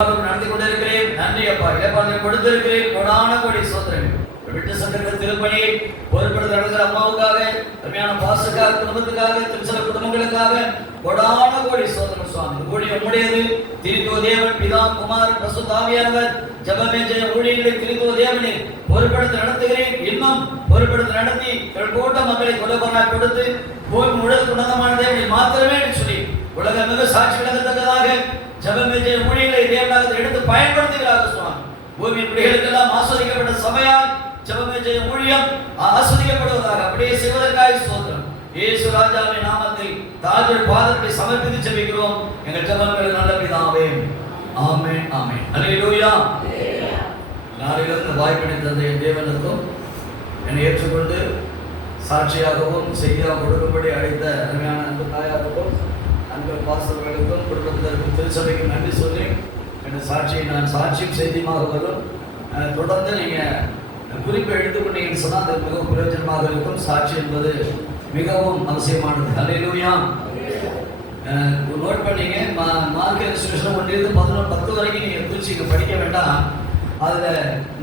நடத்தி கொண்டிருக்கிறேன். நன்றி அப்பா. இளைப்பாறுதல் கொடுத்திருக்கிறேன். கொடான கோடி சோத்திரங்கள். விட்டு சென்ற திருப்பணியை பொறுப்படுத்த நடக்கிற அம்மாவுக்காக, அருமையான பாசுக்காக, குடும்பத்துக்காக, திருச்சல குடும்பங்களுக்காக கொடான கோடி சோத்திரம் சுவாமி. ஊழியம் உம்முடையது. திரித்துவ தேவன் பிதா குமார் பரிசுத்த ஆவியானவர் ஜெபமே ஜெய ஊழியர்களை திரித்துவ தேவனே பொறுப்படுத்த நடத்துகிறேன். இன்னும் பொறுப்படுத்த நடத்தி கூட்ட மக்களை கொலபரனாய் கொடுத்து பூமி முழுவதும் உன்னதமான தேவனை மாத்திரமே சொல்லி உலகமிக சாட்சி விளங்கத்தக்கதாக ஜெபமே ஜெய ஊழியர்களை தேவனாக எடுத்து பயன்படுத்துகிறார்கள் சுவாமி. பூமியின் பிள்ளைகளுக்கெல்லாம் ஆஸ்வதிக்கப்பட்ட சபையாய் ஜெபமே ஜெய ஊழியம் ஆஸ்வதிக்கப்படுவதாக அப்படியே செய்வதற்காக சோதரம் இயேசு ராஜாவின் நாமத்தில் தாழ்வுள் பாதத்தை சமர்ப்பித்து ஜெபிக்கிறோம். எங்கள் ஜெபங்கள் நல்ல பிதாவே, ஆமென் ஆமென். அல்லேலூயா. நாளிலிருந்து வாய்ப்பினை தந்த என் தேவனுக்கும் என்னை ஏற்றுக்கொண்டு சாட்சியாகவும் செய்தியாக கொடுக்கும்படி அழைத்த அருமையான அன்பு தாயாருக்கும் அன்பு பாசர்களுக்கும் குடும்பத்தினருக்கும் திருச்சபைக்கும் நன்றி சொல்லி என் சாட்சியை நான் சாட்சியும் செய்தியுமாக வரும். தொடர்ந்து நீங்கள் குறிப்பை எடுத்துக்கொண்டீங்கன்னு சொன்னால் அது மிகவும் பிரயோஜனமாக இருக்கும். சாட்சி என்பது மிகவும் அவசியமானது. அல்லேலூயா. நோட் பண்ணீங்க. மார்க் இன்ஸ்டிடியூஷன் 1-10 வரைக்கும் நீங்கள் குறிச்சிங்க, படிக்க வேண்டாம். அதில்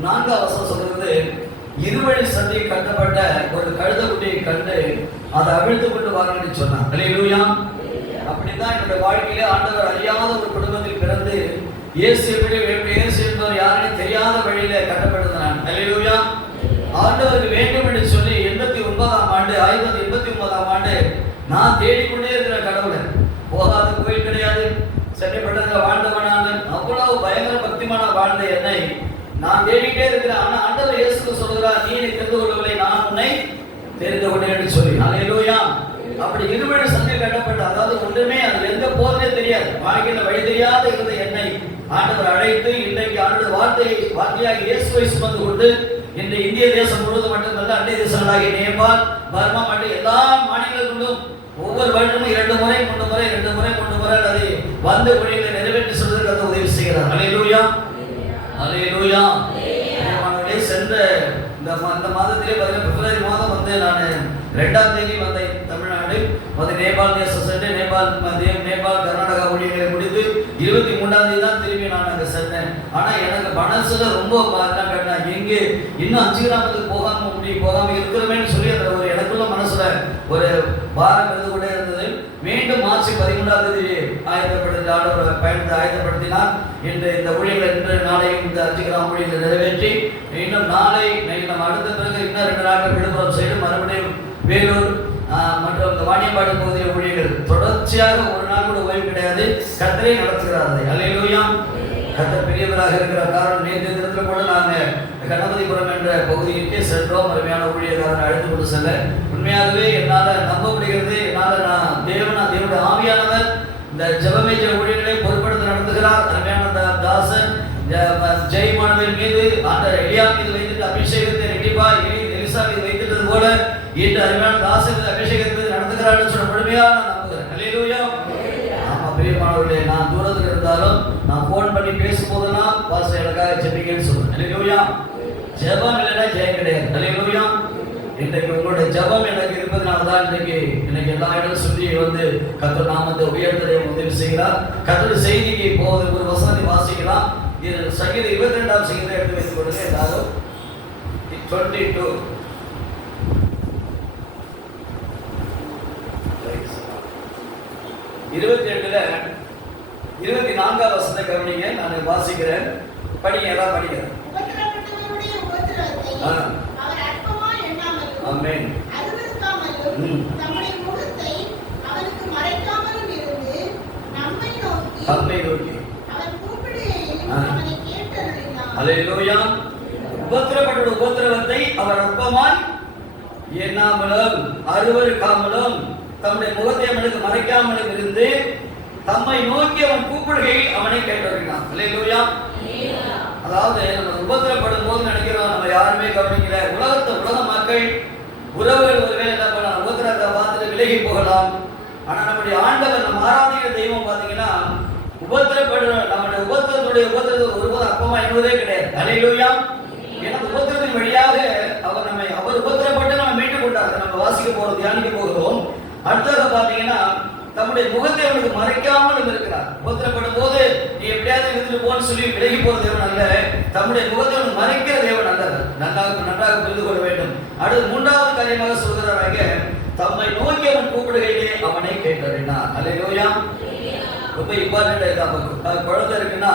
4ஆம் வசனம் சொல்கிறது, இருவழி சந்தை கட்டப்பட்ட ஒரு கழுதைக்குட்டியை கண்டு அதை அவிழ்த்து கொண்டு வாங்கன்னு சொன்னான். அல்லேலூயா. அப்படிதான் என்னுடைய வாழ்க்கையிலே ஆண்டவர் அறியாத ஒரு குடும்பத்தில் பிறந்து இயேசு என்பவர் யாருன்னு தெரியாத வழியில கட்டப்பட்டது நான். அல்லேலூயா. ஆண்டவருக்கு வேண்டும் என்று சொல்லி 1989ஆம் ஆண்டு நான் தேடிக்கொண்டே இருக்கிற கடவுளை. போகாத கோயில் கிடையாது, சென்னைப்பட்டத்தில் வாழ்ந்தவனான அவ்வளவு பயங்கர பக்திமான வாழ்ந்த என்னை நான் தேடிக்கிட்டே இருக்கிறேன். ஆனா ஆண்டவர் இயேசு சொல்கிறார், நீ என்னை தெரிந்து கொள்ளவில்லை, நான் உன்னை தெரிந்து கொண்டேன் என்று சொல்லி. அல்லேலூயா. அப்படி இருவழி சந்தை கட்டப்பட்ட, அதாவது ஒன்றுமே அது எங்க போறதே தெரியாது, வாழ்க்கையில வழி தெரியாத இருந்த என்னை ஆண்டவர் அழைத்து இன்றைக்கு ஆண்டவர் வார்த்தையாக இயேசுவை சுமந்து கொண்டு இன்று இந்திய தேசம் முழுவதும் மட்டுமல்ல அண்டை தேசங்களாகிய நேபாள், பர்மா மற்றும் எல்லா மாநிலங்களிலும் ஒவ்வொரு வருடமும் 2 முறை 3 முறை அதை வந்து வழிகளை நிறைவேற்றி சொல்வதற்கு உதவி செய்கிறார். அல்லேலூயா. அல்லேலூயா. சென்ற இந்த மாதத்திலே பிப்ரவரி மாதம் வந்து நான் 2ஆம் தேதி வந்தேன் தமிழ்நாடு. வந்து நேபாள் தேசம் சென்று நேபாள் கர்நாடகா ஊழியர்களை முடித்து 23ஆம் தேதி தான் திரும்பி நான் அங்கே சென்றேன். ஆனால் எனக்கு மனசுல ரொம்ப எங்கே இன்னும் 5 கிராமத்துக்கு போகாம இருக்கிறோமேன்னு சொல்லி அந்த ஒரு எனக்குள்ள மனசுல ஒரு பாரம் இருந்து கொண்டே இருந்தது. மீண்டும் மார்ச் 13ஆம் தேதி பயணத்தை ஆயத்தப்படுத்தினார். இன்று இந்த ஊழியர்கள் இன்று நாளையும் இந்த 5 கிராம ஊழியர்களை நிறைவேற்றி இன்னும் நாளை நம்ம அடுத்த பிறகு இன்னும் 2 நாட்கள் விழுப்புரம் சைடு மறுபடியும் வேலூர் மற்றும் இந்த வாணியம்பாடி பகுதியில் ஊழியர்கள் தொடர்ச்சியாக ஒரு நாள் கூட ஓய்வு கிடையாது கர்த்தரை நடத்துகிறார்கள். அல்லேலூயா. கர்த்தர் பெரியவராக இருக்கிற காரணம் நேற்று தினத்தில் கூட நாங்கள் கணபதிபுரம் என்ற பகுதிக்கு சென்றோம். அருமையான ஊழியர்காரனை அழைத்து கொண்டு செல்ல உண்மையாகவே என்னால் நம்ப முடிகிறது. நான் தேவனுடைய ஆவியானவர் இந்த ஜெபமே ஜெய ஊழியர்களை பொறுப்படுத்த நடத்துகிறார். அருமையான தாசன் ஜெயமானவன் மீது அந்த எலியா மீது வைத்துட்டு அபிஷேகத்தை ரெட்டிப்பா எலிசா மீது வைத்துட்டது போல இன்று அருமையான தாசன் அபிஷேகத்தை மீது நடத்துகிறான்னு சொல்ல முழுமையாக நான் நம்புகிறேன். அல்லேலூயா. ஆமா பிரியமானவர்களே, நான் தூரத்தில் இருந்தாலும் நான் போன் பண்ணி பேசும்போதெல்லாம் பாஸ்டர் எனக்காக ஜெபிங்கன்னு சொல்றேன். அல்லேலூயா. ஜெபம் இல்லைன்னா ஜெயம் கிடையாது. அல்லேலூயா. இன்றைக்கு உங்களுடைய ஜெபம் எனக்கு இருப்பதனால தான் இன்றைக்கு எனக்கு எல்லா இடமும் சொல்லி வந்து கர்த்தர் நாமத்தை உயர்த்தலை உதவி செய்கிறார். கர்த்தர் செய்திக்கு போவது ஒரு வசனத்தை வாசிக்கலாம். இது சங்கீதம் 22ஆம் சங்கீதத்தை எடுத்து வைத்துக் கொள்ளுங்க எல்லாரும். 22 22ல 24ஆம் வசனத்தை கவனிங்க. நான் வாசிக்கிறேன், படிங்க, எல்லாம் படிக்கிறேன். ஆமென். நம்மை நோக்கி அல்லேலூயா. உபத்திரப்பட்ட உபத்திரவத்தை அவர் அற்பமாய் எண்ணாமலும் அருவருக்காமலும் தம்முடைய முகத்தை அவனுக்கு மறைக்காமலும் இருந்து தம்மை நோக்கி அவன் கூப்பிடுகையில் அவனை கேட்டறினான். அல்லேலூயா. அதாவது நம்ம உபத்திரப்படும் போது நினைக்கிறோம் நம்ம யாருமே கவனிக்கல. உலக மக்கள் உறவுகள் ஒருவேளை என்ன பண்ணலாம், உபத்திரத்தை பார்த்துட்டு விலகி போகலாம். ஆனா நம்முடைய ஆண்டவர் நம்ம ஆராதிக்கிற தெய்வம் பார்த்தீங்கன்னா நம்முடைய உபத்திரத்துடைய உபத்திரத்தை ஒருபோது அப்பமா என்பதே கிடையாது. அல்லேலூயா. ஏன்னா உபத்திரத்தின் வழியாக அவர் உபத்திரப்பட்டு நம்ம மீட்டு கொண்டார். நம்ம வாசிக்க போறோம், தியானிக்க போகிறோம். அடுத்ததாக பார்த்தீங்கன்னா தம்முடைய முகத்தை அவனுக்கு மறைக்காமல் இருக்கிறார். உபத்திரப்படும் போது நீ எப்படியாவது இருந்துட்டு போன்னு சொல்லி விலகி போற தேவன் அல்ல, தம்முடைய முகத்தை அவனுக்கு மறைக்கிற தேவன் அல்ல. நன்றாக புரிந்து கொள்ள வேண்டும். அடுத்து மூன்றாவது காரியமாக சொல்கிறாராக, தம்மை நோக்கி அவன் கூப்பிடுகையிலே அவனை கேட்டறினார். அல்லேலூயா. ரொம்ப இம்பார்ட்டன்ட் இதான். குழந்தை இருக்குன்னா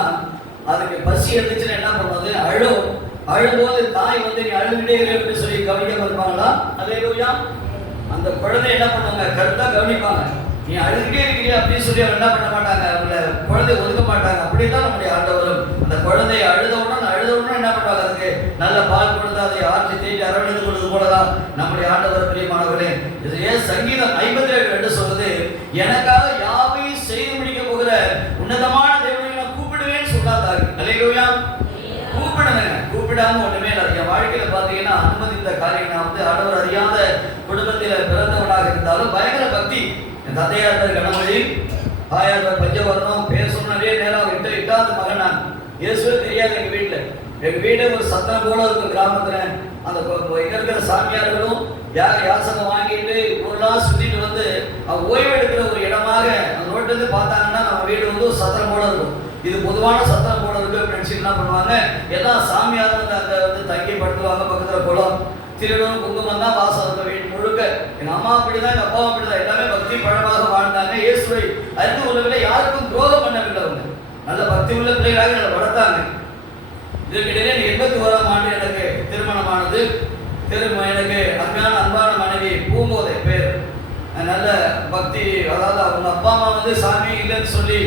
அதுக்கு பசி இருந்துச்சுன்னா என்ன பண்ணுவது? அழும்போது தாய் வந்து நீ அழுகிட்டே இருக்கு சொல்லி கவனிக்க இருப்பாங்களா? அல்லேலூயா. அந்த குழந்தை என்ன பண்ணுவாங்க? கரெக்டா கவனிப்பாங்க. நீ அழுகிட்டே இருக்கிறீ அப்படின்னு சொல்லி அவங்க என்ன பண்ண மாட்டாங்க, அவங்கள குழந்தை ஒதுக்க மாட்டாங்க. அப்படிதான் நம்முடைய ஆண்டவரும் அந்த குழந்தைய அழுதவுடன் என்ன பண்ணுவாங்க? அதுக்கு நல்ல பால் கொடுத்து அதை ஆற்றி தேடி அரவணைத்து கொடுத்து போலதான் நம்முடைய ஆண்டவர். பிரியமானவரே, சங்கீதம் 57 சொல்றது, எனக்காக யாவையும் செய்து முடிக்க போகிற உன்னதமான தேவனை நான் கூப்பிடுவேன்னு சொல்லாதாங்க. அல்லேலூயா. கூப்பிடாம ஒண்ணுமே இல்லை. என் வாழ்க்கையில பாத்தீங்கன்னா அனுமதித்த காரியம், நான் வந்து ஆண்டவர் அறியாத குடும்பத்தில பிறந்தவனாக இருந்தாலும் பயங்கர பக்தி. என் தந்தையார் கணமொழி, தாயார் பஞ்சவரணம், பேசணும் நிறைய நேரம் 8வது மகன் நான். இயேசுவே தெரியாது எங்க வீட்டுல. எங்க வீடு ஒரு சத்தம் போல இருக்கும் கிராமத்துல. அந்த இருக்கிற சாமியார்களும் யாசகம் வாங்கிட்டு ஊரெல்லாம் சுத்திட்டு வந்து ஓய்வு எடுக்கிற ஒரு இடமாக அந்த ரோட்ல இருந்து பார்த்தாங்கன்னா நம்ம வீடு வந்து ஒரு சத்திரம் போல இருக்கும். இது பொதுவான சத்திரம் போல இருக்கு அப்படின்னு என்ன பண்ணுவாங்க, எல்லா சாமியாரும் வந்து அங்க வந்து தங்கி படுத்துவாங்க. பக்கத்துல குளம், திருடம், குங்குமம் தான் வாசம் இருக்க வீடு முழுக்க. எங்க அம்மா அப்படிதான், எங்க அப்பா அப்படிதான், எல்லாமே பக்தி பழமாக வாழ்ந்தாங்க. இயேசுவை அறிந்து கொள்ளவில்லை, யாருக்கும் துரோகம் பண்ணவில்லை. அவங்க நல்ல பக்தி உள்ள பிள்ளைகளாக என்னை வளர்த்தாங்க. இதற்கிடையே 81ஆம் ஆண்டு எனக்கு திருமணமானது. எனக்கு அன்பான மனைவி பூங்கோதை பேர். நல்ல பக்தி, அதாவது அவங்க அப்பா அம்மா வந்து சாமி இல்லைன்னு சொல்லி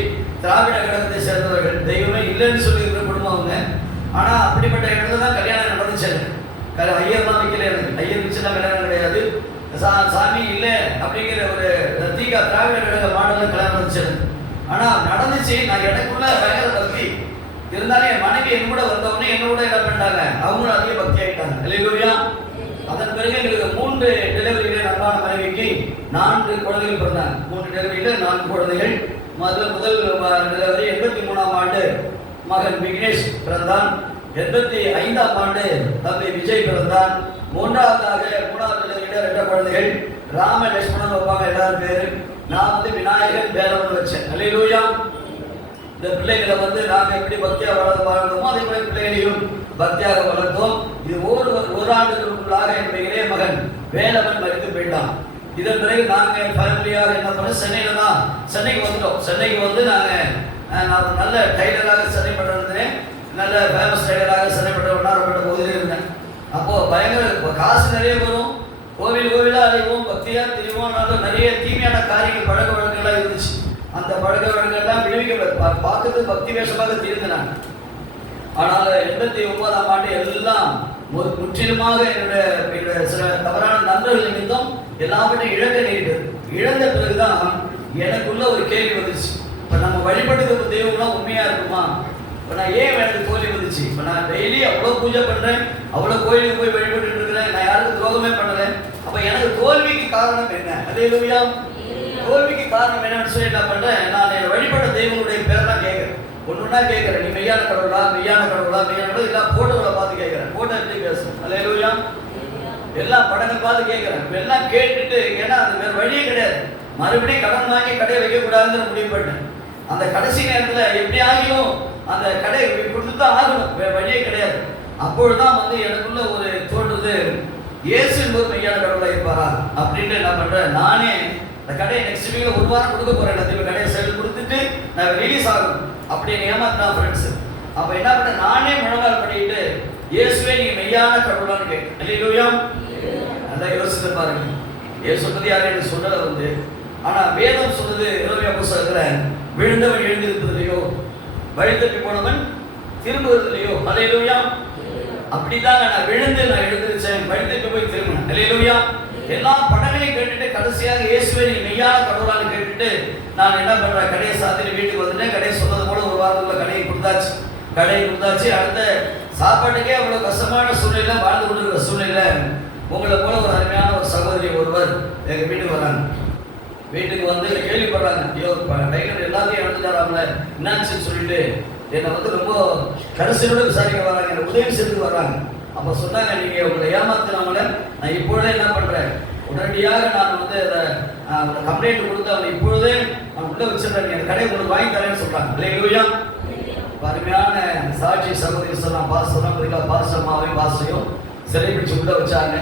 திராவிட கழகத்தை சேர்ந்தவர்கள், தெய்வமே இல்லைன்னு சொல்லி இருக்கிற குடும்பம் அவங்க. ஆனா அப்படிப்பட்ட இடத்துல தான் கல்யாணம் நடந்துச்சு. ஐயர்லாம் வைக்கல, எனக்கு ஐயர் வச்சுன்னா கல்யாணம் கிடையாது. சாமி இல்லை அப்படிங்கிற ஒரு தீகா திராவிட கழக மாடல கல்யாணம் நடந்துச்சு. ஆனா நடந்துச்சு. நான் எனக்குள்ள பயங்கர பக்தி இருந்தாலும் என் மனைவி என் கூட வந்தவொடனே என்னோட என்ன பண்ணிட்டாங்க, அவங்களும் அதிக பக்தி ஆகிட்டாங்க. அல்லேலூயா. அதன் பிறகு எங்களுக்கு 3 டெலிவரியில அன்பான மனைவிக்கு 4 குழந்தைகள் பிறந்தாங்க. 3 டெலிவரியில 4 குழந்தைகள். முதல் டெலிவரி 83ஆம் ஆண்டு மகன் விக்னேஷ் பிறந்தான். 85ஆம் ஆண்டு தம்பி விஜய் பிறந்தான். 3வது டெலிவரியில 2 குழந்தைகள், ராம லட்சுமணன் வைப்பாங்க எல்லாரும் பேரு. நான் வந்து விநாயகன் வேலவன் வச்சேன். அல்லேலூயா. இந்த பிள்ளைகளை வந்து நாங்கள் எப்படி பக்தியா வாழ்ந்தோமோ அதே மாதிரி பிள்ளைகளையும் பக்தியாக வளர்த்தோம். இது ஒரு ஆண்டுகளுக்குள்ளாக என்னுடைய இளைய மகன் வேலவன் மரித்து போயிட்டான். இதன் பிறகு நாங்கள் ஃபேமிலியாக என்ன பண்ணோம், சென்னைக்கு வந்துட்டோம். சென்னைக்கு வந்து நான் நல்ல டைலராக சென்னை பண்ணிருந்தேன். நல்ல ஃபேமஸ் டைலராக சென்னை பண்ணுறப்பட்ட பகுதியில் இருந்தேன். அப்போ பயங்கர காசு நிறைய வரும், கோவிலா அறிவோம், பக்தியா தெரியும். நிறைய தீமையான காரியங்கள் பழக்க வழக்கங்கள்லாம் இருந்துச்சு. அந்த பழக்க வழக்கங்கள்லாம் விடுவிக்க பார்க்கறது பக்தி வேஷமாக தெரிந்தனாங்க. ஆனால் 89ஆம் ஆண்டு எல்லாம் முற்றிலுமாக என்னுடைய சில தவறான நண்பர்கள் நிமித்தம் எல்லாவற்றையும் இழக்க நேரிட்டது. இழந்த பிறகுதான் எனக்குள்ள ஒரு கேள்வி வந்துச்சு, இப்போ நம்ம வழிபடுகிற தெய்வம்லாம் உண்மையா இருக்குமா? இப்போ நான் ஏன் எனக்கு தோல்வி வந்துச்சு? இப்போ நான் டெய்லி அவ்வளோ பூஜை பண்றேன், அவ்வளோ கோயிலுக்கு போய் வழிபட்டு இருக்கிறேன், நான் யாருக்கும் துரோகமே பண்ணல. அப்போ எனக்கு தோல்விக்கு காரணம் என்ன? அல்லேலூயா. தோல்விக்கு காரணம் என்னன்னு சொல்லி என்ன பண்றேன், நான் வழிபட்ட தெய்வங்களுடைய பேரெல்லாம் கேட்கிறேன். ஒண்ணுன்னா கேட்கிறேன், நீ மெய்யான கடவுளா இல்ல போட்டோவை பார்த்து கேட்கிறேன். போட்டோ எப்படி பேசுறேன்? அல்லேலூயா. எல்லா படங்கள் பார்த்து கேட்கிறேன். எல்லாம் கேட்டுட்டு, ஏன்னா அது வேற வழியே கிடையாது, மறுபடியும் கடன் வாங்கி கடையை வைக்க கூடாதுன்னு முடிவு பண்ணேன். அந்த கடைசி நேரத்துல எப்படி ஆகியும் அந்த கடையை கொடுத்துதான் ஆகணும், வேற வழியே கிடையாது. அப்பொழுதுதான் வந்து எனக்குள்ள ஒரு தோன்றுது, இயேசு என்பது மெய்யான கடவுளா இருப்பாரா அப்படின்ட்டு என்ன பண்றேன், நானே இந்த கடையை நெக்ஸ்ட் வீக்ல 1 வாரம் கொடுக்க போறேன். அந்த கடையை சேல் கொடுத்துட்டு நான் ரிலீஸ் ஆகணும் அப்படின்னு ஏமாத்தினா ஃப்ரெண்ட்ஸ். அப்ப என்ன பண்ண, நானே முழங்கால் பண்ணிட்டு இயேசுவே நீ மெய்யான கடவுளான்னு கேட்க. அல்லேலூயா. நல்லா யோசித்து பாருங்க. இயேசு பத்தி யாரும் எனக்கு சொல்லல வந்து, ஆனா வேதம் சொல்றது எரேமியா புத்தகத்துல, விழுந்தவன் எழுந்திருப்பதிலையோ வழி தப்பி போனவன் திரும்புவதிலையோ. அல்லேலூயா. அப்படிதாங்க நான் எழுந்திருச்சேன், வழி தப்பி போய் திரும்பினேன். அல்லேலூயா. எல்லா படங்களையும் கேட்டுட்டு கடைசியாக இயேசுவே நீ மெய்யான கடவுளான்னு கேட்டுட்டு நான் என்ன பண்றேன், கடையை சாத்திட்டு வீட்டுக்கு வந்துட்டேன். கடையை சொன்னது போல 1 வாரத்துக்குள்ள கடையை கொடுத்தாச்சு. அடுத்த சாப்பாட்டுக்கே அவ்வளவு கஷ்டமான சூழ்நிலை வாழ்ந்து கொண்டிருக்கிற சூழ்நிலை உங்களை போல ஒரு அருமையான ஒரு சகோதரி ஒருவர் எங்க வீட்டுக்கு வராங்க. வீட்டுக்கு வந்து கேள்விப்படுறாங்க, ஐயோ டைலர் எல்லாத்தையும் இழந்துட்டாராம்ல, என்னாச்சுன்னு சொல்லிட்டு என்னை வந்து ரொம்ப கடைசியோட விசாரிக்க வராங்க, உதவி செய்து வர்றாங்க. அப்ப சொன்னாங்க, நீங்க உங்களை ஏமாத்தினவங்கள நான் இப்பொழுதே என்ன பண்றேன், உடனடியாக நான் வந்து அதை கம்ப்ளைண்ட் கொடுத்து அவனை இப்பொழுதே நான் உள்ள வச்சிருந்தேன், அந்த கடையை உங்களுக்கு வாங்கி தரேன்னு சொல்றாங்க. அல்லேலூயா. அருமையான சாட்சி சகோதரி சொன்னான். பாசமாவையும் பாசையும் சிறை பிடிச்சு உள்ள வச்சாங்க.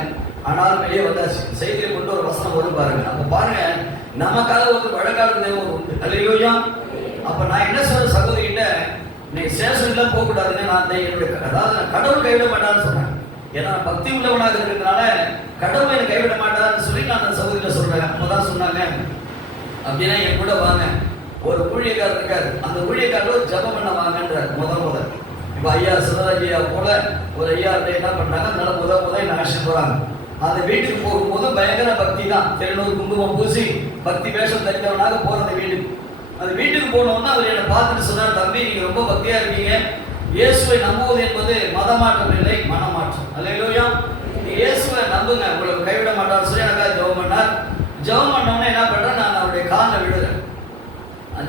ஆனாலும் வெளியே வந்தாச்சு. செய்தியை கொண்டு ஒரு வசனம் வரும் பாருங்க. அப்ப பாருங்க, நமக்காக ஒரு வழக்காடு தேவன் உண்டு. அல்லேலூயா. அப்ப நான் என்ன சொல்ற சகோதரிகிட்ட, நீ ஸ்டேஷன்ல போக கூடாதுன்னு நான் அதாவது கடவுள் கைவிட மாட்டான்னு சொன்னேன். ஏன்னா பக்தி உள்ளவனாக இருக்கிறதுனால கடவுள் என்னை கைவிட மாட்டாருன்னு சொல்லி நான் அந்த சகோதரியில சொல்றேன். அப்பதான் சொன்னாங்க, அப்படின்னா என் கூட வாங்க, ஒரு ஊழியக்காரர் இருக்காரு, அந்த ஊழியக்காரர் ஜபம் பண்ண வாங்கன்றார். முதல் இப்ப ஐயா சிவராஜியா போல ஒரு ஐயா என்ன பண்றாங்க, அதனால முதல் என்ன ஆக்ஷன் போறாங்க. அந்த வீட்டுக்கு போகும்போது பயங்கர பக்தி தான். திருநூறு குங்குமம் பூசி பக்தி வேஷம் தரித்தவனாக போற அந்த வீட்டுக்கு. அந்த வீட்டுக்கு போனோம்னா அவர் என்னை பார்த்துட்டு சொன்னார், தம்பி நீங்க ரொம்ப பக்தியா இருக்கீங்க, இயேசுவை நம்புவது என்பது மதமாற்றம் இல்லை, மனமாற்றம். அல்லேலூயா. இயேசுவை நம்புங்க, உங்களுக்கு கைவிட மாட்டார் சொல்லி எனக்காக ஜெபம் பண்ணார். ஜெபம் பண்ணோம்னா என்ன பண்றேன், நான் அவருடைய காலில் விடுறேன்.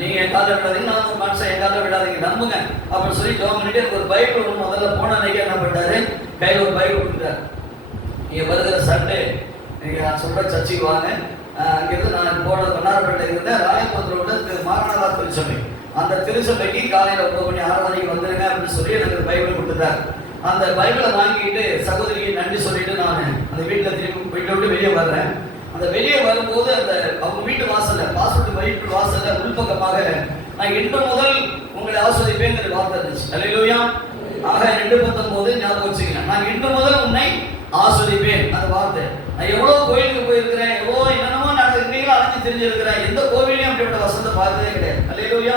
நீங்க என் காலில் விடாதீங்க, நான் ஒரு மனுஷன் என் காலில் விடாதீங்க, நம்புங்க அப்படின்னு சொல்லி ஜெபம் பண்ணிட்டு எனக்கு ஒரு பைபிள் ஒன்று முதல்ல போன அன்னைக்கு என்ன பண்ணாரு, கையில் ஒரு பைபிள் கொடுத்தாரு. நீங்க வருகிற சண்டே நீங்க நான் சொல்ற சர்ச்சைக்கு வாங்க. அங்கிருந்து நான் போன வண்ணாரப்பேட்டை இருந்தேன், ராயபுரத்தில் மாரநாதா திருச்சபை, அந்த திருச்சபைக்கு காலையில் 9 மணி 6 மணிக்கு வந்துருங்க அப்படின்னு சொல்லி எனக்கு பைபிள் கொடுத்துட்டார். அந்த பைபிளை வாங்கிட்டு சகோதரிக்கு நன்றி சொல்லிட்டு நான் அந்த வீட்டில் திரும்பி வீட்டை விட்டு வெளியே வர்றேன். அந்த வெளியே வரும்போது அந்த அவங்க வீட்டு வாசல்ல வீட்டு வாசல்ல உள்பக்கமாக நான் இன்று முதல் உங்களை ஆஸ்வதிப்பேங்கிற வார்த்தை இருந்துச்சு. அல்லேலூயா. ஆக 2:19 ஞாபகம் வச்சுக்கங்க, நான் இன்று முதல் உன்னை ஆஸ்வதிப்பேன். அந்த வார்த்தை நான் எவ்வளவு கோயிலுக்கு போயிருக்கிறேன், எவ்வளோ என்னென்னமோ நீங்களும் அழைஞ்சு தெரிஞ்சிருக்கிறேன், எந்த கோவிலையும் அப்படிப்பட்ட வசந்த பார்த்ததே கிடையாது. அல்லேலூயா.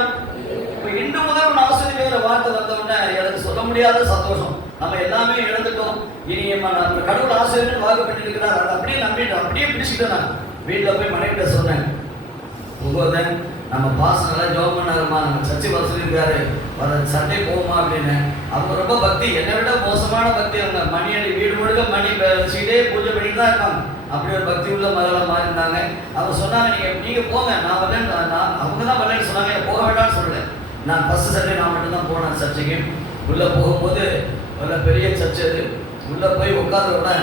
இப்போ இன்று முதல் உன் ஆஸ்வதிப்பேங்கிற வார்த்தை வந்தவுடனே எனக்கு சொல்ல முடியாத சந்தோஷம். நம்ம எல்லாமே இழந்துட்டோம், இனி நம்ம கடவுள் ஆசிரியர் வாக்கு பண்ணிருக்கிறார், அதை அப்படியே நம்பிட்டோம், அப்படியே பிடிச்சிட்டேன். நான் வீட்டில் போய் மனைவிட்ட சொன்னேன், உங்கோதன் நம்ம பாஸ் நல்லா ஜோம் பண்ணாருமா, நம்ம சர்ச்சை வசதி இருக்காரு, வர சண்டே போகுமா அப்படின்னு. அவங்க ரொம்ப பக்தி, என்னை விட மோசமான பக்தி. அவங்க மணி அடி வீடு முழுக்க மணி வச்சுக்கிட்டே பூஜை பண்ணிட்டு தான் இருப்பாங்க. அப்படி ஒரு பக்தி உள்ள மகளெல்லாம் மாறி இருந்தாங்க. அவங்க சொன்னாங்க, நீங்க போங்க, நான் வரேன். அவங்க தான் வரலன்னு சொன்னாங்க, போக வேண்டாம்னு சொல்லலை. நான் ஃபர்ஸ்ட் சண்டே நான் மட்டும் தான் போனேன் சர்ச்சைக்கு. உள்ள போகும்போது நல்ல பெரிய சர்ச்சை அது. உள்ள போய் உட்கார்ந்த உடனே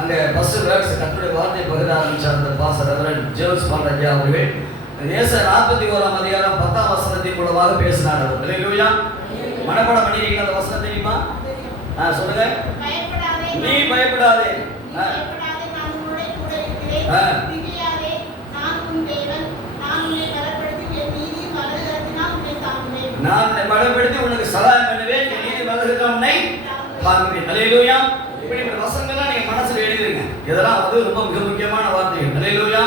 அங்கே ஃபர்ஸ்ட் வேர்ட்ஸ் கத்துடைய வார்த்தையை பகிர ஆரம்பிச்சார் அந்த பாஸ்டர் ரெவரண்ட் ஜேம்ஸ் பாண்டர்ஜா அவர்கள். ஏசாயா 41:10 வசனத்தின் மூலமாக பேசினார். அல்லேலூயா. மனப்பாடம் பண்ணிருக்கீங்க அந்த வசனம் தெரியுமா? சொல்லுங்க. நீ பயப்படாதே, நான் பலப்படுத்தி உனக்கு சகாயம் பண்ணுவேன், என் நீதி வலதுகரத்தில் உன்னை தாங்குவேன். அல்லேலூயா. இப்படி வசனங்கள்லாம் நீங்க மனசுல எழுதிருங்க. இதெல்லாம் வந்து ரொம்ப மிக முக்கியமான வார்த்தைகள். அல்லேலூயா.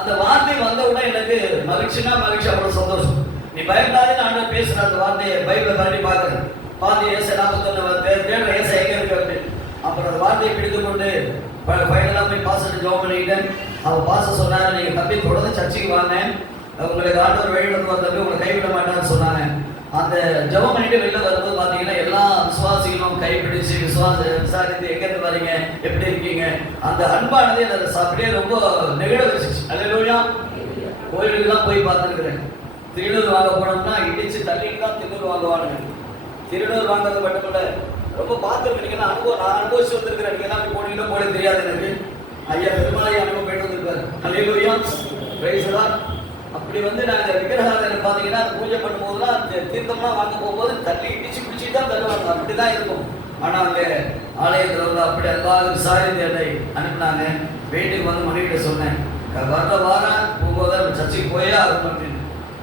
அந்த வார்த்தை வந்த உடனே எனக்கு மகிழ்ச்சினா மகிழ்ச்சி, அவ்வளவு சந்தோஷம். நீ பயப்படாதே நான் பேசுற அந்த வார்த்தையை பைபிளை தாண்டி பார்க்கிறேன். பாதி ஏசை 41 தேடுற ஏசை எங்க இருக்கு அப்படின்னு. அப்புறம் அந்த வார்த்தையை பிடித்து கொண்டு ஃபைனலாக போய் பாஸ்டர் ஜெபம் பண்ணிக்கிட்டேன். அவன் பாஸ்டர் சொன்னாங்க, நீங்க தம்பி தொடர்ந்து சர்ச்சைக்கு வாங்க, உங்களுக்கு ஆண்டவர் வழிநடத்து வந்தப்ப உங்களை கைவிட மாட்டான்னு சொன்னாங்க. அந்த ஜெபம் பண்ணிட்டு வெளில வரும்போது பார்த்தீங்கன்னா எல்லா விசுவாசிகளும் கைப்பிடிச்சு விசாரித்து எங்கேருந்து வரீங்க, எப்படி இருக்கீங்க, அந்த அன்பானது அதை அப்படியே ரொம்ப நெகிழ வச்சிச்சு. அல்லேலூயா. கோயிலுக்குலாம் போய் பார்த்துருக்குறேன். திருநூறு வாங்க போனோம்னா இடிச்சு தள்ளிட்டு தான் திருநூறு வாங்குவானுங்க. திருநூறு வாங்குறது மட்டும் இல்லை, ரொம்ப பார்த்துருக்கீங்கன்னா நான் அனுபவிச்சு வந்திருக்கிறேன். நீங்கள் தான் போனீங்கன்னா போட தெரியாது எனக்கு. ஐயா பெருமாளையை அனுபவம் போயிட்டு வந்திருக்காரு. அல்லேலூயா. Praise the lord. அப்படி வந்து நாங்கள் விக்கிரகாரத்தை பார்த்தீங்கன்னா பூஜை பண்ணும்போதுலாம் தீர்த்தம்லாம் வாங்க போகும்போது தள்ளி இடிச்சு பிடிச்சிட்டு தான் தருவாங்க. அப்படி தான் இருக்கும். ஆனால் அங்கே ஆலயத்தில் வந்து அப்படி அல்லாத விசாரித்து என்னை அனுப்பினாங்க. வீட்டுக்கு வந்து மனைவிட்ட சொன்னேன், வாரம் போகும்போது சர்ச்சைக்கு போயே ஆகணும் அப்படின்னு.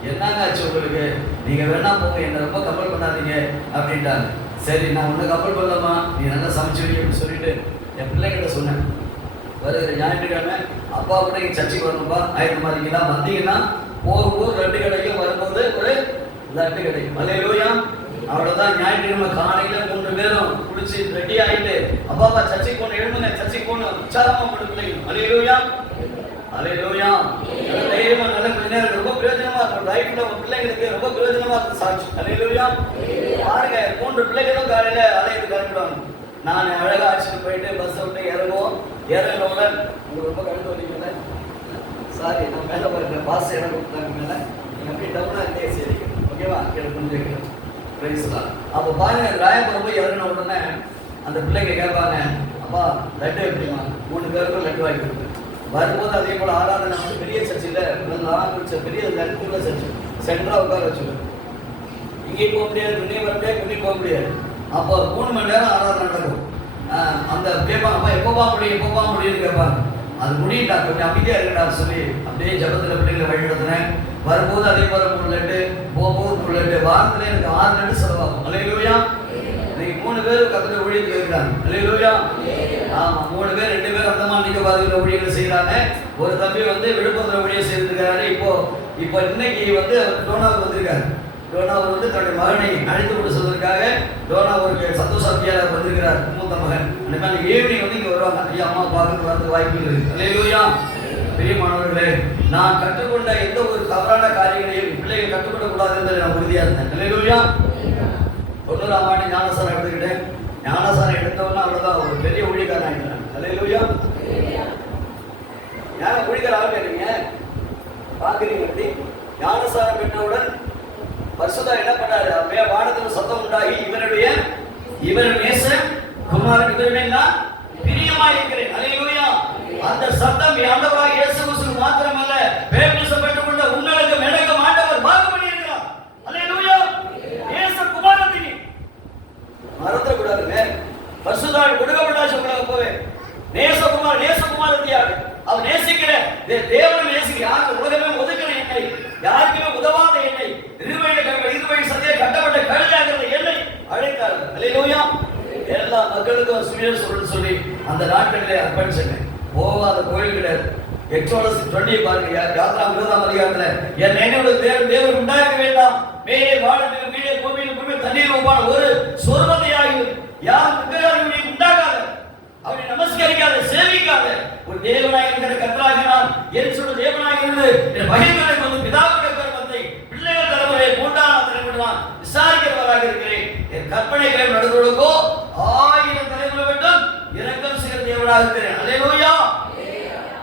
என்னங்க ஆச்சு உங்களுக்கு, நீங்கள் வேணா போங்க, என்னை ரொம்ப கம்பல் பண்ணாதீங்க அப்படின்ட்டாங்க. சரி நான் ஒன்றும் கம்பல் பண்ணலாமா, நீ நல்லா சமைச்சு வை அப்படின்னு சொல்லிட்டு என் பிள்ளைகிட்ட சொன்னேன், வருகிற ஞாயிற்றுக்கிழமை அப்பா கூட இங்கே சர்ச்சைக்கு வரணும்பா, ஆயிரமா இருக்கீங்களா, வந்தீங்கன்னா போகும்போது 2 கடைக்கும் வரும்போது ஒரு லட்டு கிடைக்கும். அல்லேலூயா. அவ்வளோதான். ஞாயிற்றுக்கிழமை காலையில் 3 பேரும் குளிச்சு ரெடி ஆகிட்டு அப்பாப்பா சர்ச்சைக்கு போன எழுதுங்க, சர்ச்சைக்கு போன உற்சாகமாக பிள்ளைங்க. அல்லேலூயா. அல்லேலூயா. தைரியமா நல்ல கொஞ்ச நேரம் ரொம்ப பிரயோஜனமா இருக்கும். லைஃப்ல உங்க பிள்ளைங்களுக்கு ரொம்ப பிரயோஜனமா இருக்கும் சாட்சி. அல்லேலூயா. பாருங்க 3 பிள்ளைகளும் காலையில ஆலயத்துக்கு கிளம்பிடுவாங்க. நான் அழகா அழைச்சிட்டு போயிட்டு பஸ் விட்டு இறங்குவோம். இறங்கினவுடன் உங்களுக்கு ரொம்ப கழுத்து வலிக்கல, சாரி நான் மேலே போயிருக்கேன், பாஸ் இடம் கொடுத்தாங்க மேலே, நீங்கள் அப்படியே டவுனாக இருந்தே சரி ஓகேவா, எனக்கு புரிஞ்சுக்கிறேன். பிரைஸ் தான். அப்போ பாருங்க ராயபுரம் போய் இறங்கின உடனே அந்த பிள்ளைங்க கேட்பாங்க, அப்பா லட்டு எப்படிமா 3 பேருக்கும் லட்டு வாங்கி கொடுத்தேன். வரும்போது அதே போல் ஆராதனை வந்து பெரிய சர்ச்சில் பெரிய லட்டுக்குள்ள சர்ச்சு சென்டராக உட்கார வச்சுருக்கேன். இங்கேயும் போக முடியாது, துணியும் வர முடியாது, துணியும் போக முடியாது. அப்போ 3 மணி நேரம் ஆராதனை நடக்கும். அந்த கேட்பாங்க, அப்பா எப்போப்பா முடியும்னு கேட்பாங்க. அது முடியட்டா, கொஞ்சம் அமைதியாக இருக்கட்டா சொல்லி அப்படியே ஜபத்தில் பிள்ளைங்களை வழிநடத்தினேன். வரும்போது அதே போல 3 லட்டு, போகும்போது 3 லட்டு, வாரத்தில் எனக்கு 6 லட்டு செலவாகும். அல்லேலூயா. இன்னைக்கு 3 பேர் கர்த்தருடைய ஊழியத்தில் இருக்கிறாங்க. அல்லேலூயா. ஆமா, 3 பேர், 2 பேர் அந்தமான் நிக்கோபார்ல ஊழியர்கள் செய்யறாங்க. ஒரு தம்பி வந்து விழுப்புரத்துல ஊழியம் செய்திருக்காரு. இப்போ இன்னைக்கு வந்து டோனாவுக்கு வந்திருக்காரு. டோனாவர் வந்து தன்னுடைய மகனை அழைத்து கொண்டு செல்வதற்காக டோனாவூருக்கு சந்தோஷ அபியாளர் வந்திருக்கிறார், மூத்த மகன். அந்த ஈவினிங் வந்து இங்க வருவாங்க. ஐயா அம்மா பார்க்கறது வரது வாய்ப்பு இருக்குது. அல்லேலூயா. பிரியமானவர்களே, நான் கற்றுக்கொண்ட எந்த ஒரு தவறான காரியங்களையும் பிள்ளைகள் கற்றுக்கொள்ளக்கூடாது என்பதை நான் உறுதியாக இருந்தேன். அல்லேலூயா. 90ஆம் ஆண்டு ஞானசாரம் எடுத்துக்கிட்டேன். ஞானசாரம் எடுத்தவொன்னா அவ்வளோதான், ஒரு பெரிய ஊழியக்காரன் ஆகிட்டேன். அல்லேலூயா. ஏன் ஊழியக்காரர் ஆகிறீங்க பார்க்குறீங்க? எப்படி ஞானசாரம் பெற்றவுடன் பரிசுத்தா என்ன பண்ணாரு? அப்படியே வானத்தில் சத்தம் உண்டாகி இவருடைய நேச குமாரன் இவருடைய பிரியமாய் இருக்கிறேன். அல்லேலூயா. அந்த சத்தம் ஆண்டவராகிய இயேசு கிறிஸ்துவுக்கு மாத்திரமல்ல, பேப்டிசம் பெற்றுக்கொண்ட உங்களுக்கு எனக்கும் ஆண்டவர் வாக்கு பண்ணியிருக்கிறார். அல்லேலூயா. நேச குமாரத்தினி மறந்துட கூடாதுங்க. பரிசுத்தாவின் கொடுக்கப்பட்ட சொல்லுங்க போவே நேசகுமாரத்தியாக அவர் நேசிக்கிற தேவனை நேசிக்கிற யாருக்கு உலகமே ஒதுக்கிற என்னை, யாருக்குமே உதவாத என்னை, இருவழி சத்திய கட்டப்பட்ட கழுதாகிற என்னை அழைத்தார். அல்லேலூயா. எல்லா மக்களுக்கும் சுவிசேஷம் சொல்லி அந்த நாட்களிலே அர்ப்பணிச்சேன். போகாத கோயில் கிடையாது. எக்ஸோடஸ் 20 பாருங்க, யாத்ரா 20ஆம் அதிகாரத்துல என் நினைவுல தேவன் உண்டாக்க வேண்டாம், மேலே வானத்திலும் கீழே பூமியிலும் தண்ணீர் உப்பான ஒரு சொர்வத்தையாகி யார் விக்கிரகங்களை உண்டாக்காத, அவனை நமஸ்கரிக்காத, சேவிக்காத ஒரு தேவனாய் இருக்கிற கர்த்தராகிய நான் என் சொல்ல தேவனாய் இருந்து என் மகிமையை கொண்டு பிதாவுடைய கர்மத்தை பிள்ளைகள் தலைமுறையை 3ஆம் தலைமுறை விசாரிக்கிறவராக இருக்கிறேன். என் கற்பனைகளை நடுவதற்கோ 1000 தலைமுறை மட்டும் இரக்கம் செய்கிற தேவனாக இருக்கிறேன். அல்லேலூயா.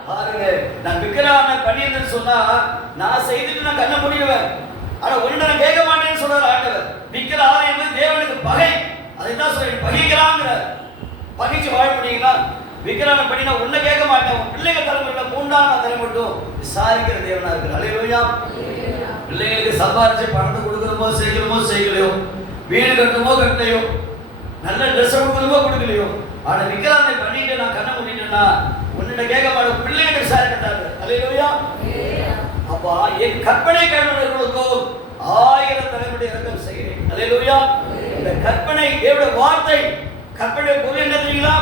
பாருங்க, நான் விக்கிரகனை பண்ணியிருந்தேன்னு சொன்னா நான் செய்துட்டு நான் கண்ண முடியுவேன். ஆனா ஒன்று நான் கேட்க மாட்டேன்னு சொல்றாரு ஆண்டவர். விக்கிரகம் என்பது தேவனுக்கு பகை. அதைத்தான் சொல்லி பகைக்கிறாங்கிறார். பகைச்சு வாழ முடியுங்களா? விக்கிரகனை பண்ணினா உன்னை கேட்க மாட்டேன், உன் பிள்ளைகள் தலைமுறையில 3ஆம் தலைமுறை மட்டும் விசாரிக்கிற தேவனா இருக்கிறார். அல்லேலூயா. பிள்ளைங்களுக்கு சம்பாரிச்சு பணத்தை கொடுக்குறமோ செய்யலையோ, வீடு கட்டணுமோ கட்டலையோ, நல்ல ட்ரெஸ் கொடுக்கணுமோ கொடுக்கலையோ, ஆனா விக்கிரகனை பண்ணிட்டு நான் கண்ண முடியலன்னா உன்னிட்ட கேட்க மாட்டேன், பிள்ளைகளை விசாரிக்கிறாங்க. அல்லேலூயா. அப்பா என் கற்பனை கைவிடுவதற்கும் 1000 தலைமுறை இரக்கம் செய்கிறேன். அல்லேலூயா. இந்த கற்பனை தேவனுடைய வார்த்தை, கற்பனை பொருள் என்ன தெரியுங்களா?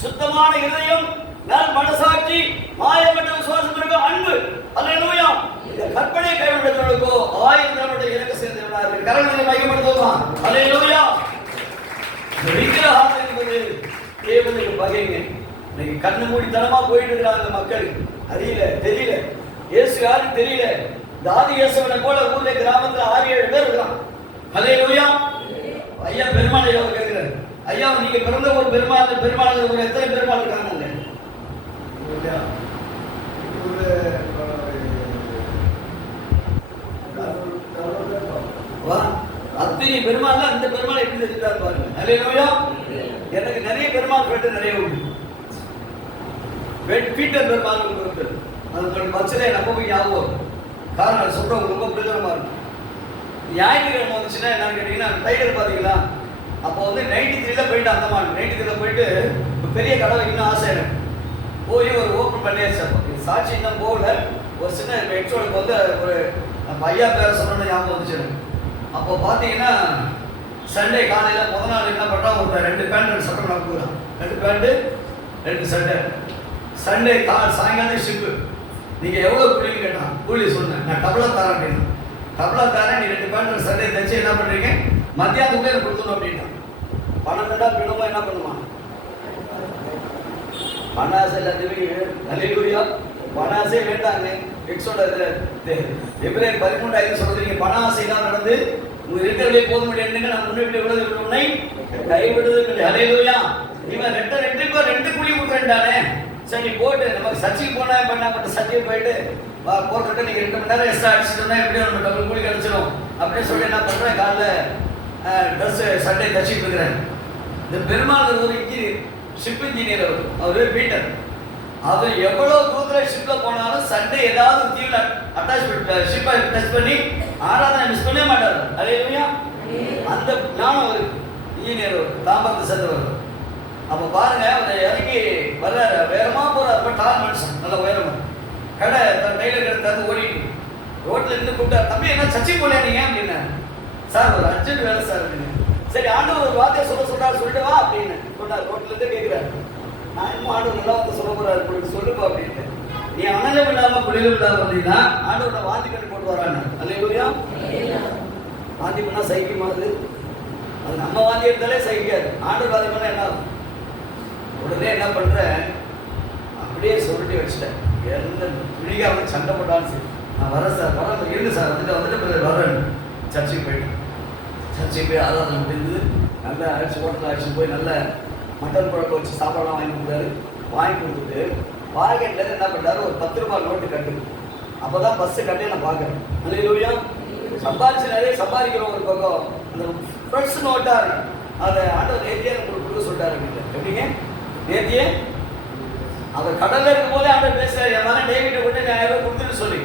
சுத்தமான இதயம், நல் மனசாட்சி, மாயமற்ற விசுவாசம் இருக்க அன்பு. அல்லேலூயா. இந்த கற்பனை கைவிடுவதற்கும் 1000 தலைமுறை இரக்கம் செய்கிறேன். கரங்களை மையப்படுத்துவோமா? அல்லேலூயா. இந்த விக்கிரகம் என்பது தேவனுக்கு பகைங்க. இன்னைக்கு கண்ணு மூடித்தனமா போயிட்டு இருக்கிறாங்க மக்கள். தெரியல இயேசு யாரும் தெரியல. இந்த ஆதி இயேசுவனை போல ஊர்ல கிராமத்துல 6-7 பேர் இருக்கிறான். அல்லேலூயா. ஐயா பெருமாள் ஐயா கேட்கிறாரு, ஐயா நீங்க பிறந்த ஒரு பெருமாள் ஒரு எத்தனை பெருமாள் இருக்காங்க? அத்தனை பெருமாள், அந்த பெருமாள் எப்படி தெரிஞ்சுட்டாரு பாருங்க. அல்லேலூயா. எனக்கு நிறைய பெருமாள் பேட்டு நிறைய உண்டு. பீட்டர் பெருமாள் இருக்கு, அது பச்சனை நம்ம போய் ஞாபகம். காரணம் அது சொல்றவங்க ரொம்ப பிரயோஜனமா இருக்கும். ஞாயிற்றுக்கிழமை வந்துச்சுன்னா என்னன்னு கேட்டீங்கன்னா, டைலர் பாத்தீங்களா, அப்போ வந்து 93ல போயிட்டு அந்தமான் 93ல போயிட்டு பெரிய கடை வைக்கணும் ஆசை எனக்கு. போய் ஒரு ஓப்பன் பண்ணியாச்சு. அப்போ சாட்சி இன்னும் போகல. ஒரு சின்ன எக்ஸோடுக்கு வந்து ஒரு ஐயா பேர சொல்லணும்னு ஞாபகம் வந்துச்சு எனக்கு. அப்போ பார்த்தீங்கன்னா சண்டே காலையில் முதல் நாள் என்ன பண்ணா, ஒரு 2 பேண்ட் 2 சட்டை நான் போகிறேன். 2 பேண்ட்டு 2 சட்டை. சண்டே சாயங்காலம் ஷிப்பு. நீங்கள் எவ்வளோ கூலின்னு கேட்டான். கூலி சொன்னேன், நான் டபுளா தரேன் அப்படின்னு. டபுளா தரேன், நீ 2 பேண்ட் 2 சண்டே தைச்சு என்ன பண்ணுறீங்க, மத்தியானத்துக்குள்ளே எனக்கு கொடுத்துடும் அப்படின்னா. பணம் தண்டா பிணமோ என்ன பண்ணுவான்? பணாசை எல்லாத்தையும் அல்லேலூயா. பணாசை வேண்டாங்க. எக்ஸோட எபிரேயர் 13:5 சொல்றீங்க, பணாசைலாம் நடந்து உங்க இருக்கிறதே போதும் முடியாது, நான் முன்னிட்டு விடுவது உன்னை கைவிடுவது. அல்லேலூயா. இவன் 2 கூலி கொடுக்குறேன்டானே. சரி போட்டு நமக்கு சர்ச்சைக்கு போனா பண்ணா மட்டும் சர்ச்சைக்கு போயிட்டு போட்டுட்டு நீங்க 2 மணி நேரம் எக்ஸ்ட்ரா அடிச்சுட்டோம்னா எப்படியும் நம்ம டபுள் கூலி கிடைச்சிடும் அப்படின்னு சொல்லி என்ன பண்றேன், காலைல ட்ரெஸ் சட்டை தச்சுட்டு இருக்கிறேன். இந்த பெருமாள் ஒரு இன்ஜினியர் ஷிப் இன்ஜினியர் அவர் பீட்டர். அவர் எவ்வளவு தூரத்துல ஷிப்ல போனாலும் சண்டே ஏதாவது தீவுல அட்டாச் ஷிப்பை டச் பண்ணி ஆராதனை மிஸ் பண்ணவே மாட்டார். அல்லேலூயா. அந்த ஞானம் ஒரு இன்ஜினியர் தாம்பரத்தை சேர்ந்தவர். அப்ப பாருங்க, அவர் இறங்கி வர்றாரு, வேகமா போறாரு. ரொம்ப டால் மனுஷன், நல்ல உயரமா. கடை டெய்லர் கடை திறந்து ஓடிட்டு ரோட்ல இருந்து கூப்பிட்டா, தம்பி என்ன சர்ச்சைக்கு போலியா நீங்க அப்படின்னு. சார் ஒரு அர்ஜென்ட் வேலை சார் அப்படின்னு. சரி, ஆண்டவர் ஒரு வார்த்தையை சொல்றாரு, சொல்லிட்டு வா அப்படின்னு சொன்னார். ரோட்ல இருந்து கேட்கிறாரு, நான் இன்னும் ஆண்டவர் நல்லா வந்து சொல்ல போறாரு, சொல்லுப்பா அப்படின்ட்டு. நீ அனலும் இல்லாம குளிரும் இல்லாம வந்தீங்கன்னா ஆண்டவரை வாந்தி கட்டி போட்டு வராங்க. அல்லேலூயா. வாந்தி பண்ணா சகிக்குமா? அது நம்ம வாந்தி எடுத்தாலே சகிக்காது. ஆண்டவர் வாந்தி பண்ணா என்ன ஆகும்? உடனே என்ன பண்றேன், அப்படியே சொல்லிட்டு வச்சுட்டேன். எந்த துணிகா வந்து சண்டை போட்டாலும் சரி, நான் வரேன் சார், வரேன் இருக்கு சார், வந்துட்டு வரேன். சர்ச்சுக்கு போயிட்டேன். சர்ச்சுக்கு போய் ஆராதனை முடிந்து நல்லா அழைச்சி ஹோட்டலில் அழைச்சி போய் நல்ல மட்டன் குழம்பு வச்சு சாப்பாடுலாம் வாங்கி கொடுத்தாரு. வாங்கி கொடுத்துட்டு பாக்கெட்லேருந்து என்ன பண்ணாரு, ஒரு 10 ரூபாய் நோட்டு கட்டு. அப்போ தான் பஸ்ஸு கட்டே நான் பார்க்குறேன். அல்லேலூயா. சம்பாதிச்சு நிறைய சம்பாதிக்கிறோம் ஒரு பக்கம், அந்த ஃப்ரெண்ட்ஸ் நோட்டாக இருக்கு. அதை ஆண்டவர் நேர்த்தியே உங்களுக்கு கொடுக்க சொல்லிட்டாரு. எப்படிங்க நேர்த்தியே? அவர் கடல்ல இருக்கும் போதே ஆண்டவர் பேசுறாரு, என் மகன் டேவிட்டை கொண்டு 1000 ரூபாய் கொடுத்துட்டு சொல்லி.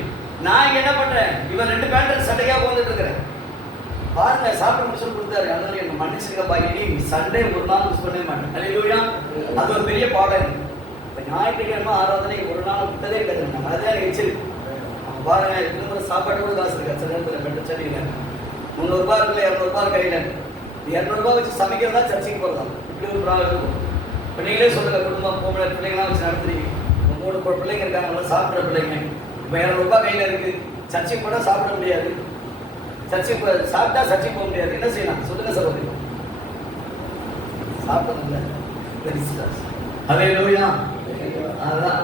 நான் இங்கே என்ன பண்ணுறேன், இவன் 2 பேண்ட் சண்டைக்காக வந்துட்டு இருக்கிறேன். பாருங்க, சாப்பிட்டு முடிச்சு கொடுத்தாரு. அதனால எனக்கு மன்னிச்சுங்க பாக்கி, சண்டே ஒரு நாள் மிஸ் பண்ணவே மாட்டேன். அல்லேலூயா. அது ஒரு பெரிய பாடம். இப்போ ஞாயிற்றுக்கிழமை ஆராதனை ஒரு நாள் விட்டதே கிடையாது. நம்ம அதுதான் எனக்கு வச்சிருக்கு. அவங்க பாருங்க, இன்னும் சாப்பாடு கூட காசு இருக்கு. சில நேரத்தில் பெட்ட செடியில் 300 ரூபாய் இருக்குல்ல, 200 ரூபாய் கையில். 200 ரூபாய் வச்சு சமைக்கிறதா சர்ச்சைக்கு போகிறதா? இப்படி ஒரு ப்ராப்ளம் இருக்கும். இப்போ நீங்களே சொல்லுங்க, குடும்பம் பொம்பளை பிள்ளைங்களாம் வச்சு நடத்துறீங்க. 3 பிள்ளைங்க இருக்காங்க, சாப்பிட்ற பிள்ளைங்க. இப்போ 200 ரூபாய் கையில் இருக்கு, சர்ச்சைக்கு போனால் சாப்பிட முடியாது. சர்ச்சைக்கு சாப்பிட்டா சர்ச்சைக்கு போக முடியாது. என்ன செய்யலாம் சொல்லுங்க சகோதரி? சாப்பிட்டதில்ல. அல்லேலூயா. அதுதான்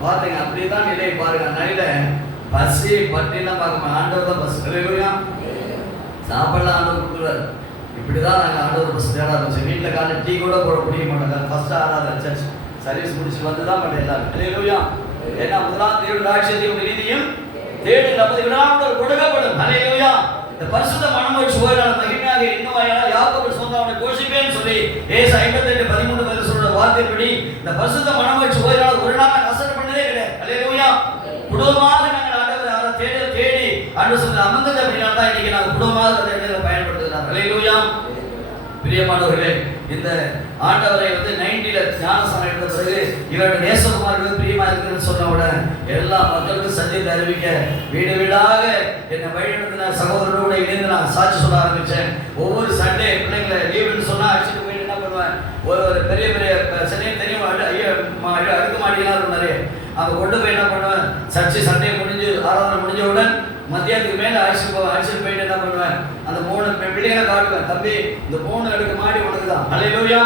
பாருங்க, அப்படிதான் நிலை பாருங்க. நைல பசி பட்டிலாம் பார்க்க ஆண்டவர் தான் பஸ். அல்லேலூயா. சாப்பாடுலாம் ஆண்டவர் கொடுக்குறாரு. இப்படிதான் நாங்கள் ஆண்டவர் பஸ் தேட ஆரம்பிச்சோம். வீட்டில் காலையில் டீ கூட போட முடிய மாட்டாங்க. ஃபர்ஸ்ட் ஆராதனை சர்ச் சர்வீஸ் முடிச்சு வந்து தான் மாட்டேன் எல்லாரும். அல்லேலூயா. ஏன்னா முதலாம் தேவனுடைய ராஜ்யத்தையும் நீதியும் தேடி நமது விடாமல் கொடுக்கப்படும். அல்லேலூயா. இந்த பரிசுத்த மனமகிழ்ச்சி ஓய்நாள் மகிமையாக இன்னும் யாக்கோபு சொந்த அவனை போஷிப்பேன்னு சொல்லி ஏசாயா 58:13 சொல்ற வார்த்தைப்படி இந்த பரிசுத்த மனமகிழ்ச்சி ஓய்நாள் ஒரு நாள் அசட்டை பண்ணதே கிடையாது. அல்லேலூயா. குடும்பமாக நாங்கள் ஆண்டவரை தேடி ஆண்டு சொல்ற அமர்ந்தது அப்படின்னா தான் இன்னைக்கு நாங்கள் குடும்பமாக அந்த இடத்துல பயன்படுத்துகிறார். அல்லேலூயா. பிரியமானவர்களே, இந்த ஆண்டவரை 90ல ஞானஸ்நானம் எடுத்த பிறகு இவருடைய நேசகுமார்கள் பிரியமா இருக்குன்னு சொன்ன உடனே எல்லா மக்களுக்கும் சந்தித்து அறிவிக்க வீடு வீடாக என்னை வழிநடத்தின சகோதரரோட இணைந்து நான் சாட்சி சொல்ல ஆரம்பிச்சேன். ஒவ்வொரு சண்டே பிள்ளைங்களை லீவுன்னு சொன்னா அடிச்சுட்டு போயிட்டு என்ன பண்ணுவேன், ஒரு பெரிய பெரிய சென்னை தெரியும் அடுக்கு மாடியெல்லாம் நிறைய அங்கே கொண்டு போய் என்ன பண்ணுவேன், சர்ச்சை சண்டே முடிஞ்சு ஆராதனை முடிஞ்சவுடன் மத்தியானத்துக்கு மேலே அழைச்சிட்டு போயிட்டு என்ன பண்ணுவேன், அந்த 3 பிள்ளைகளை காட்டுவேன். தம்பி, இந்த 3 அடுக்கு மாடி உனக்கு தான். அல்லேலூயா.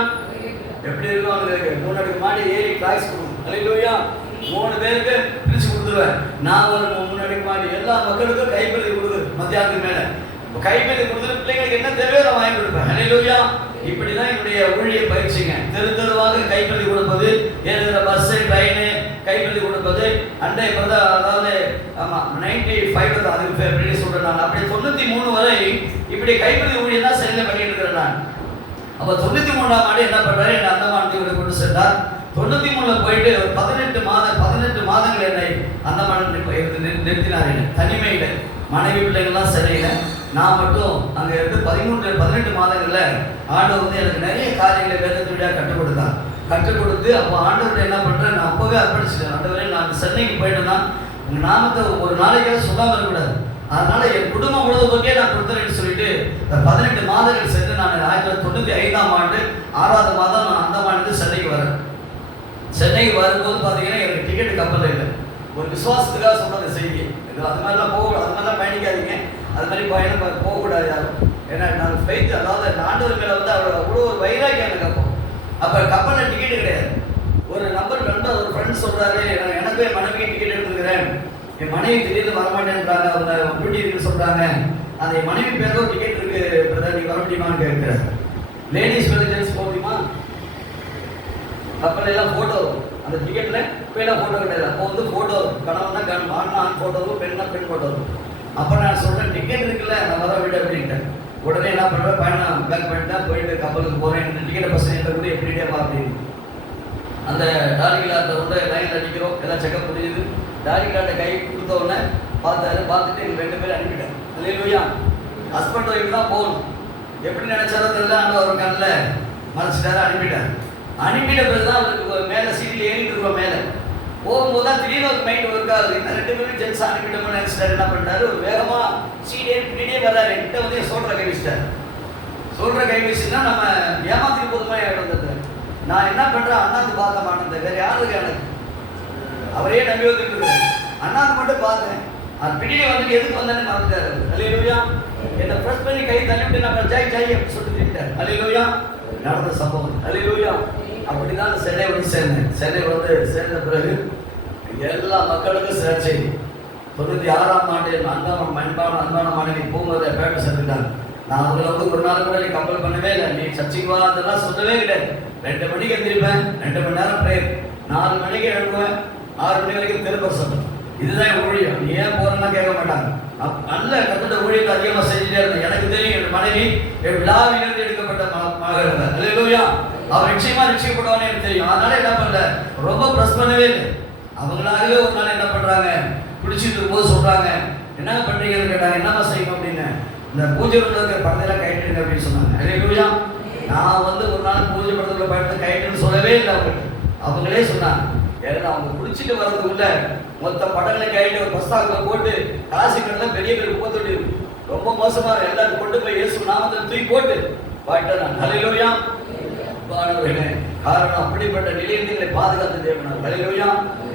எப்படி இருக்கும் அவங்களுக்கு? 3 அடுக்கு மாடி ஏறி கிளாஸ் கொடுக்கும். அல்லேலூயா. 3 பேருக்கு பிரிச்சு கொடுத்துருவேன். நான் ஒரு 3 அடுக்கு மாடி எல்லா மக்களுக்கும் கைப்பற்றி கொடுக்குது. மத்தியானத்துக்கு மேலே கைப்பற்றி கொடுத்துட்டு பிள்ளைங்களுக்கு என்ன தேவையோ நான் வாங்கி கொடுப்பேன். அல்லேலூயா. இப்படிதான் என்னுடைய ஊழிய பயிற்சிங்க. தெருவாக கைப்பற்றி கொடுப்பது, ஏறுகிற பஸ் ட்ரெயின் கைப்பற்றி கொடுப்பது. அண்டை அதாவது ஆமா 95 அதுக்கு எப்படி சொல்றேன் நான். அப்படி 93 வரை இப்படி கைப்பற்றி ஊழியம் தான் சரியில்லை பண்ணிட்டு இருக்கிறேன் நான். அப்ப 93ஆம் ஆண்டு என்ன பண்றாரு, என்ன அந்தமான் தீவுல கொண்டு சென்றார். 93ல போயிட்டு 18 மாதங்கள் என்னை அந்தமான் நிறுத்தினார். என்ன தனிமையில மனைவி பிள்ளைங்கள்லாம் சரியில்ல, நான் மட்டும் அங்கே இருந்து 18 மாதங்கள்ல ஆண்டவர் எனக்கு நிறைய காரியங்களை வேதத்துடைய கற்றுக் கொடுத்தார். கற்றுக் கொடுத்து அப்போ ஆண்டவர்கிட்ட என்ன பண்றேன், நான் அப்பவே அர்ப்பணிச்சிட்டேன். ஆண்டவரே, நான் சென்னைக்கு போயிட்டேன்னா உங்க நாமத்தை ஒரு நாளைக்காக சொல்லாம இருக்கக்கூடாது, அதனால என் குடும்பம் முழுவதுக்கே நான் கொடுத்துறேன்னு சொல்லிட்டு 18 மாதங்கள் சென்று நான் 1995ஆம் ஆண்டு 6வது மாதம் நான் அந்தமானுக்கு சென்னைக்கு வரேன். சென்னைக்கு வரும்போது பார்த்தீங்கன்னா எனக்கு டிக்கெட் கப்பல் இல்லை. ஒரு விசுவாசத்துக்காக சொன்னது செய்தி. அது மாதிரிலாம் அது மாதிரிலாம் பயணிக்காதீங்க. அது மாதிரி பயணம் போகக்கூடாது யாரும். ஏன்னா நான் ஃபெய்த், அதாவது ஆண்டவர் மேலே அவர் அவ்வளோ ஒரு வைராக்கியம் எனக்கு. அப்போ கப்பலில் டிக்கெட்டு கிடையாது. ஒரு நம்பர் ஒரு ஃப்ரெண்ட் சொல்கிறாரு, எனக்கு என் மனைவிக்கு டிக்கெட் எடுத்துக்கிறேன், என் மனைவி திடீர்னு வரமாட்டேன்றாங்க, அவங்க டியூட்டி இருக்குன்னு சொல்கிறாங்க, அந்த என் மனைவி பேரோ டிக்கெட் இருக்கு பிரதர், நீ வர முடியுமான்னு கேட்குறேன். லேடிஸ் மேலே ஜென்ஸ் போக முடியுமா? கப்பல் எல்லாம் ஃபோட்டோ, அந்த டிக்கெட்டில் இப்போலாம் ஃபோட்டோ கிடையாது. அப்போ ஃபோட்டோ கணவன் தான் ஆண் ஃபோட்டோவும் பெண்ணா பெண் ஃபோட்டோவும். அப்போ நான் சொல்கிறேன், டிக்கெட் இருக்குல்ல நான் வர விட அப்படின்ட்டேன். உடனே என்ன பண்ணுறேன், பயணம் பேக் பண்ணிட்டேன், போயிட்டு கப்பலுக்கு போகிறேன், டிக்கெட்டை பஸ் கூட எப்படிடேப்பா அப்படின்னு. அந்த டாடிகளாட்ட உள்ள லைன் அடிக்கிறோம், எல்லாம் செக்அப் முடியுது. டாடிகளாட்ட கை கொடுத்த உடனே பார்த்தாரு, பார்த்துட்டு எங்கள் 2 பேரும் அனுப்பிட்டார். அல்லேலூயா. ஹஸ்பண்ட் ஒய்ஃப் தான் போகணும். எப்படி நினைச்சாரோ தெரியல, ஆனால் அவர் கண்ணில் மறைச்சிட்டாரு, அனுப்பிட்டார். அனுப்பிட்ட பிறகு தான் அவருக்கு மேலே சீட்டில் ஏறிட்டு இருக்கிறோம். மேலே போகும்போது தான் திடீர்னு ஒரு மைண்ட் ஒர்க் ஆகுது. இந்த 2 பேரும் ஜென்ஸ் அனுப்பிட்டோம்னு நினைச்சிட்டாரு. என்ன பண்ணிட்டாரு, ஒரு வேகமாக சீட் ஏறி பின்னாடியே வர்றாரு. என்கிட்ட வந்து சொல்கிற கை வச்சிட்டார். சொல்கிற கை வச்சுன்னா நம்ம ஏமாத்திட்டு போதுமா ஆகிடும். நான் என்ன பண்ணுறேன், அண்ணாந்து பார்த்த மாட்டேன், வேறு யாருக்கு எனக்கு அவரே நம்பி வந்துட்டு அண்ணாந்து மட்டும் பார்த்தேன். அது பின்னாடி வந்துட்டு எதுக்கு வந்தேன்னு மறந்துட்டாரு. அல்லேலூயா. என்னை ப்ரெஸ் பண்ணி கை தள்ளிவிட்டு நம்ம ஜாய் ஜாய் அப்படி சொல்லிட்டு விட்டார். அல்லேலூயா. நடந்த சம்பவம். அல்லேலூயா. அப்படிதான் சென்னை வந்து சேர்ந்தேன். சென்னை வந்து சேர்ந்த பிறகு எல்லா மக்களுக்கும் சேர்ச்சி 96ஆம் ஆண்டு அன்பான மனைவி பூங்கோதை பேட்டை சேர்ந்துட்டாங்க. நான் அவங்களை வந்து ஒரு நாள் கூட நீ கம்பல் பண்ணவே இல்லை, நீ சர்ச்சைக்கு வா அதெல்லாம் சொல்லவே கிடையாது. 2 மணிக்கு எழுந்திருப்பேன், 2 மணி நேரம் பிரேயர், 4 மணிக்கு எழுதுவேன், 6 மணி வரைக்கும் திரும்ப சொல்லுவேன். இதுதான் ஊழியம். நீ ஏன் போறேன்னா கேட்க மாட்டாங்க. நல்ல கத்துட்ட ஊழியத்தை அதிகமாக செஞ்சுட்டே இருந்தேன். எனக்கு தெரியும், என் மனைவி என் விழாவிலிருந்து எடுக்கப்பட்ட மகள். அல்லேலூயா. அவர் நிச்சயமா நிச்சயப்படுவான்னு எனக்கு தெரியும். அதனால என்ன பண்ணல, ரொம்ப ப்ரெஸ் பண்ணவே இல்லை. அவங்களாகவே ஒரு நாள் என்ன பண்றாங்க, குடிச்சிட்டு இருக்கும்போது சொல்றாங்க, என்ன பண்றீங்கன்னு கேட்டாங்க. என்னமா செய்யணும் அப்படின்னு, இந்த பூஜை படத்துல படத்தெல்லாம் கைட்டுங்க அப்படின்னு சொன்னாங்க. அல்லேலூயா. நான் வந்து ஒரு நாள் பூஜை படத்துல படத்தை கைட்டுன்னு சொல்லவே இல்லை. அவங்களே சொன்னாங்க. ஏன்னா அவங்க குடிச்சிட்டு வர்றதுக்குள்ள மொத்த படங்களை கைட்டு ஒரு பஸ்தாக்கில் போட்டு காசு கடலாம் பெரிய பெரிய குப்பத்தொட்டி ரொம்ப மோசமா எல்லாரும் கொண்டு போய் இயேசு நாமத்தில் தூக்கி போட்டு பாட்டான். அல்லேலூயா. காரணம் அப்படிப்பட்ட நிலையங்களை பாதுகாத்து தேவனார். அல்லேலூயா.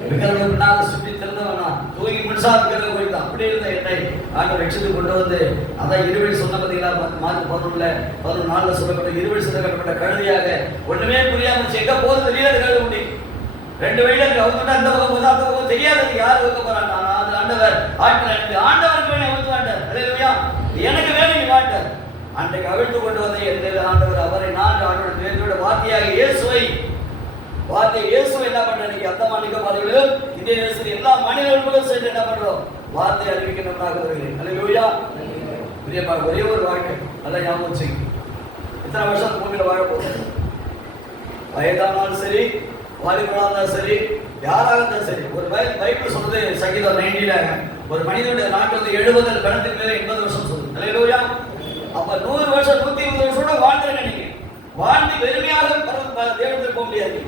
விக்கிரகம் பின்னால சுற்றி திறந்தவனா தூங்கி மின்சாரத்துக்காக போயிட்டு அப்படி இருந்த என்னை ஆண்டவர் ரட்சித்து கொண்டு வந்து, அதான் இருவழி சொன்ன பார்த்தீங்களா, மார்க் 11:14 சொல்லப்பட்ட இருவழி சொல்லப்பட்ட கழுதியாக ஒண்ணுமே புரியாம எங்க போறது தெரியாது. கழுத முடி 2 வழியில அவங்க அந்த பக்கம் போது அந்த பக்கம் தெரியாது, யார் வைக்க போறாங்க. அது ஆண்டவர் ஆண்டவருக்கு வேணும் ஊத்துவாண்டார். அல்லேலூயா. எனக்கு வேணும் நீ வாண்டார். அன்றைக்கு அவிழ்த்து கொண்டு வந்த எந்த ஆண்டவர் அவரை நான் ஆண்டவருடைய வார்த்தையாக இயேசுவை என்ன பண்றேன், இன்னைக்கு அந்த மாநில பாதைகளிலும் இந்திய தேசத்தில் எல்லா மாநிலங்களும் சேர்ந்து என்ன பண்றோம், வார்த்தை அறிவிக்கணும்னாக வருகிறேன். அல்லேலூயா. ஒரே ஒரு வாழ்க்கை, அதான் ஞாபகம் செய்யும். இத்தனை வருஷம் பூமியில வாழ போகுது. வயதானாலும் சரி, வாலிபனாக இருந்தாலும் சரி, யாராக இருந்தாலும் சரி, ஒரு பைபிள் சொல்றது சங்கீதம் 90ல ஒரு மனிதனுடைய நாட்கள் வந்து 70 கணத்துக்கு மேல 80 வருஷம் சொல்லுது. அல்லேலூயா. அப்ப 100 வருஷம் 120 வருஷம் வாழ்ந்துருங்க. நீங்க வாழ்ந்து பெருமையாக தேவனத்தில் போக முடியாது.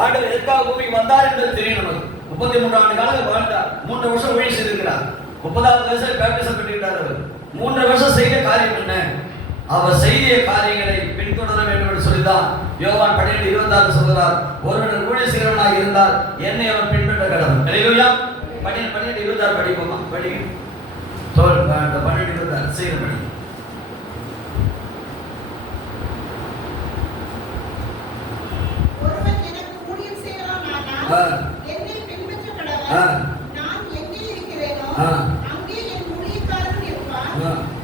ஆண்டவர் எதற்காக பூமிக்கு வந்தார் என்பது தெரியும் நமக்கு. 33 ஆண்டு காலம் வாழ்ந்தார். 3 வருஷம் ஊழியம் செய்திருக்கிறார். 30வது வயசில் பேப்டிசம் பெற்றுவிட்டார். அவர் 3 வருஷம் செய்த காரியம் என்ன, அவர் செய்திய காரியங்களை பின்தொடர வேண்டும் என்று சொல்லிதான் யோவான் 12:26 சொல்கிறார், ஒருவன் ஊழியம் செய்கிறவனாக இருந்தால் என்னை அவன் பின்பற்ற கடவுள். அல்லேலூயா. 12:26 படிப்போமா, படிங்க. 12:26 செய்கிற படி. என்னை பின்பற்ற கடவுள். நான் எங்கே இருக்கிறேனோ அங்கே என் ஊழியக்காரன் இருப்பான்.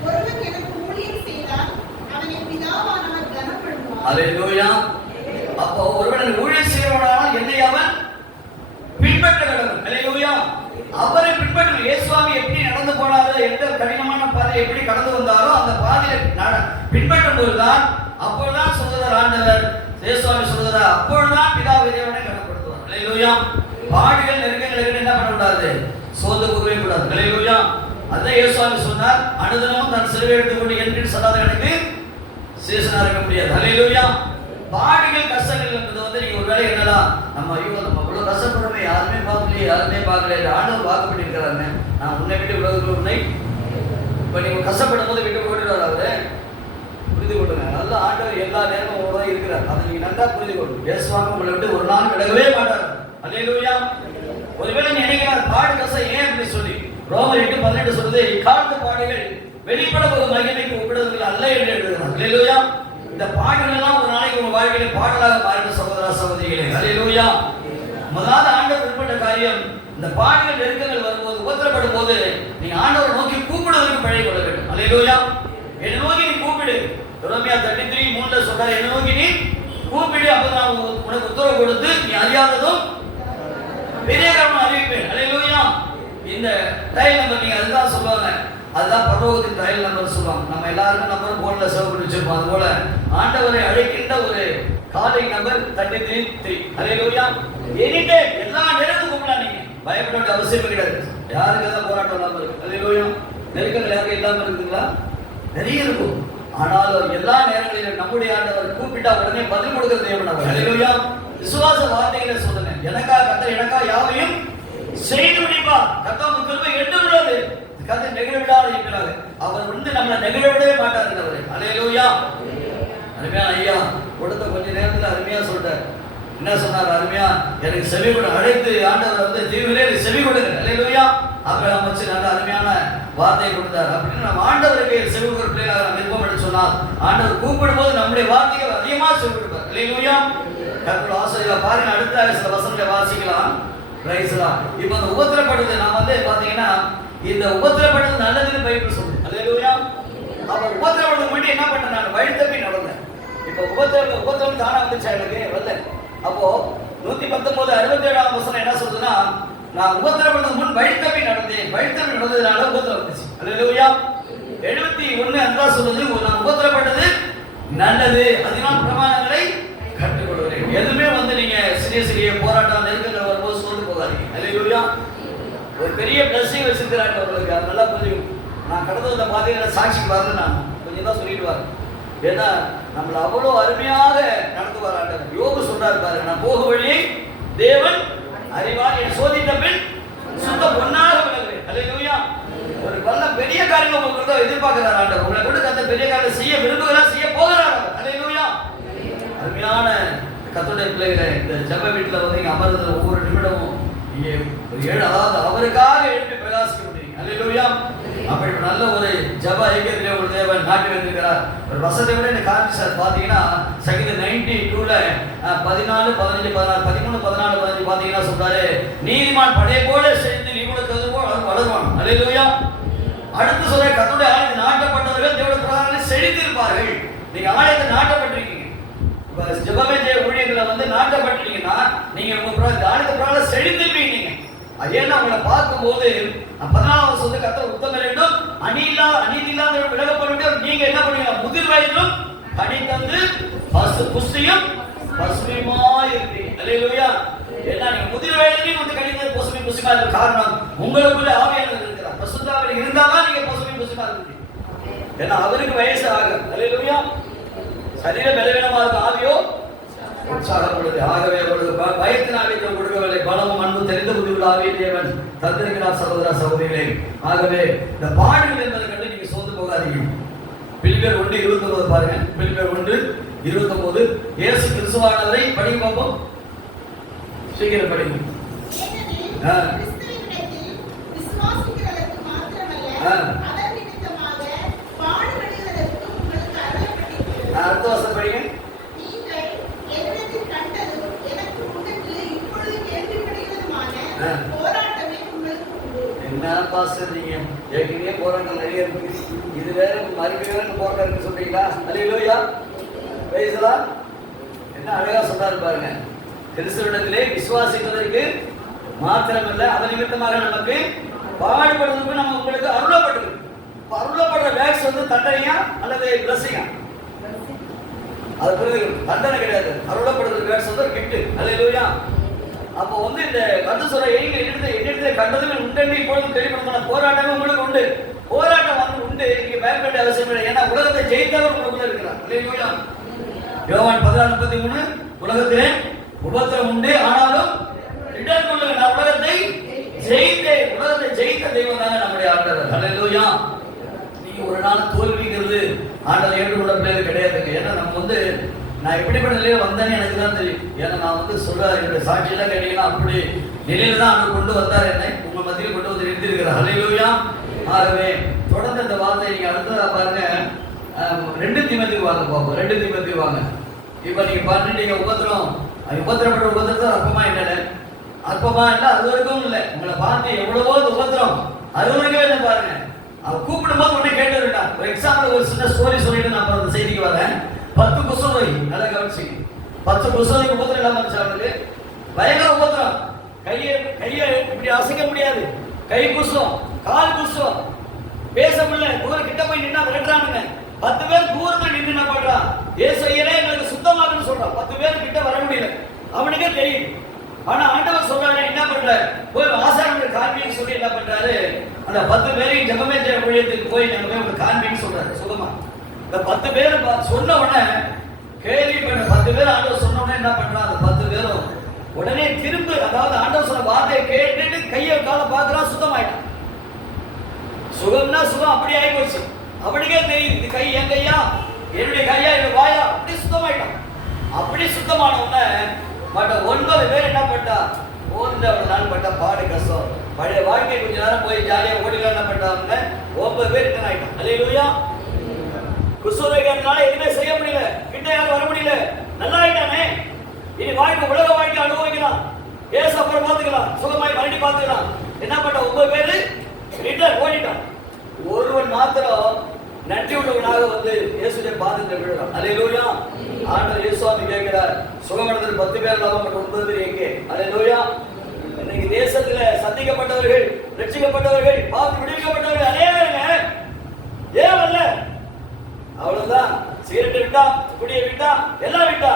ஒருவன் எனக்கு ஊழியம் செய்தால் அவனை பிதாவானவர் கனப்படுவார். அல்லேலூயா. அப்போ ஒருவன் ஊழியம் செய்கிறவனானால் என்னை அவன் பின்பற்ற கடவுள். அல்லேலூயா. அவரை பின்பற்ற இயேசுவாமி எப்படி நடந்து போனாரோ, எந்த கடினமான பாதை எப்படி கடந்து வந்தாரோ அந்த பாதையை பின்பற்றும் போதுதான், அப்பொழுதுதான் சொல்கிறார் ஆண்டவர் இயேசுவாமி சொல்கிறார், அப்பொழுதுதான் பிதாவை தேவனை கனப்படுத்துவார். அல்லேலூயா. பாடுகள் நெருக்கங்களுக்கு என்ன பண்ணக்கூடாது, சோர்ந்து போகவே கூடாது. அல்லேலூயா. அதான் இயேசுவாமி சொன்னார், அனுதினமும் தன் சிலுவை எடுத்துக்கொண்டு என்று சொல்லாத எனக்கு சீசனா இருக்க முடியாது. அல்லேலூயா. பாடுகள் கஷ்டங்கள் என்பது வந்து நீங்க ஒரு வேலை என்னடா நம்ம இவ்வளவு கஷ்டப்படுறோமே, யாருமே பார்க்கலையே ஆண்டவர் வாக்குப்பட்டிருக்கிறாங்க, நான் உன்னை விட்டு உலகத்தில் உன்னை இப்ப நீங்க கஷ்டப்படும் போது விட்டு போட்டுட்டு அவரு புரிந்து கொள்ளுங்க. நல்லா ஆண்டவர் எல்லா நேரமும் உங்களோட இருக்கிறார். அதை நீங்க நல்லா புரிந்து கொள்ளுங்க. இயேசுவாங்க உங்களை விட்டு ஒரு நாள் விலகவே மாட்டார். அல்லேலூயா. ஒருவேளை நீ நினைக்கிறார் பாடு கஷ்டம் ஏன் அப்படி சொல்லி, ரோமர் 8:18 சொல்லுது, இக்காலத்து பாடுகள் வெளிப்பட போகும் மகிமைக்கு ஒப்பிடுவதில் அல்ல என்று எழுதுகிறார். அல்லேலூயா. இந்த பாடுகள் எல்லாம் ஒரு நாளைக்கு உங்க வாழ்க்கையில பாடலாக மாறின சகோதர சகோதரிகளே. அல்லேலூயா. முதலாவது ஆண்டவர் விருப்பப்பட்ட காரியம், இந்த பாடுகள் நெருக்கங்கள் வரும்போது உபத்திரப்படும் போது நீங்க ஆண்டவரை நோக்கி கூப்பிடுவதற்கு பழகி கொள்ள வேண்டும். அல்லேலூயா. என்னை நோக்கி நீ கூப்பிடு. எரேமியா 33:3 சொல்றாரு, என்னை நோக்கி நீ கூப்பிடு, அப்ப நான் உனக்கு உத்தரவு கொடுத்து நீ அறியாததும் பெரிய காரணம் அறிவிப்பேன். அல்லேலூயா. இந்த டைல் நம்பர் நீங்க அதுதான் சொல்லுவாங்க, அதுதான் பரலோகத்தின் டைல் நம்பர் சொல்லுவாங்க. நம்ம எல்லாருக்கும் நம்பர் போன்ல சேவ் பண்ணி வச்சிருப்போம். அது போல ஆண்டவரை அழைக்கின்ற ஒரு காலிங் நம்பர் 33. ஹalleluya. எனி டைம் எல்லா நேரத்துக்கும் கூப்பிடலாம். நீங்க பயப்பட வேண்டிய அவசியம் கிடையாது. யாருக்கு தான் போராட்டம் இல்லாம இருக்கு? ஹalleluya. நெருக்கங்கள் யாருக்கு இல்லாம இருக்குங்களா? நிறைய இருக்கும். ஆனாலும் எல்லா நேரங்களிலும் நம்முடைய ஆண்டவர் கூப்பிட்டா உடனே பதில் கொடுக்கிற தேவன் அவர். ஹalleluya. விசுவாச வார்த்தைகளை சொல்லுங்க. எனக்கா யாவையும் செய்து முடிப்பார். கர்த்தர் கிருபை என்றும் உள்ளது. கர்த்தர் நெகிழவிடாத இருக்கிறார். அவர் நம்மளை நெகிழவிடவே மாட்டார் அவர். ஹalleluya. அருமையா ஐயா கொடுத்த கொஞ்ச நேரத்தில் அருமையா சொல்றார். என்ன சொன்னார்? அருமையா எனக்கு செவி கொடு அழைத்து ஆண்டவர் தீவிரே செவி கொடுங்க. ஹalleluya. ஆபிரகாம் வச்சு நல்ல அருமையான வார்த்தையை கொடுத்தார். அப்படின்னு நம்ம ஆண்டவருக்கு செவி கொடுக்கிற பிள்ளைகளாக நம்ம இருப்போம் என்று சொன்னால் ஆண்டவர் கூப்பிடும் போது நம்முடைய வார்த்தைகள் அதிகமா செவி கொடுப்பார். ஹalleluya. கர்த்தருடைய ஆசீர்வாதம் பாருங்க. அடுத்த சில வசனங்களை வாசிக்கலாம். பிரைஸ்லாம். இப்போ அந்த உபத்திரப்படுது நான் பாத்தீங்கன்னா இந்த உபத்திரப்படுறது நல்லதுன்னு பைபிள் சொல்லுது. ஹalleluya. அவர் உபத்திரப்படுறது முன்னாடி என்ன பண்ணேன்? நான் வழி தப்பி நடந்தேன். இப்போ உபத்திரம் தானா வந்துச்சு எனக்கு வரல. அப்போ 119:67 வசனம் என்ன சொல்றதுன்னா, நான் உபத்திரப்படுறதுக்கு முன் வழி தப்பி நடந்தேன். வழி தப்பி நடந்ததுனால உபத்திரம் வந்துச்சு. ஹalleluya. 71 அதான் சொல்லுது, நான் உபத்திரப்பட்டது நல்லது, அதனால் பிரமாணங்களை கற்றுக்கொள்கிறேன். எதுவுமே நீங்க சிறிய போராட்டம் நெருக்கங்கள் வரும்போது சோர்ந்து போகாதீங்க. ஹalleluya. ஒரு பெரிய பிளஸிங் வச்சிருக்கிறாங்க உங்களுக்கு. அது நல்லா புரியும். நான் கடந்து வந்த பாதையில சாட்சிக்கு வரல. நான் கொஞ்சம் தான் சொல்லிட்டு வரேன். ஏன்னா நம்மள அவ்வளோ அருமையாக நடந்து வராங்க. யோபு சொல்றாரு பாருங்க, நான் போக வழியை தேவன் அறிவார், என் சோதித்த பின் சுத்த பொன்னாக விளங்குவேன். ஹalleluya. ஒரு நல்ல பெரிய காரியம் உங்களுக்கு எதிர்பார்க்கிறார் ஆண்டவர். உங்களை கூட அந்த பெரிய காரியம் செய்ய விரும்புகிறார், செய்ய போகிறார். ஹalleluya. அருமையான கர்த்தருடைய பிள்ளைகளே, இந்த ஜெப வீட்டில் நீங்க அமர்ந்த ஒவ்வொரு நிமிடமும் அதாவது அவருக்காக எழுப்பி பிரகாசிக்க முடியும். ஹalleluya. அப்படி நல்ல ஒரு ஜெப ஐக்கியத்திலே ஒரு தேவன் நாட்டி வந்திருக்கிறார். ஒரு வசனத்தை விட இந்த கான்செப்ட் பாத்தீங்கன்னா சங்கீதம் 92ல 14, 15, 16, 13, 14, 15 பாத்தீங்கன்னா சொல்றாரு, நீதிமான் படை போல செழித்து நீங்குவது போல் அது வளருவான். ஹalleluya. அடுத்து சொல்ற கர்த்தருடைய ஆலயத்தில் நாட்டப்பட்டவர்கள் தேவனுடைய பிரகாரங்களில் செழித்திருப்பார்கள். நீங்க ஆலயத்தில் நாட்டப்பட்டிருக்கீங்க. ஜெபமே ஜெய ஊழியர்களை நாட்டப்பட்டிருக்கீங்கன்னா நீங்க உங்க ஆலயத்தை பிரகாரம் செழித்திருப்பீங்க. நீங்க ஏன்னா உங்களை பார்க்கும்போது 14 வருஷத்துக்கு கர்த்தர் உத்தம வேண்டும், அநீதி இல்லாத விலகப்பட வேண்டும். நீங்க என்ன பண்ணுவீங்க? முதிர் வயதிலும் கனி தந்து புஷ்டியும் பசுமையுமாய் இருப்பீங்க. ஹalleluya. ஏன்னா நீங்க முதிர் வயதிலும் கனி தந்து புஷ்டியுமா இருக்க காரணம் உங்களுக்குள்ள ஆவியானவர் இருக்கிறார். பரிசுத்த ஆவியானவர் இருந்தாதான் நீங்க புஷ்டியுமா இருப்பீங்க. ஏன்னா அவருக்கு வயசு ஆகும். ஹalleluya. சரீரம் பலவீனமா இருக்கும், ஆவியோ உற்சாகப்படுது. ஆகவே பயத்தின் ஆவியத்தை கொடுக்கவில்லை, பலமும் அன்பும் தெரிந்த புத்தியுள்ள ஆவியை தேவன் தந்திருக்கிறார். சகோதர சகோதரிகளே, ஆகவே இந்த பாடுகள் என்பதை கண்டு நீங்க சோர்ந்து போகாதீங்க. பிலிப்பியர் 1:29 பாருங்க. பிலிப்பியர் 1:29 இயேசு கிறிஸ்துவானவரை படிக்க பார்ப்போம். சீக்கிரம் படிங்க. அடுத்த வருஷம் படிங்க. என்ன பாஸ்டர் நீங்க ஏற்கனவே போராட்டம் நிறைய இருக்கு, இது வேற மறுபடியும் போராட்டம் இருக்கு சொல்றீங்களா? ஹalleluya. பேசலாம். என்ன அழகா சொல்றாரு பாருங்க. கிறிஸ்துவிடத்திலே விசுவாசிப்பதற்கு மாத்திரமல்ல, அவர் நிமித்தமாக நமக்கு பாடுபடுவதற்கு நம்ம உங்களுக்கு அருளப்பட்டது. அருளப்படுற வேக்ஸ் தண்டனையா அல்லது பிளஸிங்கா? அது புரியுது. தண்டனை கிடையாது. அருளப்படுறது வேக்ஸ் கிட்டு. ஹalleluya. அப்போ இந்த கருத்து சொல்ற என்னிடத்துல கண்டதும் உண்டு, இப்பொழுது வெளிப்படுத்தின போராட்டமே உங்களுக்கு உண்டு. போராட்டம் உண்டு. நீங்க பயப்பட அவசியம் இல்லை. ஏன்னா உலகத்தை ஜெயித்தவர் உங்களுக்குள்ள இருக்கிறார். ஹalleluya. யோவான் 16:33 உலகத்திலே உபத்திரம் உண்டு, ஆனாலும் ரிட்டர்ன் கொள்ளுங்க, நான் உலகத்தை ஜெயித்தேன். உலகத்தை ஜெயித்த தெய்வம் தாங்க நம்முடைய ஆண்டவர். ஹalleluya. நீங்க ஒரு நாள் தோல்விங்கிறது ஆண்டவர் ஏற்றுக்கொள்ள பிள்ளைகள் கிடையாதுங்க. ஏன்னா நம்ம நான் எப்படிப்பட்ட நிலையில வந்தேன்னு எனக்கு தான் தெரியும். ஏன்னா நான் சொல்ற என்னுடைய சாட்சியெல்லாம் கேட்டீங்கன்னா அப்படி நிலையில தான் அவர் கொண்டு வந்தார். என்னை உங்க மத்தியில் கொண்டு வந்து நிறுத்திருக்கிறார். ஹalleluya. ஆகவே தொடர்ந்து இந்த வார்த்தை நீங்க அடுத்ததா பாருங்க. 2 தீமோத்தேயு வாங்க பார்ப்போம். 2 தீமோத்தேயு வாங்க. இப்ப நீங்க பண்ணிட்டீங்க உபத்திரப்பட்ட உபத்திரத்தை அற்பமா என்னன்னு அற்பமா இல்லை, அது வரைக்கும் இல்லை. உங்களை பார்த்து எவ்வளவோ உபத்திரம் அது வரைக்கும் இல்லை. பாருங்க, அவர் கூப்பிடும் போது உடனே கேட்டுருக்கா. ஒரு எக்ஸாம்பிள் ஒரு சின்ன ஸ்டோரி சொல்லிட்டு நான் அந்த செய்திக்கு வரேன். 10 குஷ்டரோகி, நல்லா கவனிச்சிங்க. 10 குஷ்டரோகி உபத்திரம் இல்லாம இருந்துச்சு. பயங்கர உபத்திரம். கையை இப்படி அசைக்க முடியாது. கை குஷ்டம், கால் குஷ்டம், பேச முடியல. தூரம் கிட்ட போய் நின்னா விரட்டுறானுங்க. 10 பேர் தூரத்தில் நின்று என்ன பண்றான்? ஏசு ஐயரே எங்களுக்கு சுத்தமாக்குன்னு சொல்றான். 10 பேர் கிட்ட வர முடியல, அவனுக்கே தெரியும். ஆனா ஆண்டவர் சொல்றாரு, என்ன பண்ற, போய் ஆசாரியர்கள் காண்பின்னு சொல்லி என்ன பண்றாரு, அந்த 10 பேரையும் ஜெபமே செய்ய ஊழியத்துக்கு போய் நாங்க போய் உங்களுக்கு காண்பின்னு சொல்றாரு. சுகமா இந்த 10 பேர் சொன்ன உடனே கேள்வி பண்ண 10 பேர் ஆண்டவர் சொன்ன உடனே என்ன பண்றான், அந்த 10 பேரும் உடனே திரும்ப, அதாவது ஆண்டவர் சொன்ன வார்த்தையை கேட்டுட்டு கையை காலை பார்க்கறான், சுத்தமாயிட்டான். சுகம்னா சுகம் அப்படி ஆகி போச்சு. அவனுக்கே தெரியும், இது கை என் கையா, என்னுடைய கையா, என்னுடைய வாயா, அப்படி சுத்தமாயிட்டான். அப்படி சுத்தமான உடனே பட் 9 பேர் என்ன பண்ணா, ஓடுற ஒரு நாள் பட்டா பாடு கஷ்டம், பழைய வாழ்க்கை கொஞ்ச நேரம் போய் ஜாலியா ஓடிலாம் என்ன பண்ணாங்க, 9 பேர் என்ன ஆயிட்டான். அல்லேலூயா. குசுரோகினால எதுவுமே செய்ய முடியல, கிட்ட யாரும் வர முடியல, நல்லா ஆயிட்டானே, இனி வாழ்க்கை உலக வாழ்க்கை அனுபவிக்கலாம், ஏசு அப்புறம் பார்த்துக்கலாம், சுகமாய் மறுபடி பார்த்துக்கலாம். என்ன பண்ண, 9 பேரு ரிட்டர்ன் ஓடிட்டான். ஒருவன் மாத்திரம் நன்றி உள்ளவனாக வந்து இயேசுவை பாதத்தில் விழுறான். அல்லேலூயா. ஆண்டவர் இயேசுவாமி கேட்கிறார், சுகமடைந்தது 10 பேர் இல்லாம 9 பேர் எங்கே? அல்லேலூயா. இன்னைக்கு தேசத்துல சந்திக்கப்பட்டவர்கள், ரட்சிக்கப்பட்டவர்கள், பாவத்தில் விடுவிக்கப்பட்டவர்கள் அநேகருங்க. ஏன் வரல? அவ்வளவுதான். சிகரெட்டை விட்டா, குடியை விட்டா, எல்லாம் விட்டா,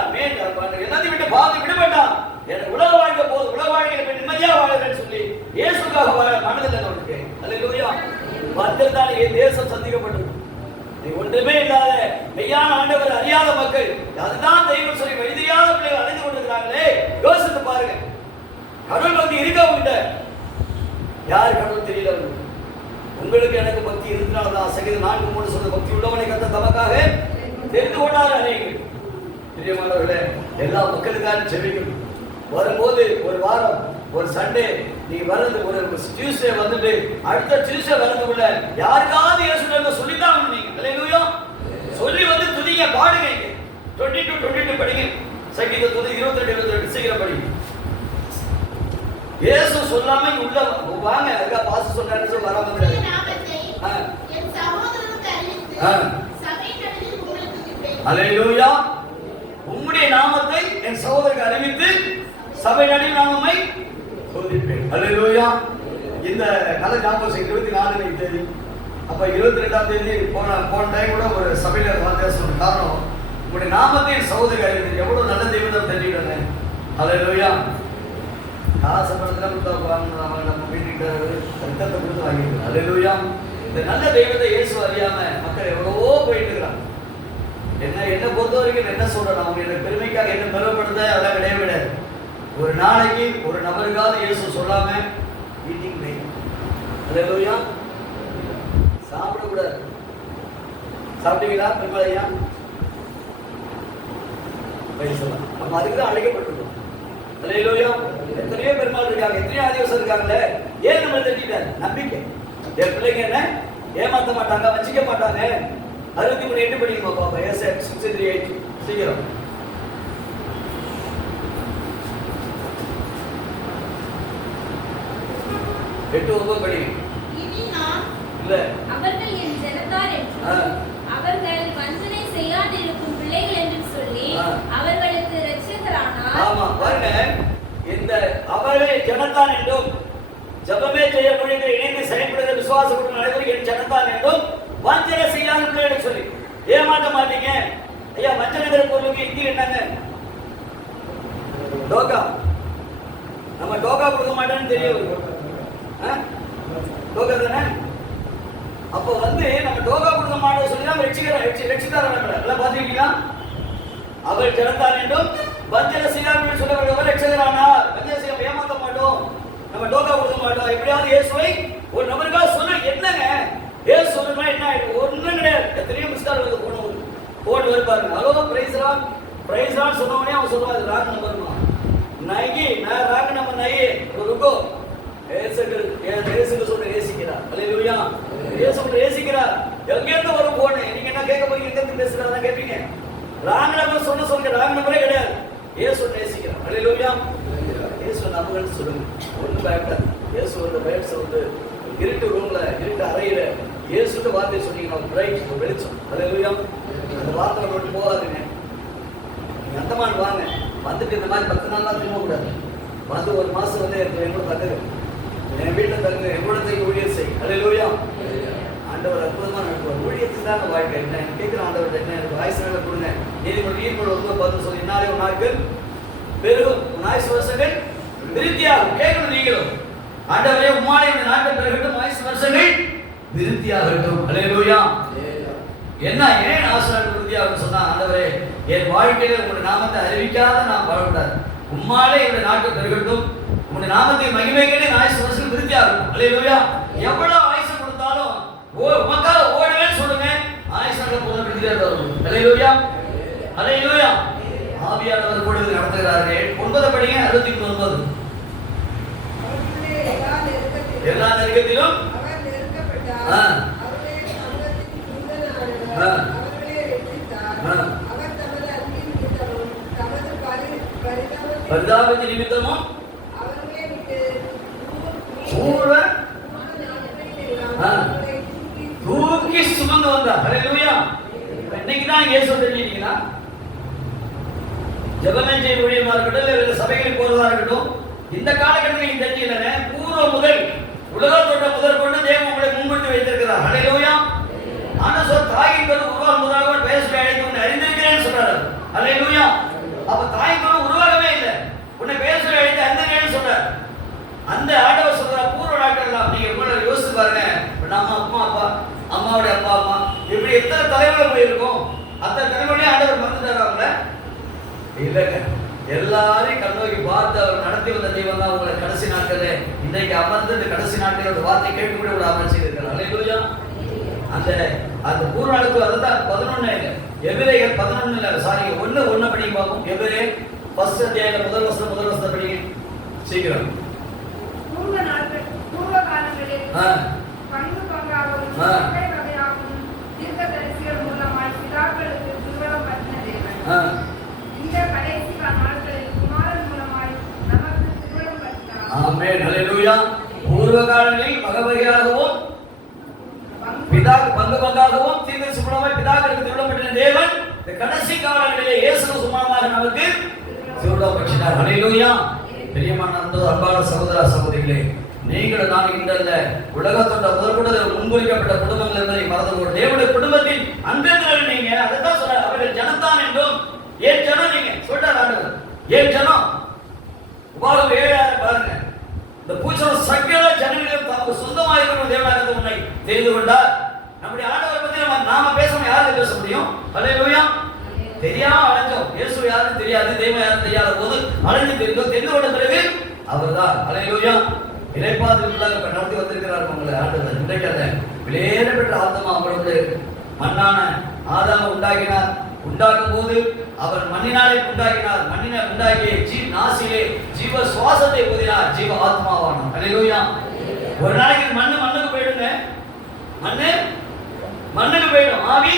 எல்லாத்தையும் விட்டு பாவத்தில் விடுபட்டான். எனக்கு உலக வாழ்க்கை போதும், உலக வாழ்க்கையில நிம்மதியா வாழறேன்னு சொல்லி இயேசுக்காக வாழ மனதில் அவனுக்கு. அல்லேலூயா. வந்திருந்தால் என் தேசம் சந்திக்கப்பட்டது. ஒன்றுமே இல்லாத மெய்யான ஆண்டவர் அறியாத மக்கள், அதுதான் தெய்வம் சொல்லி வைத்தியாத பிள்ளைகள் அடைந்து கொண்டிருக்கிறாங்களே. யோசித்து பாருங்க. கடவுள் பக்தி இருக்க உண்ட, யார் கடவுள் தெரியல. உங்களுக்கு எனக்கு பக்தி இருந்தால்தான் சங்கீதம் 4:3 சொல்ற பக்தி உள்ளவனை கத்த தமக்காக தெரிந்து கொண்டார் அநேகர். பிரியமானவர்களே, எல்லா மக்களுக்காக செபிக்கணும். வரும்போது ஒரு வாரம், ஒரு சண்டே நீங்க வரது, ஒரு டியூஸ்டே வந்துட்டு அடுத்த டியூஸ்டே வரதுக்குள்ள யாருக்காவது இயேசுவை சொல்லித்தான் நீங்க. அல்லேலூயா. சொல்லி வந்து துதிங்க, பாடுங்க. 22 படிங்க. சங்கீத 22 சீக்கிரம் படிங்க. இயேசு சொல்லாம உள்ள வாங்க. அதுக்காக பாஸ் சொன்னாருன்னு சொல்லி வராம இருக்காரு. என் சகோதரனுக்கு அறிவித்து சபை நடுவில் உங்களுக்கு துதிப்பேன். அல்லேலூயா. உம்முடைய நாமத்தை என் சகோதரருக்கு அறிவித்து சபை நடுவில் நான் உம்மை துதிப்பேன். அல்லேலூயா. இந்த நல்ல ஞாபகம் 24 தேதி, அப்ப 22ஆம் தேதி போன டைம் கூட ஒரு சபையில வார்த்தை சொன்ன காரணம், உங்களுடைய நாமத்தை என் சகோதரருக்கு அறிவித்து. எவ்வளவு நல்ல தெய்வத்தை தெரிஞ்சுக்கிட்டேன். அல்லேலூயா. காசு பணத்துல நம்ம வீட்டுக்கிட்ட ரத்தத்தை கொடுத்து வாங்கிட்டு. அல்லேலூயா. இந்த நல்ல தெய்வத்தை இயேசு அறியாம மக்கள் எவ்வளவோ போயிட்டு இருக்கிறாங்க. என்ன பொறுத்த வரைக்கும் என்ன சொல்றேன், அவங்க எனக்கு பெருமைக்காக என்ன பெருமைப்படுத்த அதெல்லாம் கிடையவே கிடையாது. ஒரு நாளைக்கு ஒரு நபருக்காவது இயேசு சொல்லாம மீட்டிங் போய். அல்லேலூயா. சாப்பிடக்கூடாது. சாப்பிட்டீங்களா பெருமாளையா? சொல்லலாம். நம்ம அதுக்கு தான் அழைக்கப்பட்டிருக்கோம். அல்லேலூயா. எத்தனையோ பெருமாள் இருக்காங்க, எத்தனையோ ஆதிவாசம் இருக்காங்களே. ஏன் நம்ம தெரிஞ்சுக்கிட்டாரு? நம்பிக்கை. என் பிள்ளைங்க என்ன ஏமாத்த மாட்டாங்க, வச்சுக்க மாட்டாங்க. 63:8 படிக்குமா பாப்பா? எஸ் 63:8 சீக்கிரம். 8:9 படி. இனி நான் இல்ல, அவர்கள் என் ஜனத்தார் என்றும் அவர்கள் வஞ்சனை செய்யாதிருக்கும் பிள்ளைகள் என்று சொல்லி அவர்களுக்கு இரட்சகரானார். ஆமா பாருங்க, இந்த அவர்கள் ஜனத்தான் என்றும் ஜெபமே செய்ய முடியுது இணைந்து செயல்படுகிற விசுவாசப்பட்ட அனைவரும் என் ஜனத்தான் என்றும் வஞ்சனை செய்யாத பிள்ளைகள் சொல்லி ஏமாற்ற மாட்டீங்க. ஐயா, வஞ்சனைங்கிற பொருளுக்கு இங்கே என்னங்க? டோக்கா. நம்ம டோக்கா கொடுக்க மாட்டேன்னு தெரியும். டோக்கா தானே. அப்போ வந்து நம்ம டோக்கா கொடுக்க மாட்டோம் சொல்லி தான் ரட்சித்தார். எல்லாம் பார்த்துருக்கீங்களா? அவர் ஜனத்தான் என்றும் வஞ்சனை செய்யாமல் சொல்லப்படுறவர் ரட்சகரானார். வஞ்சனை செய்ய ஏமாற்ற மாட்டோம், நம்ம டோக்கா கொடுக்க மாட்டோம். எப்படியாவது இயேசுவை ஒரு நபருக்காக சொன்ன என்னங்க? இயேசு சொன்னா என்ன ஆயிடும்? ஒண்ணும் கிடையாது. எத்தனையோ மிஸ்கால் வந்து போன் வருப்பாருங்க. ஹலோ பிரைஸ் ரான் சொன்னவனே அவன் சொல்லுவாரு ராக் நம்பர்மா நைகி நான் ராக் நம்பர் நையே ருக்கோ ஏசுக்கு சொல்ற ஏசிக்கிறார். அல்லேலூயா. இயேசு சொல்ற ஏசிக்கிறார். எங்க இருந்து வரும் போன்? நீங்க என்ன கேட்க போறீங்க? எங்க இருந்து பேசுறாங்க கேட்பீங்க. ராக் நம்பர் சொல்லுங்க, ராக் நம்பரே கிடையாது. இயேசு சொல்ற ஏசிக்கிறார். அல்லேலூயா. இயேசு நம்புங்கன்னு சொல்லுங்க, ஒன்றும் பயப்படாது. இயேசு வந்து பயப்ஸ் வந்து இருட்டு ரூம்ல, இருட்டு அறையில இயேசுட்டு வார்த்தை சொன்னீங்கன்னா பிரைட் வெளிச்சம். அல்லேலூயா. அந்த வார்த்தை மட்டும் போகாதுங்க. நீங்க அந்தமான் வாங்க, வந்துட்டு இந்த மாதிரி 10 நாள்லாம் திரும்ப கூடாது. வந்து ஒரு மாசம் வந்து என் கூட தங்குங்க, என் வீட்டில் தங்குங்க, என் கூட தங்கி ஊழியர் செய். அல்லேலூயா. ஆண்டவர் அற்புதமா நடத்துவார். ஊழியத்துக்கு தான் வாழ்க்கை. என்ன கேட்குற ஆண்டவர் என்ன எனக்கு ஆயுசு நாளை கொடுங்க. நீதிமன்ற ஈர்ப்போடு ஒருவர் பார்த்து சொல்லி இன்னாலே உன் நாட்கள் பெருகும், உன் ஆயுசு வருஷங்கள் விருத்தியாகும். கேட்கணும் நீங்களும், ஆண்டவரே உம்மாலே உன் நாட்கள் பெருகட்டும், ஆயுசு வருஷங்கள் விருத்தியாகட்டும். அல்லேலூயா. என்ன ஏன் ஆயுசு நாட்கள் விருத்தியாகும் சொன்னா, ஆண்டவரே என் வாழ்க்கையில உங்களுடைய நாமத்தை அறிவிக்காத நான் வாழக்கூடாது. உம்மாலே என்னுடைய நாட்கள் பெருகட்டும், உங்களுடைய நாமத்தை மகிமைகளே ஆயுசு வருஷங்கள் விருத்தியாகும். அல்லேலூயா. எவ்வளவு ஆயுசு கொடுத்தாலும் உமக்காக ஓடுவேன்னு சொல்லுங்க, ஆயுசு நாட்கள் பூர்ணப்படுத்திட்டே வரும். அல்லேலூயா. அல்லேலூயா. ஆவியானவர் கூட நடத்துகிறார்கள். 9 படிங்க, 69. எல்லா நெருக்கத்திலும் பரிதாபத்தின் நிமித்தமும் தூக்கி சுமந்து வந்தார். அல்லேலூயா. இன்னைக்கு தான் இயேசு தெரிஞ்சுட்டீங்களா? ஜெபமே செய்ய ஊழியமா இருக்கட்டும், இல்ல சபைகளுக்கு போறதா இருக்கட்டும், இந்த காலகட்டத்தில் நீங்க தெரிஞ்சுக்கலங்க, பூர்வ முதல் உலகத்தோட்ட முதல் கொண்டு தேவன் உங்களை முன்னிறுத்தி வைத்திருக்கிறார். அல்லேலூயா. ஆனா சொல் தாயின் கரு உருவாகும் முதலாக பேசுகிற அழைத்து உன்னை அறிந்திருக்கிறேன்னு சொல்றாரு. அல்லேலூயா. அப்ப தாயின் கரு உருவாகவே இல்லை, உன்னை பேசுகிற அழைத்து அறிந்திருக்கிறேன்னு சொல்றாரு. அந்த ஆண்டவர் சொல்ற பூர்வ நாட்கள் நீங்க கூட யோசிச்சு பாருங்க. நம்ம அம்மா அப்பா, அம்மாவுடைய அப்பா அம்மா, இப்படி எத்தனை தலைமுறை போயிருக்கும். அத்தனை தலைமுறையே ஆண்டவர் மறந்துட்டாரு அவங்கள? இல்லைங்க, எல்லாரையும் கண்ணோக்கி பார்த்து அவர் நடத்தி வந்த தெய்வம் தான் உங்களை கடைசி நாட்கள் இன்றைக்கு அமர்ந்து இந்த கடைசி நாட்களோட வார்த்தை கேட்கக்கூடிய ஒரு அமைச்சு இருக்கிறார். அல்லேலூயா. அந்த பூர்வ நாட்கள் அதுதான் 11 எபிரேயர் 11 சாரி 1 படிக்க பார்ப்போம். எபிரேயர் ஃபர்ஸ்ட் அத்தியாயம் முதல் வசனம் படிங்க சீக்கிரம். பூர்வ காலங்களில் பங்கு பங்காகவும் வகை வகையாகவும் தீர்க்கதரிசிகள் மூலமாய் பிதாக்களுக்கு திருவுளம் பண்ணின தேவன் இந்த கடைசி நாட்களில் குமாரன் மூலமாய் நமக்கு திருவுளம் பண்ணினார். ஆமென். அல்லேலூயா. பூர்வ காலங்களில் வகை வகையாகவும் பங்கு பங்காகவும் தீர்க்கதரிசி மூலமாய் பிதாக்களுக்கு திருவுளம் பண்ணின தேவன் இந்த கடைசி காலங்களிலே இயேசு மூலமாக நமக்கு திருவுளம் பண்ணினார். அல்லேலூயா. பிரியமான அன்பான சகோதர சகோதரிகளே, நீங்கள் நான் இந்த உலகத்தோட முதற்கூட முன்குறிக்கப்பட்ட குடும்பங்கள் இருந்ததை மறந்து போடு. தேவனுடைய குடும்பத்தின் அன்பர்கள் நீங்க. அதைத்தான் சொல்ற, அவர்கள் ஜனத்தான் என்றும். ஏன் ஜனம் நீங்க சொல்றாரு. ஏன் ஜனம்? உபாகம் 7 பாருங்க. இந்த பூச்சரம் சகல ஜனங்களும் தமக்கு சொந்தமாக இருக்கிற தேவனாக உன்னை தெரிந்து கொண்டார். நம்முடைய ஆண்டவரை பத்தி நாம பேசணும், யாருக்கு பேச முடியும்? அல்லேலூயா. தெரியாம அலைஞ்சோம். இயேசு யாருன்னு தெரியாது, தெய்வம் யாரும் தெரியாத போது அலைஞ்சு தெரிந்து கொண்ட பிறகு அவர்தான். அல்லேலூயா. இறைப்பாதிரிகளாக நடத்தி வந்திருக்கிறார் உங்களை ஆண்டவர். இன்றைக்கு அந்த விலையேற பெற்ற ஆத்மா அவர்களுக்கு மண்ணான ஆதாம உண்டாக்கினார். உண்டாக்கும் போது அவர் மண்ணினாலே உண்டாக்கினார். மண்ணினை உண்டாக்கி நாசிலே ஜீவ சுவாசத்தை ஊதினார். ஜீவ ஆத்மாவானார். அல்லேலூயா. ஒரு நாளைக்கு மண்ணுக்கு போயிடுங்க. மண்ணுக்கு போயிடும். ஆவி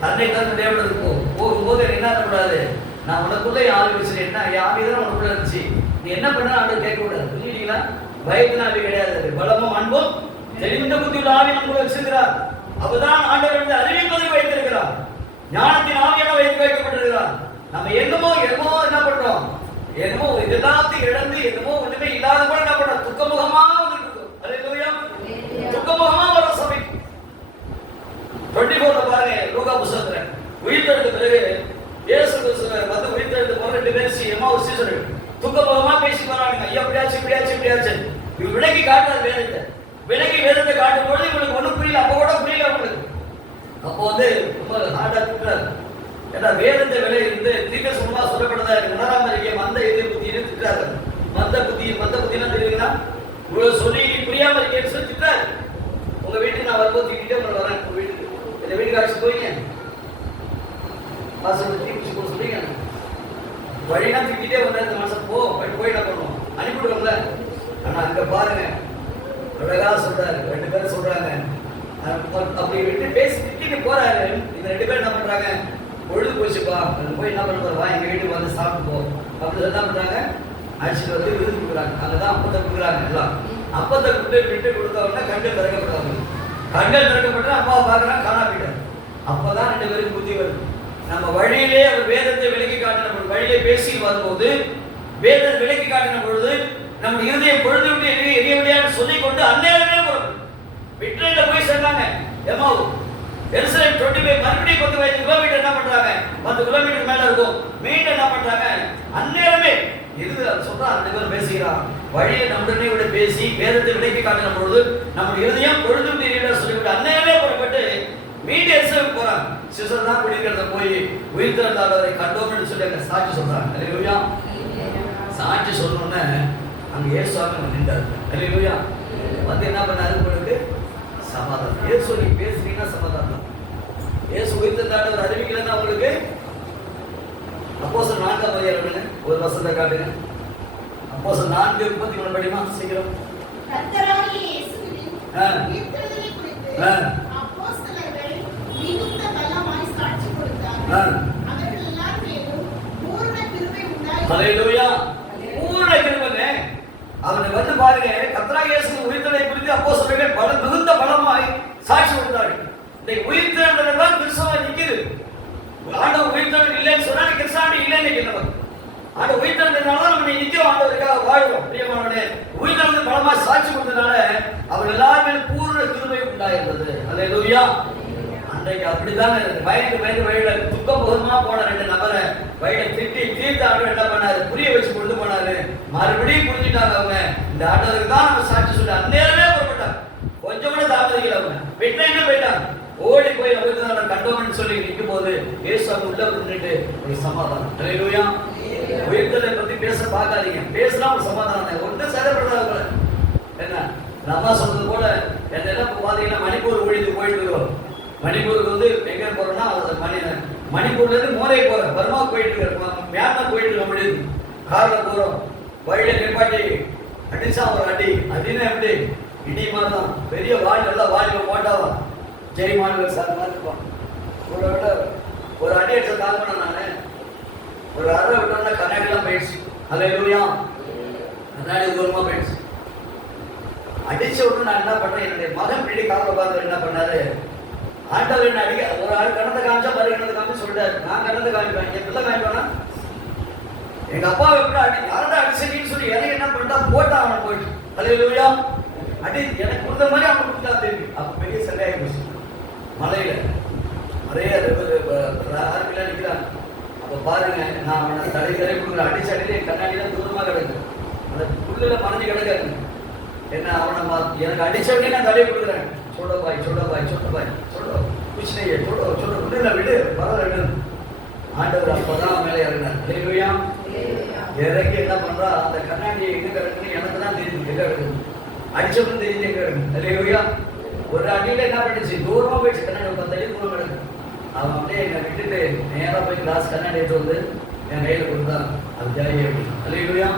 தன்னை தந்து தேவனுக்கு போகும்போது என்ன பண்ணக்கூடாது? நான் உனக்குள்ள ஆவி வச்சிருக்கேன். என்ன ஆவி தான் உனக்குள்ள இருந்துச்சு, நீ என்ன பண்ண ஆண்டு கேட்க கூடாது. புரியுங்களா? பயத்தின் ஆவி கிடையாது, பலமும் அன்பும் தெளிந்த புத்தியுள்ள ஆவி நமக்குள்ள வச்சிருக்கிறார். அப்பதான் ஆண்டவர் அறிவிப்பதை வைத்திருக்கிறார். ஞானத்தின் ஆவியாக வைக்கப்பட்டிருக்கிறார். நம்ம என்னமோ என்ன பண்றோம்? என்னமோ எல்லாத்தையும் இழந்து என்னமோ ஒண்ணுமே இல்லாத கூட என்ன பண்றோம்? துக்கமுகமா வந்துருக்கு. அல்லேலூயா. துக்கமுகமா வர சபை 24 பாருங்க. லூக்கா புத்தகத்துல உயிர்த்தெழுந்த பிறகு இயேசு வந்து உயிர்த்தெழுந்த போது 2 பேர் எம்மாவுஸ் சீஷர்கள் துக்கமுகமா பேசி வராங்க. ஐயா இப்படியாச்சு. இவங்க விலகி காட்டுறது வேதத்தை காட்டும் பொழுது இவங்களுக்கு ஒண்ணு புரியல. அப்ப கூட புரியல அவங்களுக்கு. அப்போ வந்து ரொம்ப ஹார்டா திட்டுறாரு. ஏன்னா வேதத்தை விலை இருந்து தீர்க்க சும்மா சொல்லப்பட்டதா உணராம இருக்கே மந்த எதிர் புத்தின்னு திட்டுறாரு. மந்த புத்தினா தெரியுதுன்னா இவ்வளவு சொல்லி புரியாம இருக்கேன்னு சொல்லி திட்டுறாரு. உங்க வீட்டுக்கு நான் வரும்போது திட்டிட்டே உங்களை வரேன். உங்க வீட்டுக்கு இந்த வீட்டுக்கு அழைச்சு போயிங்க, வாசல் தீர்ச்சி போக சொல்லிங்க. வழினா திட்டிட்டே வந்தா இந்த மாசம் போய் என்ன பண்ணுவோம்? அனுப்பிவிடுவோம்ல. ஆனா அங்க பாருங்க அழகா சொல்றாரு. 2 பேரும் சொல்றாங்க, அப்படி விட்டு பேசி திட்டிட்டு போறாரு. இந்த 2 பேரும் என்ன பண்றாங்க? பொழுது போச்சுப்பா, போய் என்ன பண்ணுறோம், வா எங்க வீட்டுக்கு வந்து சாப்பிட்டு போ அப்படின்னு என்ன பண்றாங்க? அடிச்சுட்டு வந்து விருது கொடுக்குறாங்க. அங்கதான் அப்பத்தை கொடுக்குறாங்க. எல்லாம் அப்பத்தை விட்டு கொடுத்தவொடனே கண்கள் திறக்கப்படுறாங்க. கண்கள் திறக்கப்பட்ட அப்பாவை பார்க்கறாங்க, காணா போயிட்டார். அப்பதான் 2 பேருக்கு புத்தி வருது. நம்ம வழியிலே அவர் வேதத்தை விலக்கி காட்டின பொழுது, வழியிலே பேசி வரும்போது வேதத்தை விலக்கி காட்டின பொழுது நம்ம இருதயம் பொழுது விட்டு எரிய விடையான்னு சொல்லிக் கொண்டு அந்நேரமே போறது. விட்ரையில போய் சேர்ந்தாங்க. எம்மாவு எருசலேம் 25 மறுபடியும் 10 கிலோமீட்டர் என்ன பண்றாங்க, 10 கிலோமீட்டர் மேல இருக்கும். மீண்டும் என்ன பண்றாங்க, அந்நேரமே இது சொல்றா 2 பேரும் பேசுகிறான். வழியை நம்முடனே விட பேசி வேதத்தை விடைக்கு காட்டின பொழுது நம்முடைய இருதயம் பொழுதும் தெரியல சொல்லிவிட்டு அந்நேரமே புறப்பட்டு மீண்டும் எருசலேம் போறாங்க. சிசர் தான் குடிக்கிறத போய் உயிர்த்தெழுந்தாளரை கண்டோம்னு சொல்லி அங்க சாட்சி சொல்றாங்க. அல்லேலூயா. சாட்சி சொன்னோன்னே அங்க இயேசுவாக நின்றார். அல்லேலூயா. வந்து என்ன பண்ணாரு, உங்களுக்கு சமாதானம். இயேசு நீ பேசுறீங்கன்னா சமாதானம். இயேசு உயிர்த்தெழுந்தாளர் அறிவிக்கலன்னா உங்களுக்கு அப்போஸ்தலர் 4 அதிகாரம் ஒரு வசனத்தை காட்டுங்க. அப்போஸ்தலர் 4:33 படிமா சீக்கிரம். கர்த்தராகிய இயேசுவின் உயிர்த்தெழுதலை குறித்து அப்போஸ்தலர்கள் மிகுந்த பலமாய் சாட்சி கொடுத்தார்கள். அவர்கள் எல்லார் மேலும் பூரண கிருபை உண்டாயிற்று. அல்லேலூயா. பூரண கிருபை. அவனை வந்து பாருங்க, கர்த்தராகிய இயேசுவின் உயிர்த்தெழுதலை குறித்து அப்போஸ்தலர்கள் மிகுந்த பலமாய் சாட்சி கொடுத்தார்கள். இந்த உயிர்த்தெழுதல் தான் கிறிஸ்தவ நிக்குது. ஆண்டவர் உயிர்த்தெழுதல் இல்லைன்னு சொன்னா கிறிஸ்தானி இல்லைன்னு நினைக்கிறவங்க. ஆண்டவர் உயிர்த்தெழுதல்னால நம்ம நிக்கிறோம், ஆண்டவருக்காக வாழ்றோம். பிரியமானவர்களே, உயிர்த்தெழுதல் பலமா சாட்சி கொடுத்தனால அவர் எல்லாருமே பூர்ண கிருபை உண்டாயிருந்தது. அல்லேலூயா. அன்றைக்கு அப்படித்தானே பயந்து வழியில துக்கம் முகமா போன 2 நபரை வழியில திட்டி தீர்த்து ஆண்டவர் என்ன பண்ணாரு, புரிய வச்சு கொண்டு போனாரு. மறுபடியும் புரிஞ்சுட்டாங்க அவங்க. இந்த ஆண்டவருக்கு தான் நம்ம சாட்சி சொல்லி அந்நேரமே புறப்பட்டாங்க. கொஞ்சம் கூட தாமதிக்கல. அவங்க வெட்டினா போயிட்டாங்க. ஓடி போய் நம்ம கண்டோம்னு சொல்லி நிற்கும் போது இயேசு அங்க உள்ள நின்றுட்டு ஒரு சமாதானம். அல்லேலூயா. உயிர்த்தலை பத்தி பேச பார்க்காதீங்க. பேசினா ஒரு சமாதானம். ஒன்றும் சேதப்படுறாங்க. என்ன நம்ம சொல்றது போல என்ன பாத்தீங்கன்னா மணிப்பூர் ஊழியத்துக்கு போயிட்டு இருக்கோம். மணிப்பூருக்கு வந்து எங்க போறோம்னா மணிப்பூர்ல இருந்து மோரே போறோம். பர்மா போயிட்டு இருக்கோம், மியான்மர் போயிட்டு இருக்க முடியுது. கார்ல போறோம், வழியில நிப்பாட்டி அடிச்சா ஒரு அடி. அடினா எப்படி, இடி மாதிரி தான். பெரிய வால் எல்லாம் வாலில போட்டாவா ஜெய் மாநில சார் மாதிரி இருப்பான். உங்களை விட ஒரு அடி அடிச்ச தாங்க நானு ஒரு அரை விட்டோம்னா கண்ணாடிலாம் போயிடுச்சு. அல்லேலூயா. கண்ணாடி தூரமா போயிடுச்சு. அடிச்ச உடனே நான் என்ன பண்ணேன், என்னுடைய மகன் பிடி காவல பார்த்து என்ன பண்ணாரு, ஆண்டவர் என்ன அடிக்க ஒரு ஆள் கணத்தை காமிச்சா பாரு கணத்தை காமிச்சு சொல்லிட்டாரு. நான் கணத்தை காமிப்பேன், என் பிள்ளை காமிப்பானா எங்க அப்பா எப்படி அடி யாரா அடிச்சடின்னு சொல்லி எனக்கு என்ன பண்ணிட்டா போட்டா அவனை போயிட்டு. அல்லேலூயா. அடி எனக்கு கொடுத்த மாதிரி அவன் கொடுத்தா தெரியும். அப்ப பெரிய சண்டையாகி போச்சு. மலையில நிறைய ஆர்மிலாம் நிற்கிறான். அப்போ பாருங்க, நான் அவனை தடை கொடுக்குறேன். அடிச்சடியில என் கண்ணாடிலாம் தூரமா கிடக்கு. அந்த புல்லுல மறைஞ்சு கிடக்காரு. என்ன அவனை எனக்கு அடிச்சவனே நான் தடை கொடுக்குறேன். சொல்ல பாய் சொல்ல குச்சினையே சொல்ல விடுல விடு பரவாயில்ல விடு. ஆண்டவர் அப்பதான் மேலே இறங்கினார். அல்லேலூயா. இறங்கி என்ன பண்றா, அந்த கண்ணாடி எங்க கிடக்குன்னு எனக்கு தான் தெரியுது எங்க கிடக்குது. அடிச்சவனும் தெரியுது எங்க கிடக்கு. அல்லேலூயா. ஒரு அடியில என்ன பண்ணிச்சு, தூரமா போயிடுச்சு. கண்ணாடி 10 அடி தூரம் கிடக்கு. அவன் அப்படியே என்னை விட்டுட்டு நேரா போய் கிளாஸ் கண்ணாடி எடுத்து வந்து என் கையில கொடுத்தான். அது ஜாலியா. அல்லேலூயா.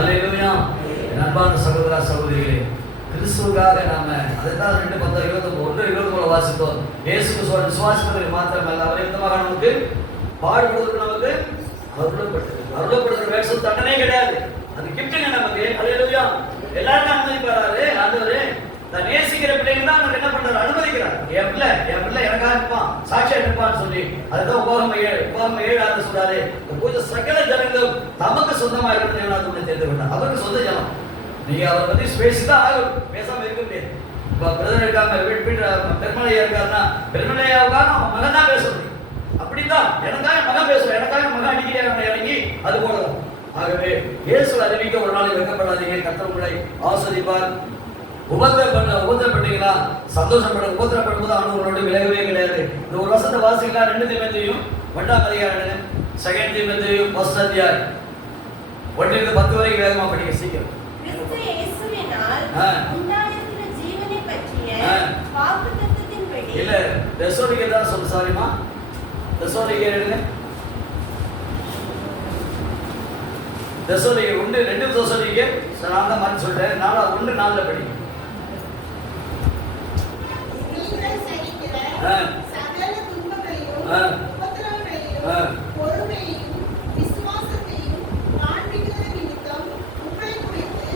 அல்லேலூயா. அன்பான சகோதரா சகோதரிகளே, கிறிஸ்துவுக்காக நாம அதைத்தான் 2:10-21 வாசித்தோம். இயேசுக்கு விசுவாசிப்பதை மாத்திரமல்ல, அவர் எந்தமாக நமக்கு பாடுபடுவதற்கு நமக்கு அருளப்படுகிற வேஷம் தண்டனை கிடையாது. அது கிஃப்ட்டுங்க நமக்கு. அல்லேலூயா. எல்லாருக்கும் அனுமதிப்பாரு ஆண்டவரே. தான் நேசிக்கிற பிள்ளைங்க தான் நமக்கு என்ன பண்றாரு, அனுமதிக்கிறார். என் பிள்ளை எனக்காக இருப்பான், சாட்சியா இருப்பான்னு சொல்லி. அதுதான் உபாகமம் 7 சொல்றாரு, இந்த பூஜை சகல ஜனங்களும் தமக்கு சொந்தமா இருக்கிறது தெரிந்து கொண்டார். அவருக்கு சொந்த ஜனம். நீங்க அவரை பத்தி பேசிதான் ஆகும், பேசாம இருக்க முடியாது. இப்ப பிரதர் இருக்காங்க, பெருமலையா இருக்காருன்னா பெருமலையாவுக்காக அவன் மகன் தான் பேச முடியும். அப்படித்தான் எனக்காக மகன் பேசுவேன், எனக்காக மகன் அடிக்கிறேன் இறங்கி அது போலதான். ஆகவே இயேசு அறிவிக்க ஒரு நாள் வைக்கப்படாதீங்க. கர்த்தர் உங்களை ஆசீர்வதிப்பார். உபத்திரப்பட்டீங்களா சந்தோஷப்பட. உபத்திரப்படும் போது ஆண்டவரோட விலகவே கிடையாது. இந்த ஒரு வருஷத்தை வாசிக்கலாம். 2 தீமோத்தேயு 1ஆம் அதிகாரம், 2 தீமோத்தேயு 1 அதிகாரம் 1 to 10 வரைக்கும் வேகமா படிக்க சீக்கிரம். கிறிஸ்து இயேசுவினால் உண்டாயிருக்கிற ஜீவனை பற்றிய வாக்குத்தத்தத்தின்படி இல்ல தெசலோனிக்கே தான் சொல்ல. சாரிமா, தெசலோனிக்கே எழுதுங்க. தெசலோனிக்கே 2 தெசலோனிக்கே நான் தான் மாதிரி சொல்றேன். 1:4 படி. நீங்கள் சகிக்கிற சகல துன்பங்களையும் உபத்திரவங்களையும் பொறுமையையும் விசுவாசத்தையும் காண்பிக்கிற நிமித்தம் உங்களை குறித்து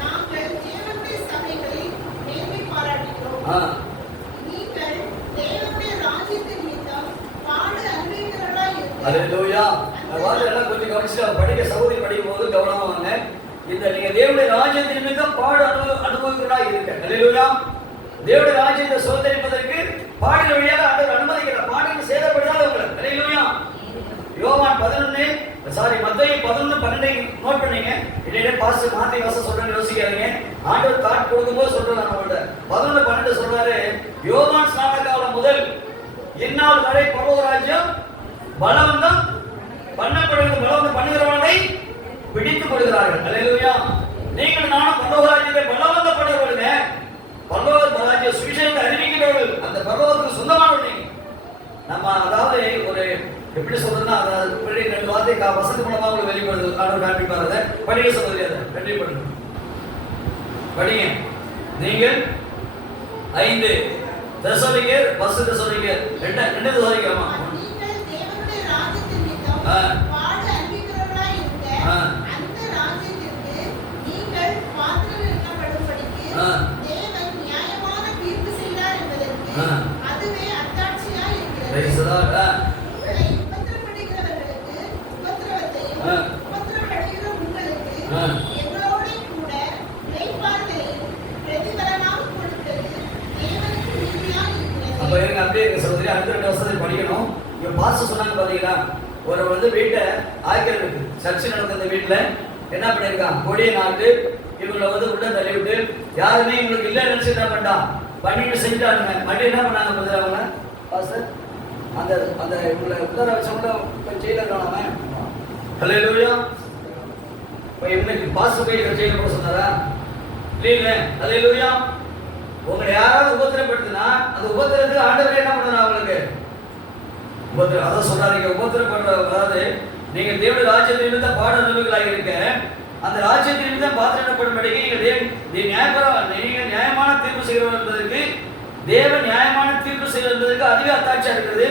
நாங்கள் தேவனுடைய சபைகளில் மேன்மை பாராட்டுகிறோம். நீங்கள் தேவனுடைய ராஜ்யத்தின் நிமித்தம் பாடு அனுபவிக்கிறவர்களாய் இருக்கிறீர்கள். அல்லேலூயா. வார்த்தை எல்லாம் கொஞ்சம் கவனிச்சு படிக்க சகோதரி படிக்கும் போது கவனமா வாங்க. இந்த நீங்க தேவனுடைய ராஜ்யத்தின் நிமித்தம் பாடு அனுபவிக்கிறவர்களாய் இருக்க. அல்லேலூயா. தேவனுடைய ராஜ்யத்தை சுதந்தரிப்பதற்கு பாடின வழியாக ஆண்டவர் அனுமதிக்கிறார். பாடின சேதப்படுதால் உங்களை. அல்லேலூயா. யோவான் 11 மத்தேயு 11:12 நோட் பண்ணீங்க. இடையில பாஸ் மாத்தி வாசம் சொல்றேன்னு யோசிக்காதீங்க. ஆண்டவர் காட் கொடுக்கும்போது சொல்றாரு நம்மள்ட்ட. 11:12 சொல்றாரு, யோவான் ஸ்நானகாலம் முதல் இந்நாள் வரை பரலோக ராஜ்யம் பலவந்தம் பண்ணப்படுகிறது. பலவந்தம் பண்ணுகிறவனை பிடித்துக் கொள்கிறார்கள். அல்லேலூயா. நீங்கள் நானும் பரலோக ராஜ்யத்தை பலவந்தம் பண்ணுகிறவர்களுங்க. பரலோக ராஜ்ய சுவிசேஷத்தை அறிவிக்கிறவர்கள், அந்த பரலோகத்துக்கு சொந்தமானவர்கள். நம்ம அதாவது ஒரு எப்படி சொல்றதுன்னா, அதாவது ரெண்டு வார்த்தை வசதி மூலமா உங்களுக்கு வெளிப்படுது. ஆண்டவர் காண்பிப்பாரு. படிக்க சொல்றது அதை கண்டிப்பாக படிங்க. நீங்கள் 5 தெசலோனிக்கேயர் 1 தெசலோனிக்கேயர் 2 தெசலோனிக்கேயர் நீங்கள் தேவனுடைய ராஜ்யத்தின் நிமித்தம் வாழ அன்பிக்கிறவர்களாய் இருக்க அந்த ராஜ்யத்திற்கு நீங்கள் பாத்திரர்கள் எண்ணப்படும்படிக்கு தேவன் நியாயமான தீர்ப்பு செய்தார் என்பதற்கு அதுவே அத்தாட்சியாய் இருக்கிறது. உங்களை உபத்திரப்படுகிறவர்களுக்கு உபத்திரவத்தையும் உபத்திரப்படுகிற உங்களுக்கு எங்களோட கூட இளைப்பாறுதலையும் பிரதிபலனாக கொடுத்தது தேவனுக்கு நீதியாக இருக்கிறது. அப்ப இருங்க, அப்படியே இருக்க சகோதரி. அடுத்த 2 வருஷத்தை படிக்கணும். இங்க பாஸ்டர் சொன்னாங்க பாத்தீங்களா, ஒரு வீட்டை ஆக்கிரமிப்பு சர்ச்சை நடந்த வீட்டுல என்ன பண்ணிருக்கான், கொடியை நாட்டு இவங்களை உள்ள தள்ளி விட்டு யாருமே இவங்களுக்கு இல்ல நினைச்சு என்ன பண்ணான் பண்ணிட்டு செஞ்சுட்டாங்க. மறுபடியும் என்ன பண்ணாங்க அவங்க பாஸ்டர், அந்த அந்த இவங்களை உள்ள வச்சவங்கள போய் ஜெயில காணாம. அல்லேலூயா. இப்ப இவனுக்கு பாஸ்டர் போய் ஜெயில போட சொன்னாரா இல்லைங்க? அல்லேலூயா. உங்களை யாராவது உபத்திரப்படுத்தினா அந்த உபத்திரத்துக்கு ஆண்டவரே என்ன பண்ணணும் அவங்களுக்கு உபத்திரம். அதான் சொல்றாங்க, உபத்திரப்படுற, அதாவது நீங்க தேவனுடைய ராஜ்யத்தில் இருந்த பாட நன்மைகளாக இருக்க அந்த ராஜ்யத்தில் இருந்து பாத்திரப்படும்படிக்கு நீங்க நியாயமான தீர்ப்பு செய்கிறவர் என்பதற்கு தேவன் நியாயமான தீர்ப்பு செய்வது என்பதற்கு அதிக அத்தாட்சியா இருக்கிறது.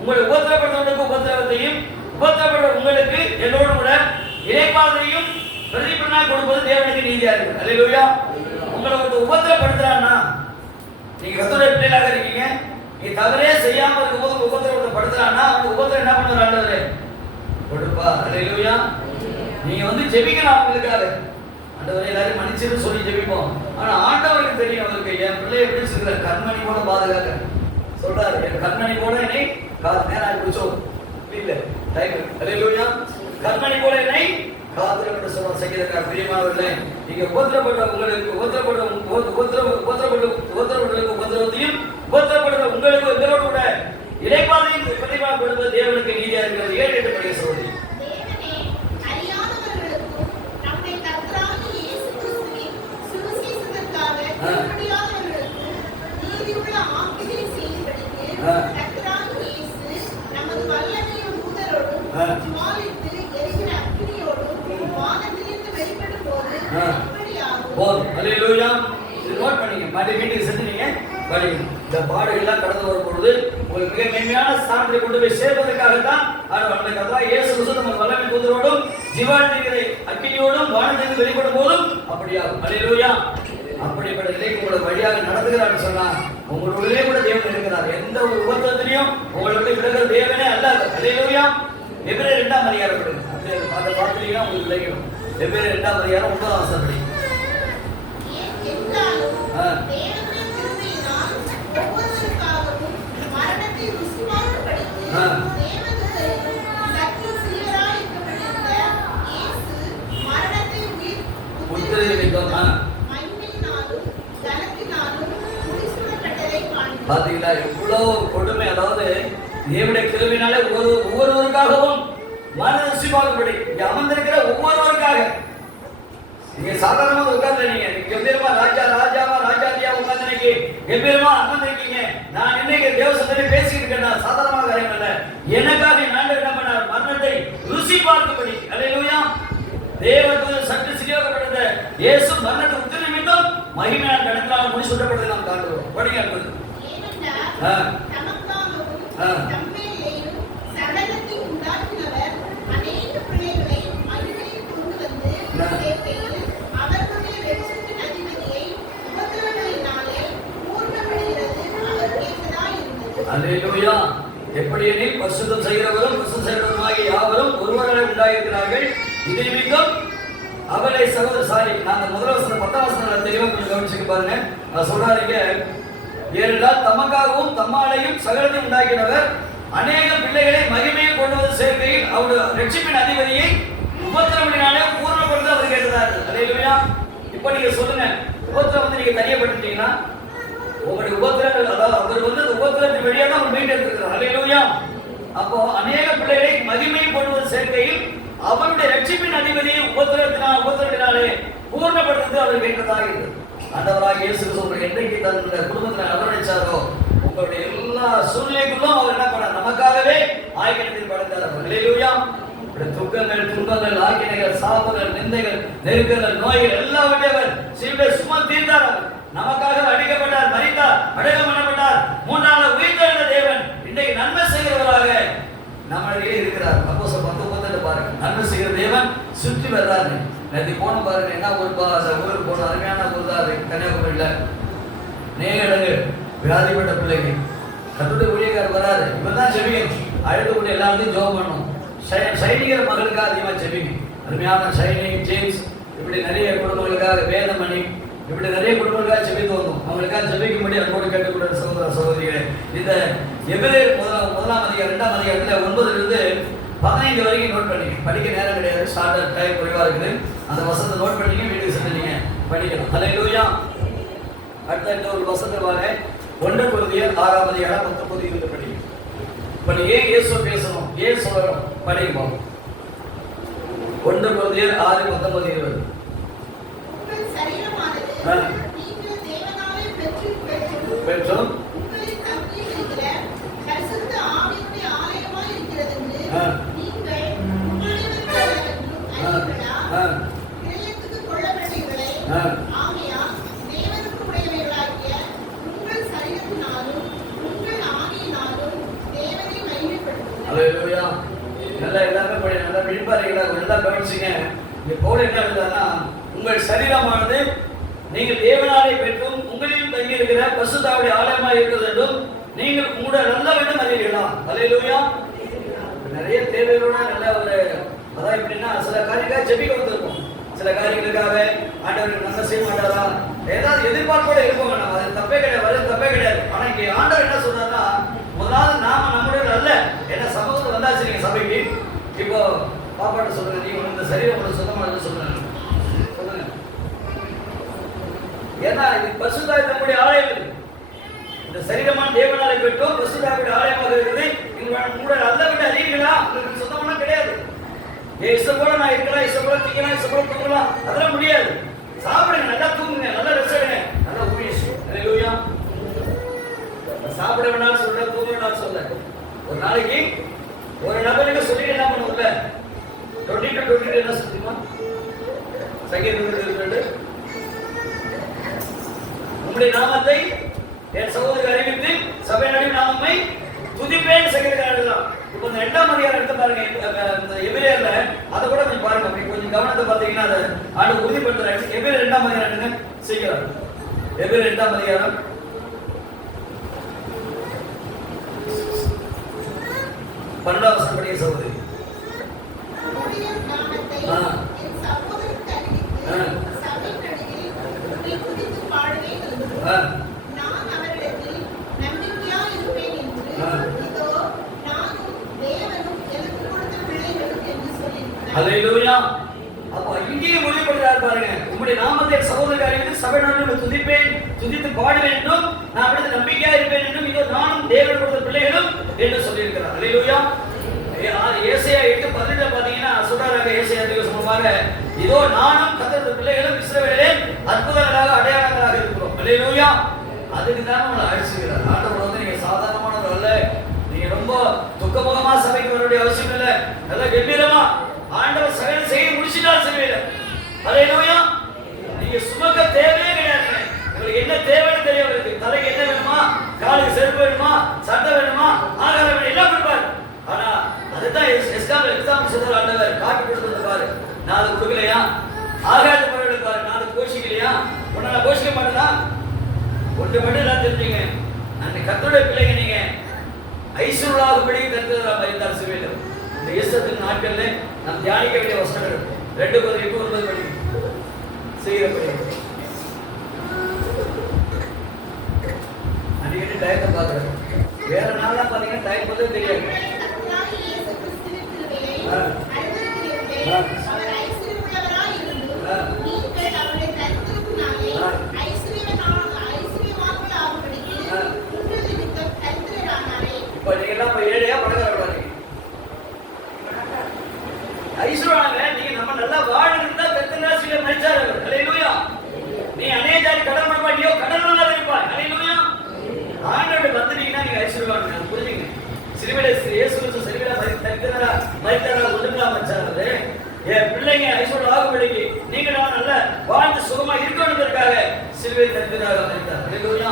உங்களை உபத்திரப்படுறவங்களுக்கு உபத்திரவத்தையும் உபத்திரப்படுற உங்களுக்கு என்னோடு கூட இறைப்பாதையும் பிரதிபலனாக கொடுப்பது தேவனுக்கு நீதியா இருக்கு. அல்லேலூயா. உங்களை ஒரு உபத்திரப்படுத்துறான்னா நீங்க கர்த்தருடைய பிள்ளைகளாக இருக்கீங்க, நீ தவறே செய்யாம இருக்கும்போது உபத்திரப்படுத்துறான்னா அவங்க உபத்திரம் என்ன பண்ணுவார் ஆண்டவரே கொடுப்பா. அல்லேலூயா. நீங்க ஜெபிக்கணும் அவங்களுக்காக. ஆண்டவரே எல்லாரும் மன்னிச்சுன்னு சொல்லி ஜெபிப்போம். ஆனா ஆண்டவருக்கு தெரியும், அவருக்கு என் பிள்ளை எப்படி சொல்ற கண்மணி போல பாதுகாக்க சொல்றாரு. என் கண்மணி போல என்னை நேரம் பிடிச்சோம் இல்ல டைம். அல்லேலூயா. கண்மணி போல என்னை காத்திர சொல்ல செய்கிறதா பிரியமானவர்களே, நீங்க உபத்திரப்படுற உங்களுக்கு உபத்திரவத்தையும் உபத்திரப்படுற உங்களுக்கு எங்களோடு கூட இறைப்பாதையும் பிரதிபலனாக கொடுப்பது தேவனுக்கு நீதியா இருக்கிறது. 7-8 படிக்க சொல்லுங்க. தேவனே அறியாதவர்களுக்கும் நம்மை கர்த்தராகிய இயேசு கிறிஸ்துவின் சுவிசேஷத்திற்காக கீழ்ப்படியாதவர்களுக்கும் நீதியுள்ள ஆக்கினை செய்யும்படிக்கு கர்த்தராகிய இயேசு நமது வல்லமையும் தூதரோடும் ஜுவாலித்து எரிகிற அக்கினியோடும் வானத்திலிருந்து வெளிப்படும் போது எப்படியாகும். அல்லேலூயா. இது நோட் பண்ணீங்க. மறுபடியும் வீட்டுக்கு செஞ்சீங்க படிங்க. இந்த பாடுகள்லாம் கடந்து வரும்பொழுது உங்களுக்கு மிக மென்மையான ஸ்தானத்தை கொண்டு போய் சேர்ப்பதற்காகத்தான் நம்முடைய கர்த்தராகிய இயேசு கிறிஸ்து நமது வல்லமை தூதரோடும் ஜீவாதிக்கிற அக்கினியோடும் வானத்திலிருந்து வெளிப்படும் போதும் அப்படியாகும். அல்லேலூயா. அப்படிப்பட்ட நிலைக்கு உங்களை வழியாக நடத்துகிறான்னு சொன்னா உங்களுடைய கூட தேவன் இருக்கிறார். எந்த ஒரு உபத்திரத்திலையும் உங்களுடைய விடுகிற தேவனே அல்லாது. அல்லேலூயா. எபிரேயர் 2ஆம் அதிகாரம் படிங்க. அந்த வார்த்தையில உங்களுக்கு விளைக்கணும். எபிரேயர் 2ஆம் அதிகாரம் 9ஆம் வசனம் படிங்க. தேவனுடைய கிருபையினால் ஒவ்வொருவருக்காகவும் மரணத்தை ருசிபார்க்கும்படிக்கு தேவதூதரிலும் சற்று சிறியவராய் இருக்கப்பட்டிருந்த இயேசு மரணத்தை உயிர்த்தெழுந்தார். மகிமையினாலும் கனத்தினாலும் முடிசூட்டப்பட்டதை காண்கிறோம். பாத்தீங்களா எவ்வளவு கொடுமை. அதாவது தேவனுடைய கிருபையினாலே ஒவ்வொருவருக்காகவும் மரண ருசிபார்க்கும்படி இங்க அமர்ந்திருக்கிற ஒவ்வொருவருக்காக. நீங்க சாதாரணமாக உட்கார்ந்து நீங்க கம்பீரமா ராஜாதியா உட்கார்ந்து நீங்க கம்பீரமா அமர்ந்திருக்கீங்க. நான் இன்னைக்கு தேவசத்திலே பேசிட்டு இருக்கேன். சாதாரணமாக காரியம் அல்ல. எனக்காக ஆண்டவர் என்ன பண்ணார், மரணத்தை ருசி பார்க்கும்படி. அல்லேலூயா. தேவதூதர் சற்று சிறியவக்கப்பட்டது இயேசு மரணத்தை உத்திர நிமித்தம் மகிமையான கணக்கினால் முடிசூட்டப்பட்டதை நாம் காண்கிறோம். படிங்க அடுத்தது. ஏனென்றால் தமக்காகவும் தம்மேலேயும் சகலத்தையும் உண்டாக்கினவர் அநேக பிள்ளைகளை மகிமையில் கொண்டு வந்து சேர்க்கையில் அவர்களுடைய வெற்றியின் அதிபதியை உபத்திரவங்களினாலே பூர்ணப்படுகிறது அவர் கேட்டதாய் இருந்தது. அல்லேலூயா. எப்படியெனில் பரிசுத்தம் செய்கிறவரும் பரிசுத்தம் செய்கிறவருமாகிய யாவரும் ஒருவராய் உண்டாயிருக்கிறார்கள். இது நிமித்தம் அவளை சகோதர சாரி நான் அந்த முதல் வசனம் 10ஆம் வசனம் தெளிவாக கொஞ்சம் கவனிச்சுக்க பாருங்க. நான் சொல்றாருங்க ஏனென்றால் தமக்காகவும் தம்மாலையும் சகலத்தையும் உண்டாக்கினவர் அநேக பிள்ளைகளை மகிமையில் கொண்டு வந்து சேர்க்கையில் அவருடைய ரட்சிப்பின் அதிபதியை உபத்திரவத்தினாலே பூர்ணப்படுத்த அவர் கேட்டதாரு. அல்லேலூயா. இப்போ நீங்க சொல்லுங்க, உபத்திரம் வந்து நீங்க தனியப்பட்டுட்டீங்கன்னா உங்களுடைய உபத்திரங்கள், அதாவது அவர் வந்து உபத்திரத்தின் வழியா தான் அவர் மீண்டு எடுத்துக்கிறார். அல்லேலூயா. அப்போ அநேக பிள்ளைகளை மகிமையில் கொண்டு வந்து சேர்க்கையில் அவருடைய ரட்சிப்பின் அதிபதியை உபத்திரத்தினாலே பூர்ணப்படுத்துவது அவர் கேட்டதாக இருந்தது. ஆண்டவராகிய இயேசு கிறிஸ்து என்றைக்கு தன்னுடைய குடும்பத்தில் அரவணைச்சாரோ உங்களுடைய எல்லா சூழ்நிலைக்குள்ளும் அவர் என்ன பண்ணார்? நமக்காகவே ஆயத்தத்தில் படைத்தார். அல்லேலூயா. துக்கங்கள், துன்பங்கள், ஆக்கினைகள், சாபங்கள், நிந்தைகள், நெருக்கங்கள், நோய்கள் எல்லாவற்றையும் அவர் சிலுவையில் சும்மா தீர்த்தார். நமக்காக அடிக்கப்பட்டார், மரித்தார், அடக்கம் பண்ணப்பட்டார், மூன்றாம் நாள் உயிர்த்தெழுந்த தேவன் இன்றைக்கு நன்மை செய்கிறவராக நம்மளிடையே இருக்கிறார். அப்போஸ்தலர் 10:10 பாருங்க, நன்மை செய்கிற தேவன் சுற்றி வர்றாரு. நேற்று போன பாருங்க, என்ன ஊருக்கு போன அருமையான ஊர் தான் கன்னியாகுமரியில். நேரடங்கு வியாதிப்பட்ட பிள்ளைங்க கத்துடைய ஊழியக்காரர் வராரு. இவன் தான் செபிக்கணும், அழுத்தக்கூடிய எல்லாத்தையும் ஜோம் பண்ணணும். சைனிகர் மகளுக்காக அதிகமாக செபிங்க. அருமையான ஷைனிங், ஜேம்ஸ், இப்படி நிறைய குடும்பங்களுக்காக, வேதமணி, இப்படி நிறைய குடும்பங்களுக்காக செபித்து வந்தோம். அவங்களுக்காக செபிக்கும்படி அன்போடு கேட்டுக்கூட சகோதர சகோதரிகளே, இந்த எபிரேயர் முதலாம் அதிகாரம் 2ஆம் அதிகாரத்தில் 9 15 வரைக்கும் நோட் பண்ணிங்க. படிக்க நேரம் கிடையாது, ஷார்ட் டைம் குறைவாக இருக்குது. அந்த வசனத்தை நோட் பண்ணிங்க, வீட்டுக்கு சென்று நீங்கள் படிக்கலாம். அல்லேலூயா. அடுத்த இந்த ஒரு வசனத்தை வாங்க, 1 கொரிந்தியர் 6ஆம் அதிகாரம் 19-20 படிங்க. இப்போ நீ ஏன் இயேசு பேசணும், ஏன் சொல்லணும், படிங்க. 1 கொரிந்தியர் 6:19-20. உங்கள் சரீரமானது நீங்கள் தேவனாலே பெற்றும் உங்களின் தங்கில் இருக்கிற பரிசுத்த ஆவியுடைய ஆலயமாய் இருக்கிறது என்று நீங்கள் கிரயத்துக்கு கொள்ள வேண்டியவர்களை ஆகையால் தேவனுக்கு உடையவர்களாகிய உங்கள் சரீரத்தினாலும் உங்கள் ஆவியினாலும் தேவனை மகிமைப்படுத்துங்கள். அல்லேலூயா. நல்லா எல்லாரும் நல்லா விழிப்பாருங்களா, நல்லா கவனிச்சுங்க. இந்த பவுல் என்ன எழுதுறாருன்னா, உங்கள் சரீரமானது நீங்கள் தேவனாலே பெற்றும் உங்களில் தங்கி இருக்கிற பரிசுத்தாவுடைய ஆலயமாக இருக்கிறது என்றும் நீங்கள் உங்களுடைய நல்ல வேண்டும் அறியலாம். அல்லேலூயா. நிறைய தேவைகளோட நல்ல ஒரு, அதான் எப்படின்னா சில காரியங்களுக்காக ஜெபிக்க வந்திருக்கும், சில காரியங்களுக்காக ஆண்டவர் நல்லா செய்ய மாட்டாரா, ஏதாவது எதிர்பார்ப்போட இருப்போம். நம்ம அது தப்பே கிடையாது. ஆனா இங்க ஆண்டவர் என்ன சொல்றாருன்னா, முதலாவது நாம நம்முடைய நல்ல என்ன சமூகத்துக்கு வந்தாச்சு. நீங்க சபைக்கு இப்போ பாப்பாட்ட சொல்லுங்க, நீங்க இந்த சரீரம் சொந்தமாக சொல்லுங்க. ஏன்னா இது பரிசுத்தாய் நம்முடைய ஆலயம். இந்த சரீரமான தேவனாலே பெற்றோம், பரிசுத்தாவுடைய ஆலயமாக இருக்குது. உங்களோட நல்ல விட்டு அறிவீங்களா? உங்களுக்கு சொந்தமெல்லாம் கிடையாது. இஷ்டம் போல நான் இருக்கலாம், இஷ்டம் போல திங்கலாம், இஷ்டம் போல தூங்கலாம், அதெல்லாம் முடியாது. சாப்பிடுங்க, நல்லா தூங்குங்க, நல்லா ரெஸ்ட் எடுங்க, நல்லா ஊழியம். அல்லேலூயா. சாப்பிட வேணாம்னு சொல்றேன், தூங்க வேணாம்னு சொல்றேன். ஒரு நாளைக்கு ஒரு நபருக்கு சொல்லி என்ன பண்ணுவோம்ல, 20-22 என்ன சொல்லுமா? சங்கீதம் 22 உம்முடைய நாமத்தை என் சகோதரருக்கு அறிவித்து சபை நடுவில் நாமமை துதிப்பேன் சங்கீதக்காரர். இப்போ இந்த 2ஆம் அதிகாரம் எடுத்து பாருங்க, இந்த எபிரேயர்ல அதை கூட கொஞ்சம் பாருங்க. அப்படி கொஞ்சம் கவனத்தை பார்த்தீங்கன்னா அதை ஆண்டு உறுதிப்படுத்துறாரு. எபிரேயர் 2ஆம் அதிகாரம் எடுங்க சீக்கிரம். எபிரேயர் 2ஆம் அதிகாரம் 12ஆம் வசனம் படிங்க சகோதரி. உம்முடைய நாமத்தை என் சகோதரருக்கு அறிவித்து சபை நடுவில் உம்மை துதித்து பாடுவேன் என்று நான் அவரிடத்தில் நம்பிக்கையாய் இருப்பேன் என்று இதோ நானும் தேவனும் எனக்கு கொடுத்த பிள்ளைகளும் என்று சொல்லியிருக்கிறார். அல்லேலூயா. அப்போ இங்கேயும் உறுதிப்படுத்துறார் பாருங்க, உம்முடைய நாமத்தை சகோதரருக்கு அறிவித்து சபை நடுவில் துதிப்பேன், துதித்து பாடுவேன் என்றும் நான் அவரிடத்தில் நம்பிக்கையா இருப்பேன் என்றும் இதோ நானும் தேவன் கொடுத்த பிள்ளைகளும் என்று சொல்லியிருக்கிறார். அல்லேலூயா. ஏசாயா 8:18 பாத்தீங்கன்னா சொல்றாங்க, ஏசாயா சொல்லுவாங்க, இதோ நானும் கர்த்தருடைய பிள்ளைகளும் இஸ்ரவேலிலே அற்புதங்களாக அடையாளங்களாக இருக்கிறோம். அல்லேலூயா. அதுக்கு தான் நம்மளை அழைச்சிக்கிறார். ஆண்டவர் வந்து நீங்க சாதாரணமானவர் அல்ல, நீங்க ரொம்ப துக்கமுகமா சபைக்கு வர வேண்டிய அவசியம் இல்லை. நல்ல கம்பீரமா ஆண்டவர் சகல செய்ய முடிச்சிட்டார் சபையில. அல்லேலூயா. நீங்க சுமக்க தேவையே கிடையாது. உங்களுக்கு என்ன தேவைன்னு தெரியும். உங்களுக்கு தலைக்கு என்ன வேணுமா, காலுக்கு செருப்பு வேணுமா, சட்டை வேணுமா, ஆகாரம் வேணும், எல்லாம் கொடுப்பாரு. ஆனா அதுதான் எக்ஸாம் சொல்ற ஆண்டவர் காட்டி கொடுத்து பாரு, நான் அதை கொடுக்கலையா, ஆகாத முறையில் பாரு, நான் அதை போஷிக்கலையா, உன்னை நான் போஷிக்க மாட்டேனா. ஒன்று மட்டும் எல்லாம் தெரிஞ்சுங்க, அந்த கர்த்தருடைய பிள்ளைங்க நீங்க ஐஸ்வர்யாகும்படி கர்த்தர் வைத்தார் சிவையில். இந்த ஈஸ்டர் நாட்கள்ல நாம் தியானிக்க வேண்டிய வசனங்கள் 2 Corinthians 8:9 படி செய்கிறபடி அப்படின்னு டயத்தை பார்க்குறேன். வேற நாள்லாம் பார்த்தீங்கன்னா டைம் வந்து தெரியாது. கர்த்தராகிய இயேசு கிறிஸ்துவின் கிருபையை அறிந்திருக்கிறீர்களே, அவர் ஐஸ்வர்யமுள்ளவராய் இருந்தும் நீங்கள் அவருடைய தரித்திரத்தினாலே ஐஸ்வர்யவான்கள் ஆகும்படிக்கு உங்கள் நிமித்தம் தரித்திரரானாரே. இப்போ நீங்க எல்லாம் இப்போ ஏழையா பணக்காரர்களா? ஐஸ்வர்யாங்க நீங்க நம்ம நல்லா வாழ்ந்துருந்தா கர்த்தராசியில மரிச்சாரு. ஹல்லேலூயா. நீ அநேஜாரி கடன் பண்ண மாட்டியோ, கடன் இல்லாத இருப்பாய். ஹல்லேலூயா. ஆண்டவரை வந்துட்டீங்கன்னா நீங்க ஐஸ்வர்யவான்ங்க. புரிஞ்சுங்க. சிலுவையில இயேசு கிறிஸ்து சிலுவையில மரித்தாரா ஒதுங்கலாம் வச்சாரு. என் பிள்ளைங்க ஐஸ்வர்யம் ஆகும்படிக்கு நீங்க நான் நல்ல வாழ்ந்து சுகமா இருக்கணுங்கிறதுக்காக சிலுவை தரித்திரராக மரித்தார். ஹல்லேலூயா.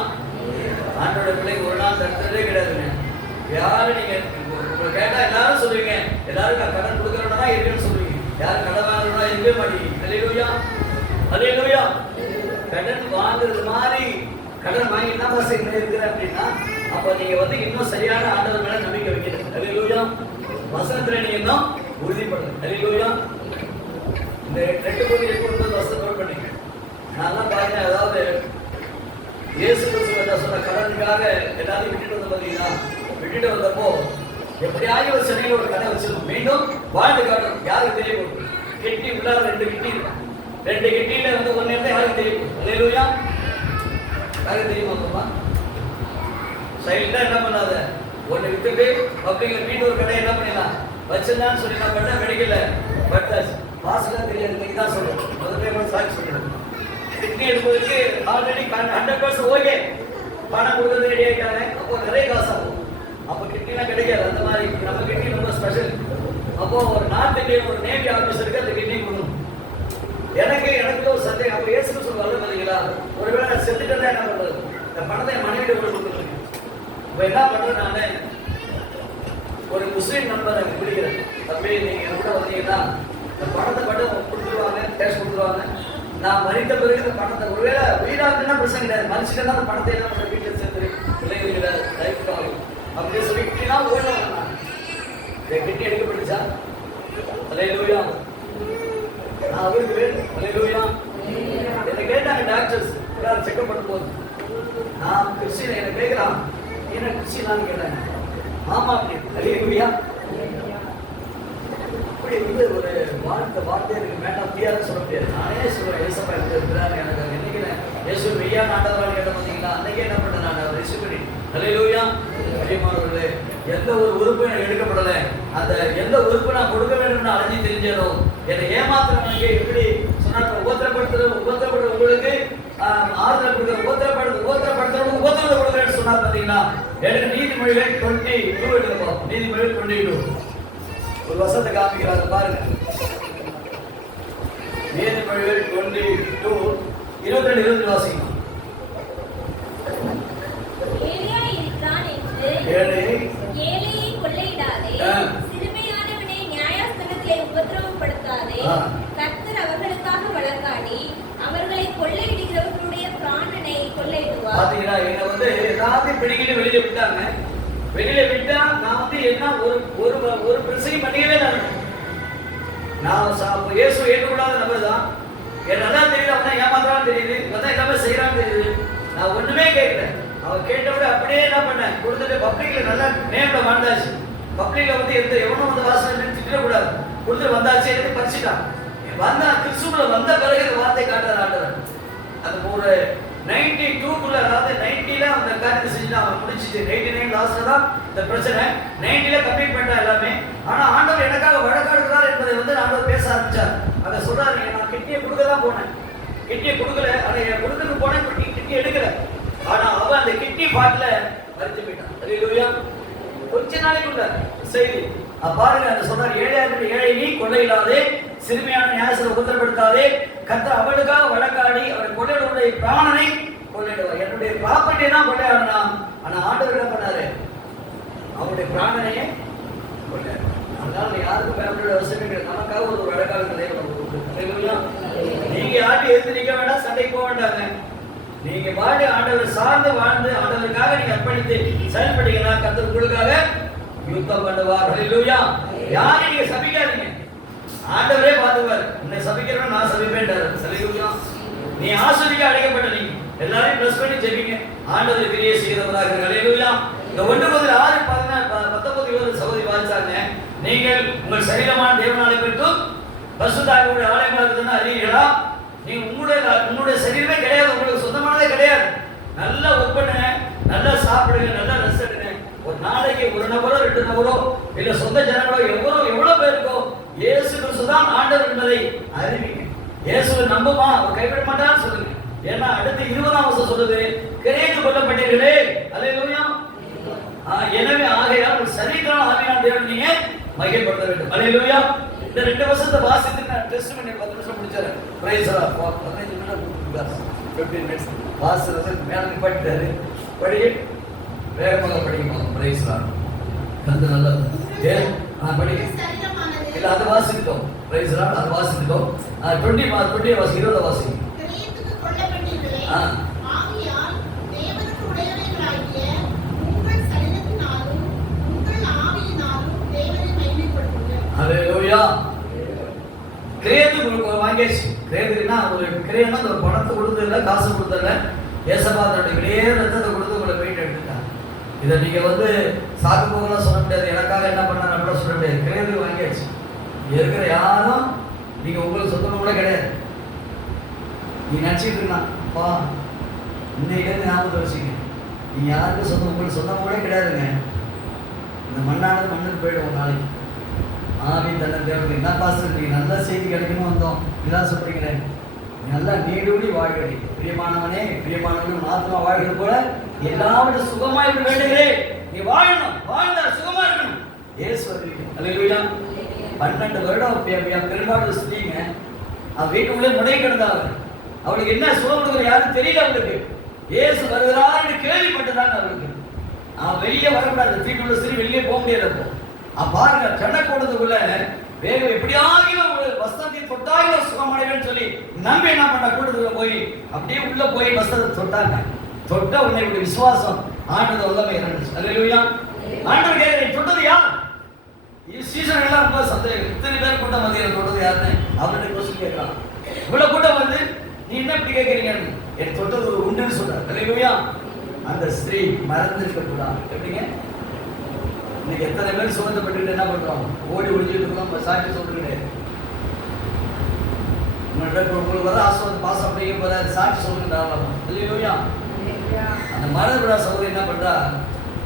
ஆண்டோட பிள்ளைங்க ஒரு நாள் தரித்திரரே கிடையாதுங்க. யாரும் நீங்க உங்களை கேட்டா எல்லாரும் சொல்லுவீங்க, எல்லாரும் கடன் கொடுக்கறவனா தான் இருக்குன்னு சொல்லுவீங்க. யாரும் கடன் வாங்குறவனா இருக்கவே மாட்டீங்க. ஹல்லேலூயா. ஹல்லேலூயா. கடன் வாங்குறது மாதிரி கடன் வாங்கி என்ன பசங்க இருக்கிற அப்படின்னா அப்ப நீங்க வந்து இன்னும் சரியான ஆண்டவர் மேல நம்பிக்கை வைக்கணும். ஹல்லேலூயா. வசனத்துல நீங்க இன்னும் உறுதிப்படணும். ஹல்லேலூயா. இந்த 2:9 வசனம் நோட் பண்ணீங்க. நான் பாருங்க, அதாவது இயேசு கிறிஸ்து சொன்ன கடனுக்காக எல்லாத்தையும் விட்டுட்டு வந்த பார்த்தீங்கன்னா, விட்டுட்டு வந்தப்போ எப்படியாவது ஒரு சென்னையில் ஒரு கடை வச்சிருக்கோம், மீண்டும் வாழ்ந்து காட்டணும். யாருக்கு தெரியும்? கிட்டி உள்ளார 2 கிட்டி இருக்கும். 2 கிட்டியில வந்து ஒன்னு இருந்தா யாருக்கு தெரியும்? ஹல்லேலூயா. யாருக்கு தெரியுமா? சைலண்டா என்ன பண்ணாத, ஒன்னு விட்டுட்டு பப்ளிக்ல வீட்டு ஒரு கடை என்ன பண்ணிடலாம் வச்சிருந்தான்னு சொல்லி என்ன பண்ண மெடிக்கல்ல பட் பாஸ்லாம் தெரியாது. இன்னைக்கு தான் சொல்றேன், முதல்ல சாட்சி சொல்றேன். கிட்னி எடுப்பதற்கு ஆல்ரெடி 100% ஓகே, பணம் கொடுக்கறது ரெடி ஆகிட்டாங்க. அப்போ நிறைய காசு ஆகும். அப்போ கிட்னிலாம் கிடைக்காது. அந்த மாதிரி நம்ம கிட்னி ரொம்ப ஸ்பெஷல். அப்போ ஒரு நார்த் இந்தியன் ஒரு நேவி ஆஃபீஸருக்கு அந்த கிட்னி கொடுக்கணும். எனக்கு ஒரு சந்தேகம். அப்போ இயேசு சொல்லுவாங்க பார்த்தீங்களா, ஒருவேளை நான் செத்துட்டேன்னா என்ன பண்ணுறது? இந்த பணத்தை என் மனைவிட கூட கொடுத்துருக்கேன். இப்போ என்ன பண்ணுறேன், நான் ஒரு முஸ்லீம் நண்பரை பிடிக்கிறேன். தம்பி நீங்கள் என்ன கூட வந்தீங்கன்னா இந்த பணத்தை மட்டும் கொடுத்துருவாங்க, கேஷ் கொடுத்துருவாங்க. நான் மறித்த பிறகு இந்த பணத்தை ஒருவேளை உயிராக்குன்னா பிரச்சனை கிடையாது, மனுஷன் அந்த பணத்தை என்ன பண்ணுற வீட்டில் சேர்த்து பிள்ளைங்கள லைஃப் ஆகும் அப்படின்னு சொல்லிட்டுனா ஓடுவாங்க. நான் என் கிட்டி எடுக்கப்பட்டுச்சா? ஹல்லேலூயா. நான் அவருக்கு வேணும். ஹல்லேலூயா. என்னை கேட்டாங்க டாக்டர்ஸ் எல்லாரும் செக்அப் பண்ணும் போது, நான் கிறிஸ்டியன் என்னை கேட்குறான், என்ன கிறிஸ்டியனான்னு கேட்டாங்க. ஆமா அப்படி. ஹல்லேலூயா. அப்படி வந்து ஒரு வார்த்தை எனக்கு வேண்டாம், முடியாதுன்னு சொல்ல முடியாது. நானே சொல்லுவேன், ஏசப்பா இருக்கிறாரு எனக்கு. என்னைக்கு இயேசு மெய்யான ஆண்டவராக கேட்ட பார்த்தீங்களா, அன்னைக்கே என்ன பண்ணேன், நான் அவர் ரிசீவ் பண்ணி. ஹல்லேலூயா. பிரியமானவர்களே, எந்த ஒரு உறுப்பும் எனக்கு எடுக்கப்படலை. அந்த எந்த உறுப்பு நான் கொடுக்க வேண்டும்னு அலைஞ்சி தெரிஞ்சேனோ, என்னை ஏமாத்துறவனுக்கு எப்படி சொன்னாங்க, உபத்திரப்படுற உங்களுக்கு ஆறுதல் கொடுக்குற, உபத்திரப்படுத்துறவனுக்கு உபத்திரத்தை கொடுக்குறேன்னு சொன்னார் பார்த்தீங்களா. எனக்கு நீதிமொழிகள் 22 எடுப்போம். நீதிமொழிகள் 22 ஒரு வசனத்தை காமிக்கிறாங்க பாருங்க. நீதிமொழிகள் 22 22 வாசிக்கலாம். ஏழையை கொள்ளையிடாதே, சிறுமையானவனை நியாயஸ்தானத்திலே உபத்திரவப்படுத்தாதே. கர்த்தர் அவர்களுக்காக வழக்காடி அவர்களை கொள்ளையிடுகிறவர்களுடைய பிராணனை கொள்ளையிடுவார். பாத்தீங்களா, என்ன வந்து எல்லாத்தையும் பிடிக்கிட்டு வெளியில விட்டாங்க. வெளியில விட்டா நான் வந்து என்ன ஒரு பிரச்சனை பண்ணிக்கவே நான் இயேசு ஏற்றுக்கொள்ளாத நபர் தான். எனக்கு நல்லா தெரியுது, அவன் ஏமாத்துறான்னு தெரியுது, இவன் எல்லாமே செய்யறான்னு தெரியுது. நான் ஒண்ணுமே கேட்கல. அவன் கேட்டவிட அப்படியே என்ன பண்ணேன், கொடுத்துட்டு பப்ளிக்ல நல்லா நேம்ல வாழ்ந்தாச்சு. பப்ளிக்ல வந்து எவனும் வந்து வாசனை திட்டக்கூடாது, கொடுத்துட்டு வந்தாச்சு. எனக்கு பறிச்சுட்டான். வந்தா கிறிஸ்துவுல வந்த பிறகு இந்த வார்த்தை காட்டுற ஆண்டவர். அது ஒரு 92 அதாவது 90ல அந்த காரியத்தை செஞ்சு அவன் முடிச்சிச்சு. 89 லாஸ்ட்ல தான் இந்த பிரச்சனை. 90ல கம்ப்ளீட் பண்ணிட்டா எல்லாமே. ஆனா ஆண்டவர் எனக்காக வழக்காடுகிறார் என்பதை வந்து ஆண்டவர் பேச ஆரம்பிச்சார். அதை சொல்றாரு, நான் கிட்டியை கொடுக்க தான் போனேன், கிட்டியை கொடுக்கல, அதை கொடுக்கறதுக்கு போனேன், கிட்டி எடுக்கல. ஆனா அவன் அந்த கிட்டி பாட்டுல மறித்து போயிட்டான். ஹல்லேலூயா. கொஞ்ச நாளைக்குள்ள செய்தி பாருங்க, அந்த சொன்னார், ஏழை நீ கொள்ளையிடாதே, சிறுமையான நியாயத்தை உபத்திரப்படுத்தாதே. கர்த்தர் அவளுக்காக வழக்காடி அவர் கொள்ளையிடுடைய பிராணனை கொள்ளையிடுவார். என்னுடைய ப்ராப்பர்ட்டியை தான் கொள்ளையாடினா, ஆனா ஆண்டவர் என்ன பண்ணாரு, அவருடைய பிராணனையே கொள்ளையாடு. அதனால யாருக்கும் ஃபேமிலியோட அவசியம் கிடையாது. நமக்காக ஒரு வழக்காடு நீங்க யாரும் எதிர்த்து நிற்க வேண்டாம், சண்டைக்கு போக வேண்டாங்க. நீங்க வாழ ஆண்டவர் சார்ந்து வாழ்ந்து ஆண்டவருக்காக நீங்க அர்ப்பணித்து செயல்பட்டீங்கன்னா கர்த்தர் உங்களுக்காக யுத்தம் பண்ணுவார். ஹல்லேலூயா. யாரையும் நீங்க சபிக்காதீங்க, ஆண்டவரே பார்த்துவார். உன்னை சபிக்கிறவன் நான் சபிப்பேன்டாரு. ஹல்லேலூயா. நீ ஆசீர்வதிக்க அழைக்கப்பட்ட நீங்க எல்லாரையும் பிளஸ் பண்ணி ஜெபிங்க. ஆண்டவர் கிரியை செய்கிறவராக ஹல்லேலூயா. இந்த 1 Corinthians 6:19 சகோதரி வாசிச்சாங்க. நீங்கள் உங்கள் சரீரமான தேவனாலே பெற்றும் பரிசுத்தாவியுடைய ஆலயமாக இருக்குதுன்னு அறியீங்களா? நீங்க உங்களுடைய சரீரமே கிடையாது, உங்களுக்கு சொந்தமானதே கிடையாது. நல்லா ஒர்க் பண்ணுங்க, நல்லா சாப்பிடுங்க, நல்லா ரெஸ்ட் எடுங்க. ஒரு நாளைக்கு 1 நபரோ 2 நபரோ இல்ல சொந்த ஜனங்களோ எவ்வளவு பேருக்கோ இயேசு கிறிஸ்து தான் ஆண்டவர் என்பதை அறிவிங்க. இயேசுவை நம்புமா, அவர் கைவிட மாட்டான்னு சொல்லுங்க. ஏன்னா அடுத்து 20ஆம் வசனம் சொல்லுது, கிரேத்து கொள்ளப்பட்டீர்களே. அல்லேலூயா. எனவே ஆகையால் ஒரு சரீரத்தால் ஆவியான தேவனை நீங்க மகிமைப்படுத்த வேண்டும். அல்லேலூயா. இந்த 2 வசனத்தை வாசித்து நான் டெஸ்ட் பண்ணி 10 நிமிஷம் முடிச்சறேன். Price the Lord. 15 நிமிஷம் 15 மினிட்ஸ் வாசித்து மேல நிப்பாட்டிட்டாரு. படிங்க, வேகமாக படிங்க. Price the Lord. கந்து நல்ல படிங்க. இல்ல அது வாசிட்டோம். Price the Lord. அது வாசிட்டோம். 20 வாசி 20 வாசி. கிரேத்துக்கு கொள்ளப்பட்டீர்களே, ஆவியால் தேவனுக்கு உடையவர்களாகிய உங்கள் சரீரத்தினாலும் உங்கள் ஆவியினாலும் தேவனை மகிமைப்படுத்துங்கள். ஹல்லேலூயா. கிரேத்து வாங்கியாச்சு. கிரேத்துனா ஒரு கிரேனா ஒரு பணத்தை கொடுத்ததில்ல, காசு கொடுத்ததில்ல. ஏசப்பா தன்னுடைய வெளியே ரத்தத்தை கொடுத்து உங்களை மீட்டு எடுத்துட்டாங்க. இதை நீங்க சாக்கு போகலாம் சொல்ல முடியாது, எனக்காக என்ன பண்ணாங்க அப்படிலாம் சொல்ல முடியாது. கிரேத்து வாங்கியாச்சு. இருக்கிற யாரும் நீங்க உங்களுக்கு சொந்தம் கூட கிடையாது. நீ நினைச்சிட்டு இருக்கலாம், அப்பா இன்னைக்கு ஞாபகத்தை வச்சுக்க, நீங்க யாருக்கும் சொந்தம், உங்களுக்கு சொந்தம் கூட கிடையாதுங்க. இந்த மண்ணானது மண்ணுக்கு போயிடும் ஒரு நாளைக்கு. ஆவி தன்னை தேவனுக்கு என்ன பாஸ்டர் நீங்க நல்ல செய்தி கிடைக்கணும் வந்தோம், இதான் சொல்றீங்களே. நல்லா நீடூடி வாழ்கிறேன் பிரியமானவனே, பிரியமானவன் ஆத்மா வாழ்கிறது போல எல்லாவற்றும் சுகமா இருக்க வேண்டுகிறேன். நீ வாழணும், வாழ்ந்தா சுகமா இருக்கணும். இயேசு வருவீங்க. அல்லேலூயா. 12 வருடம் பெரும்பாலும் ஸ்திரீங்க அவ வீட்டுக்குள்ளே முடை கிடந்தாங்க. அவளுக்கு என்ன சுகம் கொடுக்குற யாரும் தெரியல. அவளுக்கு இயேசு வருகிறார் கேள்விப்பட்டுதாங்க. அவளுக்கு அவன் வெளியே வரக்கூடாது, வீட்டுக்குள்ள ஸ்திரீ வெளியே போக முடியாது. பாருங்க, சண்டக்கூடத்துக்குள்ள வேகம் எப்படியாகிலும் ஒரு வஸ்திரத்தை தொட்டாலும் சுகமடைவேன்னு சொல்லி நம்பி என்ன பண்ண கூட்டத்துக்குள்ள போய் அப்படியே உள்ள போய் வஸ்திரத்தை தொட்டாங்க. தொட்ட உடனே விசுவாசம் ஆண்டது வல்லமை இருந்துச்சு. அல்லேலூயா. ஆண்டவர் கேட்கிறேன், தொட்டது யார்? சீசன் எல்லாம் ரொம்ப சந்தேகம். இத்தனை பேர் கூட்டம் வந்து தொட்டது யாருன்னு அவர்கிட்ட கொஸ்டின் கேட்கலாம். இவ்வளவு கூட்டம் வந்து நீ என்ன இப்படி கேட்கறீங்க? எனக்கு தொட்டது ஒரு உண்டுன்னு சொல்றாரு. அல்லேலூயா. அந்த ஸ்திரீ மறந்துருக்க கூடாது. எப்படிங்க? இன்னைக்கு எத்தனை பேர் சுமந்தப்பட்டு என்ன பண்றோம்? ஓடி ஒழிஞ்சிட்டு இருக்கோம், சாட்சி சொல்றீங்க. உங்களுக்கு வர ஆசீர்வாதம் பாசம் அப்படிங்க போற சாட்சி சொல்லுங்க. அல்லேலூயா. அந்த மறந்துவிடா சகோதரி என்ன பண்றா,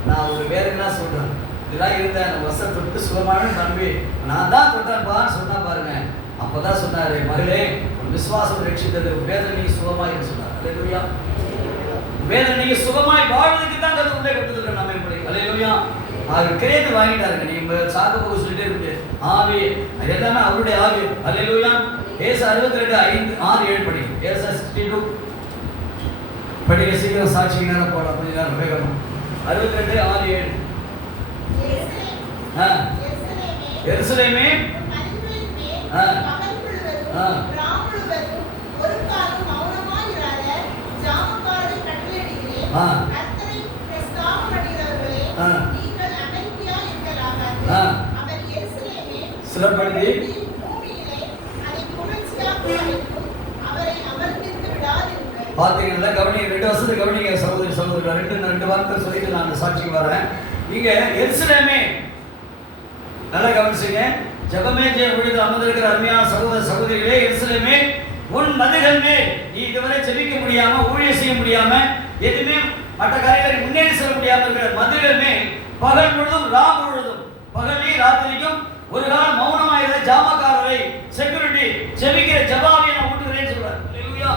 நான் ஒரு வேற என்ன சொல்றேன், இதெல்லாம் இருந்தேன் வசம் தொட்டு சுகமான நம்பி நான் தான் தொட்டேன்பான்னு சொன்னா பாருங்க. அப்பதான் சொன்னாரு, மகளே ஒரு விசுவாசம் ரட்சித்தது, வேதனை நீங்க சுகமாய் சொன்னார். அல்லேலூயா. வேதனை நீங்க சுகமாய் வாழ்றதுக்கு தான் கதை உள்ளே கொடுத்துருக்க நம்ம எப்படி. அல்லேலூயா. அவர் கிரேத்து வாங்கிட்டாருங்க. நீங்க சாக்கு போக சொல்லிட்டே இருக்கு. ஆவி அது எல்லாமே அவருடைய ஆவி. அல்லேலூயா. ஏசா 62:5-6-7 படிக்கும். ஏசா 62 படிக்க சீக்கிரம் சாட்சி நேரம் போட கொஞ்ச நேரம் வேகணும். 62:6-7. எருசலேமே சிலப்படுத்தி பாத்தீங்கன்னா கவனிங்க, 2 வருஷத்துக்கு கவனிங்க சகோதரி சகோதரர்கள். 2 வார்த்தை சொல்லிட்டு நான் சாட்சிக்கு வரேன். இங்க எருசலேமே நல்லா கவனிச்சுங்க. ஜெபமே ஜெய ஊழியத்தில் அமர்ந்திருக்கிற அருமையான சகோதர சகோதரிகளே, எருசலேமே உன் மதில்கள் மேல் நீ இதுவரை ஜெபிக்க முடியாம, ஊழியம் செய்ய முடியாம, எதுவுமே மற்ற காரியங்களை முன்னேறி செல்ல முடியாம இருக்கிற மதில்கள் மேல் பகல் முழுதும் ராம் முழுதும் பகலையும் ராத்திரிக்கும் ஒரு காலம் மௌனமாயிருந்த ஜாமக்காரரை செக்யூரிட்டி ஜெபிக்கிற ஜபாவை நான் விட்டுக்கிறேன்னு சொல்றாரு. அல்லேலூயா.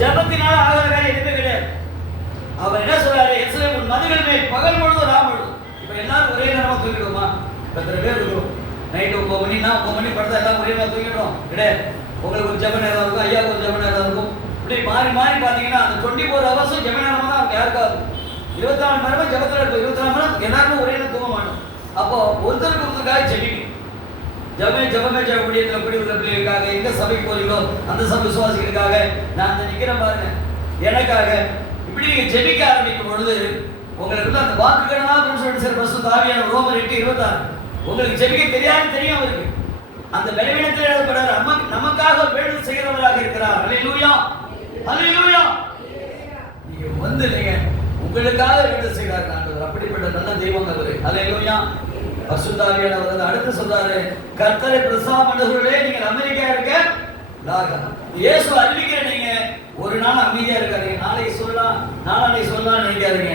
ஜபத்தினால ஆகிற காரியம் எதுவுமே கிடையாது. அவர் என்ன சொல்றாரு, எருசலேம் உன் மதில்கள் மேல் பகல் முழுதும் ராம் முழுதும். இப்ப எல்லாரும் ஒரே நேரமா தூங்கிடுவோமா? எத்தனை பேர் இருக்கும்? நைட்டு 9 மணினா 9 மணி படுத்தா எல்லாம் ஒரே நேரம் தூங்கிடுறோம் கிடையாது. உங்களுக்கு ஒரு ஜப நேரம் இருக்கும், ஐயாவுக்கு ஒரு ஜப நேரம் இருக்கும். இப்படி மாறி மாறி பார்த்தீங்கன்னா அந்த 24 hours ஜப நேரமா தான் அவங்க யாருக்காது 24 மணி நேரமா ஜபத்தில் இருப்போம். 24 மணி நேரம் எல்லாருமே ஒரே நேரம் தூங்க மாட்டோம். அப்போ ஒருத்தருக்கு ஒருத்தருக்காக ஜெபிக்கணும். ஜபமே ஜெப ஊழியத்தில் குடியிருக்கிற பிள்ளைகளுக்காக, எங்க சபைக்கு போறீங்களோ அந்த சபை விசுவாசிகளுக்காக நான் அந்த நிக்கிறேன் பாருங்க, எனக்காக இப்படி நீங்க ஜெபிக்க ஆரம்பிக்கும் பொழுது உங்களுக்கு அந்த வாக்குகளாக சொல்லிட்டு பரிசுத்த ஆவியான ரோமர் 8:26 உங்களுக்கு ஜெபிக்க தெரியாது தெரியும். அவருக்கு அந்த பலவீனத்தில் எழுதப்படுறார், நமக்காக வேண்டுதல் செய்கிறவராக இருக்கிறார். அல்லேலூயா. அல்லேலூயா. நீங்க வந்து நீங்க உங்களுக்காக வேண்டு செய்கிறார் ஆண்டவர். அப்படிப்பட்ட நல்ல தெய்வம் அவர். அல்லேலூயா. பரிசுத்த ஆவியானவர் அடுத்து சொல்றாரு, கர்த்தரை பிரசவம் பண்ணுகிறவர்களே நீங்கள் அமெரிக்கா இருக்க லாகம். இயேசு அறிவிக்கிற நீங்க ஒரு நாள் அமைதியா இருக்காதீங்க. நாளைக்கு சொல்லலாம் நாளைக்கு சொல்லலாம் நினைக்காதீங்க.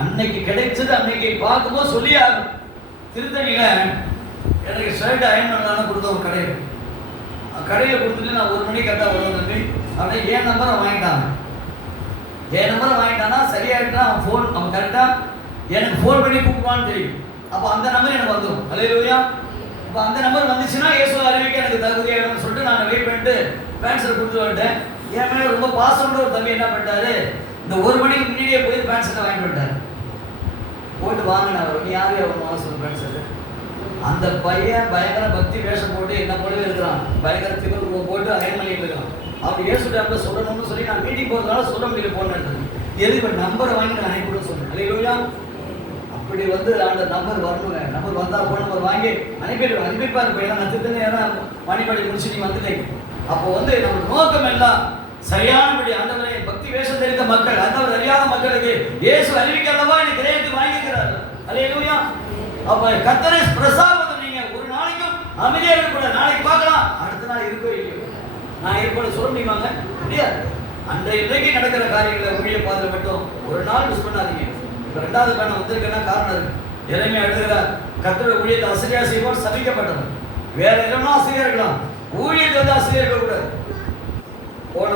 அன்னைக்கு கிடைச்சது அன்னைக்கு பார்க்கும்போது சொல்லி ஆகும். திருத்தணியில எனக்கு ஷர்ட் அயன் பண்ணலான்னு கொடுத்த ஒரு கடையில் கொடுத்துட்டு நான் 1 மணிக்கு கரெக்டாக வருவேன் தம்பி அப்படியே என் நம்பரை வாங்கிட்டாங்க. என் நம்பரை வாங்கிட்டானா சரியாயிட்டா அவன் கரெக்டாக எனக்கு ஃபோன் பண்ணி கூப்பிடுவான்னு தெரியும். அப்போ அந்த நம்பர் எனக்கு வந்துடும். அல்லேலூயா. இப்போ அந்த நம்பர் வந்துச்சுன்னா இயேசு அறிவிக்க எனக்கு தகுதியாகணும்னு சொல்லிட்டு நான் வெயிட் பண்ணிட்டு பேன்ஸில் கொடுத்து வந்துட்டேன். என் மேலே ரொம்ப பாசம்ன்ற ஒரு தம்பி என்ன பண்ணிட்டாரு, இந்த 1 மணிக்கு முன்னாடியே போய் பேன்ஸை வாங்கிட்டு வந்துட்டார். போட்டு வாங்கினா அவர் நீ யாரையும் அவர் வாங்க சொல்லு பேன்ஸு. அந்த பையன் பயங்கர பக்தி வேஷம் போட்டு என்ன போலவே இருக்கிறான். பயங்கர திமிரு போட்டு அயன் பண்ணிட்டு இருக்கான். அவர் இயேசு டைமில் சொல்லணும்னு சொல்லி நான் மீட்டிங் போகிறதுனால சொல்ல முடியல போன் எடுத்தேன். எதுக்கு இப்போ நம்பரை வாங்கி நான் அனுப்பிவிட சொன்னேன். அல்லேலூயா. அப்படி வந்து அந்த நம்பர் வரணுங்க. நம்பர் வந்தால் ஃபோன் நம்பர் வாங்கி அனுப்பிப்பாரு பையன். நான் திட்டன்னு ஏன்னா மணிப்படி முடிச்சு நீ வந்துட்டேங்க. அப்போ வந்து நம்ம நோக்கம் எல்லாம் சரியானபடி ஆண்டவரை பக்தி வேஷம் தெரிந்த மக்கள் ஆண்டவர் அறியாத மக்களுக்கு இயேசு அறிவிக்கிறதவா இன்னைக்கு கிரயத்தை வாங்கிக்கிறார். அல்லேலூயா. அப்ப கர்த்தரை பிரசாதத்தை நீங்க ஒரு நாளைக்கும் அமைதியா இருக்கக்கூடாது. நாளைக்கு பார்க்கலாம், அடுத்த நாள் இருக்கோ இல்லையோ. நான் இருப்பேன்னு சொல்ல முடியுமாங்க? முடியாது. அன்றைய இன்றைக்கு நடக்கிற காரியங்களை ஊழிய பாதையில் மட்டும் ஒரு நாள் மிஸ் பண்ணாதீங்க. இப்போ 2வது பேனை வந்திருக்கேன்னா காரணம் இருக்கு. எளிமையா எழுதுகிற கர்த்தருடைய ஊழியத்தை ஆசிரியா செய்வோம் சபிக்கப்பட்டது. வேற எல்லாம் ஆசிரியர் இருக்கலாம், ஊழியத்தை வந்து ஆசிரியர் இருக்கக்கூடாது. போன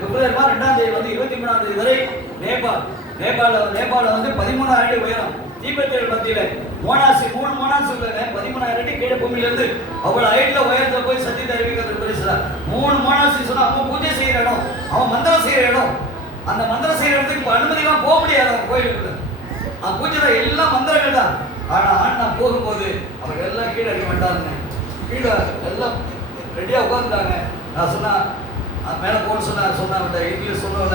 பிப்ரவரி 2ஆம் தேதி வந்து 23ஆம் தேதி வரை நேபாள வந்து 13,000 அடி உயரம் தீபத்தில் மத்தியில மோனாசி 3 மோனாசி உள்ளங்க 13,000 அடி கீழே பூமியில இருந்து அவ்வளவு ஹைட்ல உயரத்துல போய் சத்தியத்தை அறிவிக்கிறது பெருசுல 3 மோனாசி சொன்னா அவன் பூஜை செய்யற இடம், அவன் மந்திரம் செய்யற இடம். அந்த மந்திரம் செய்யற இடத்துக்கு அனுமதிலாம் போக முடியாது. அவன் கோயிலுக்குள்ள அவன் பூஜை எல்லாம் மந்திரங்கள் தான். ஆனா நான் போகும்போது அவங்க எல்லாம் கீழே அறிய மாட்டாருங்க. கீழே எல்லாம் ரெடியா உட்காந்துட்டாங்க. நான் சொன்னா மேல போன்னு சொன்ன இங்கிலீஷ் சொன்னோட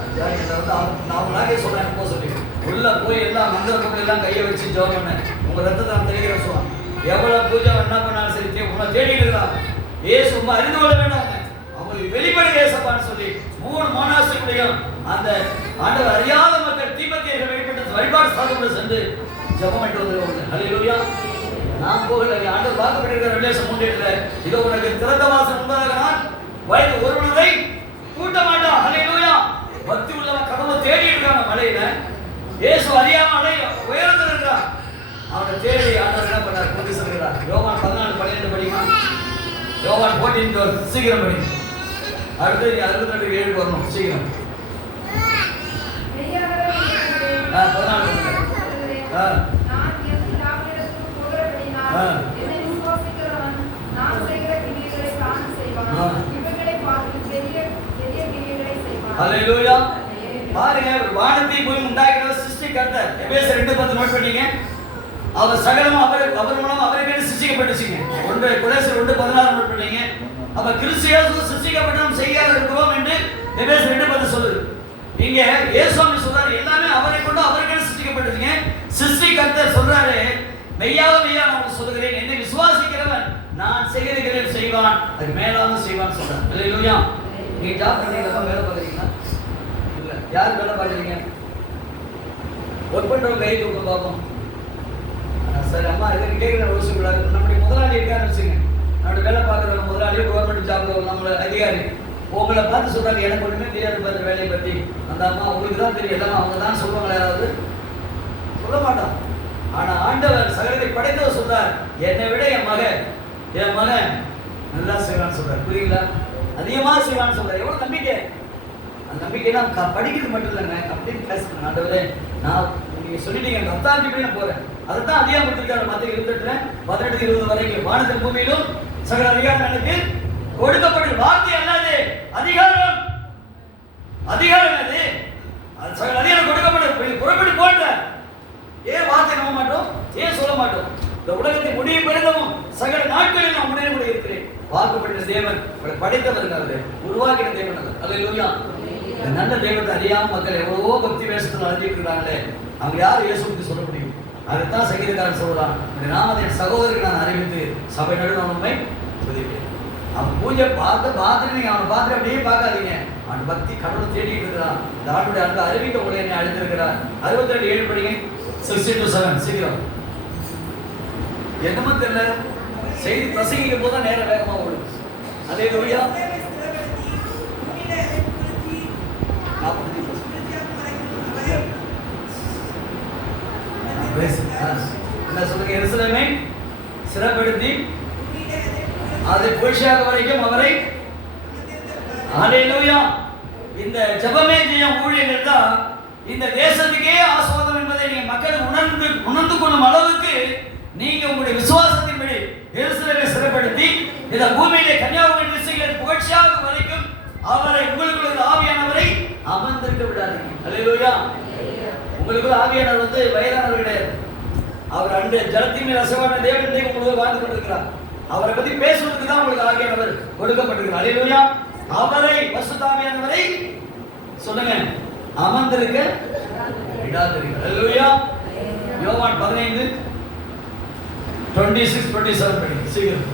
வந்து அவங்களாகவே சொன்னாங்க போக சொல்லி உள்ள போய் எல்லாம் மந்திர பொருள் எல்லாம் கையை வச்சு ஜோம் பண்ணேன். உங்க ரத்தத்தை நான் தெளிக்கிற சொல்லுவான். எவ்வளவு பூஜை என்ன பண்ணாலும் சரி உங்களை தேடி இருக்கிறான். ஏசு ரொம்ப அறிந்து கொள்ள வேண்டாம். அவங்களுக்கு வெளிப்படை ஏசப்பான்னு சொல்லி 3 மோனாசிக்குடையும் அந்த ஆண்டவர் அறியாத மக்கள் தீபத்தியர்கள் வெளிப்பட்ட வழிபாடு ஸ்தலத்துல சென்று ஜெபம் பண்ணிட்டு வந்துருவாங்க. அல்லேலூயா. நான் போகல. ஆண்டவர் வாக்குப்பட்டிருக்கிற ரெவலேஷன் 3:8 இதோ உனக்கு திறந்த வாசல் உண்டாக நான் வயது ஒருவனை கூட்ட மாட்டான். அல்லேலூயா. பக்தி உள்ளவன் கடவுளை தேடி இருக்காங்க. மலையில இயேசு அறியாம உயரத்தில் இருக்கிறான். அவனை தேடி ஆண்டவர் என்ன பண்ணார்? கூட்டி சொல்கிறார். யோவான் 14:12 படிமா. யோவான் 14 சீக்கிரம் படி. அடுத்து 62:7 வரணும் சீக்கிரம். 14 அல்லேலூயா. பாருங்க, வானத்தை பூமி உண்டாக்கினவர் சிருஷ்டிகர்த்தர். எபேசியர் 2:10 நோட் பண்ணீங்க. அவர் சகலமும் அவர் மூலம் அவருக்கே சிருஷ்டிக்கப்பட்டுச்சுங்க. 1 கொலோசியர் 1:16 நோட் பண்ணீங்க. அப்ப கிறிஸ்து இயேசு சிருஷ்டிக்கப்பட்டோம் செய்யாத இருக்கிறோம் என்று எபேசியர் 2:10 சொல்லுது. இங்க இயேசுவாமி சொல்றாரு எல்லாமே அவரை கொண்டு அவருக்கே சிருஷ்டிக்கப்பட்டுச்சுங்க. சிருஷ்டிகர்த்தர் சொல்றாரு மெய்யாவே நான் சொல்லுகிறேன், என்னை விசுவாசிக்கிறவன் நான் செய்கிறதை செய்வான், அது மேலாவும் செய்வான் சொல்றாரு. அல்லேலூயா. நீங்க ஜாப் பண்ணீங்களா? வேலை பார்க்குறீங்களா? இல்லை. யார் வேலை பார்க்குறீங்க? ஒர்க் பண்ணுறவங்க கை தூக்க பார்ப்போம். சரி அம்மா இதுக்கு கேட்குற ஒரு சொல்லுறாரு. நம்முடைய முதலாளி இருக்கான்னு வச்சுங்க. நம்மளுடைய வேலை பார்க்குறவங்க முதலாளி கவர்மெண்ட் ஜாப் நம்மளோட அதிகாரி உங்களை பார்த்து சொல்கிறாங்க எனக்கு ஒன்றுமே தெரியாது பார்த்த வேலையை பற்றி. அந்த அம்மா உங்களுக்கு தான் தெரியும் எல்லாமே அவங்க தான் சொல்லுவாங்களா? யாராவது சொல்ல மாட்டான். ஆனால் ஆண்டவர் சகலத்தை படைத்தவர் சொல்றார் என்னை விட என் மகன் நல்லா செய்வான்னு சொல்றார். புரியுங்களா? அதிகமாக செய்வான்னு சொல்றாரு. எவ்வளவு நம்பிக்கை! அந்த நம்பிக்கைனா படிக்கிறது மட்டும் இல்லைங்க, அப்படின்னு பேசுறேன். ஆண்டவரே நான் நீங்க சொல்லிட்டீங்க ரத்தாந்திப்படி நான் போறேன். அதுதான் அதிகாரம் கொடுத்திருக்காரு. மத்திய 28:18-20 வரைக்கும் வானத்தின் பூமியிலும் சகல அதிகாரம் எனக்கு கொடுக்கப்படும். வார்த்தை அல்லாது அதிகாரம் அது சகல அதிகாரம் கொடுக்கப்படும். புறப்படி போன்ற ஏன் வார்த்தை நம்ப மாட்டோம்? ஏன் சொல்ல மாட்டோம்? இந்த உலகத்தை முடிவு பெறுதவும் சகல நாட்களில் நான் முடிவு கூட இருக்கிறேன். வாக்குப்பட்ட தேவன் படைத்தவர், உருவாக்கின தேவன் அவர். அல்லேலூயா. நல்ல தெய்வத்தை அறியாம மக்கள் எவ்வளவோ பக்தி வேஷத்தில் அழைச்சிட்டு இருக்கிறாங்களே, அவங்க யார் இயேசுக்கு சொல்ல முடியும்? அதைத்தான் சங்கீதக்காரன் சொல்றான், இந்த நாமத்தை என் சகோதரருக்கு நான் அறிவித்து சபை நடுவே உண்மை உதவிப்பேன். அவன் பூஜை பார்த்துட்டு நீங்க அவனை பார்த்துட்டு அப்படியே பார்க்காதீங்க. அவன் பக்தி கடவுளை தேடிட்டு இருக்கிறான். இந்த ஆண்டுடைய அந்த அறிவிக்க உங்களை என்னை அழைத்திருக்கிறார். 62:7 படிங்க. 6-7 சீக்கிரம். என்னமோ தெரியல, செய்தி பிரசங்கிக்கும் போது தான் நேரம் வேகமா ஓடும். அதே லூயா. என்ன சொல்லுங்க? எருசலேமை சிறப்படுத்தி அதை புகழ்ச்சியாக வரைக்கும் அவரை. ஹல்லேலூயா. இந்த ஜெபமே ஜெயம் ஊழியர்கள் தான் இந்த தேசத்துக்கே ஆசீர்வாதம் என்பதை நீங்க மக்கள் உணர்ந்து கொள்ளும் அளவுக்கு நீங்க உங்களுடைய விசுவாசத்தின்படி எருசலேமை சிறப்படுத்தி இந்த பூமியிலே கன்னியாகுமரி டிஸ்ட்ரிக்ட்ல புகழ்ச்சியாக வரைக்கும் அவரை உங்களுக்குள்ள ஆவியானவரை அமர்ந்திருக்க விடாதீங்க. ஹல்லேலூயா. உங்களுக்குள்ள ஆவியானவர் வந்து வயதானவர் கிடையாது. அவர் அந்த ஜலத்தின் மேல் அசைவான தேவன் உங்களுக்கு வாழ்ந்து கொண்டிருக்கிறார். அவரை பத்தி பேசுவதற்கு தான் உங்களுக்கு ஆவியானவர் கொடுக்கப்பட்டிருக்கிறார். ஹல்லேலூயா. அவரை பரிசுத்த ஆவியானவரை சொல்லுங்க அமர்ந்திருக்க விடாதீர்கள். ஹல்லேலூயா. யோவான் 15:26-27 படிங்க சீக்கிரம்.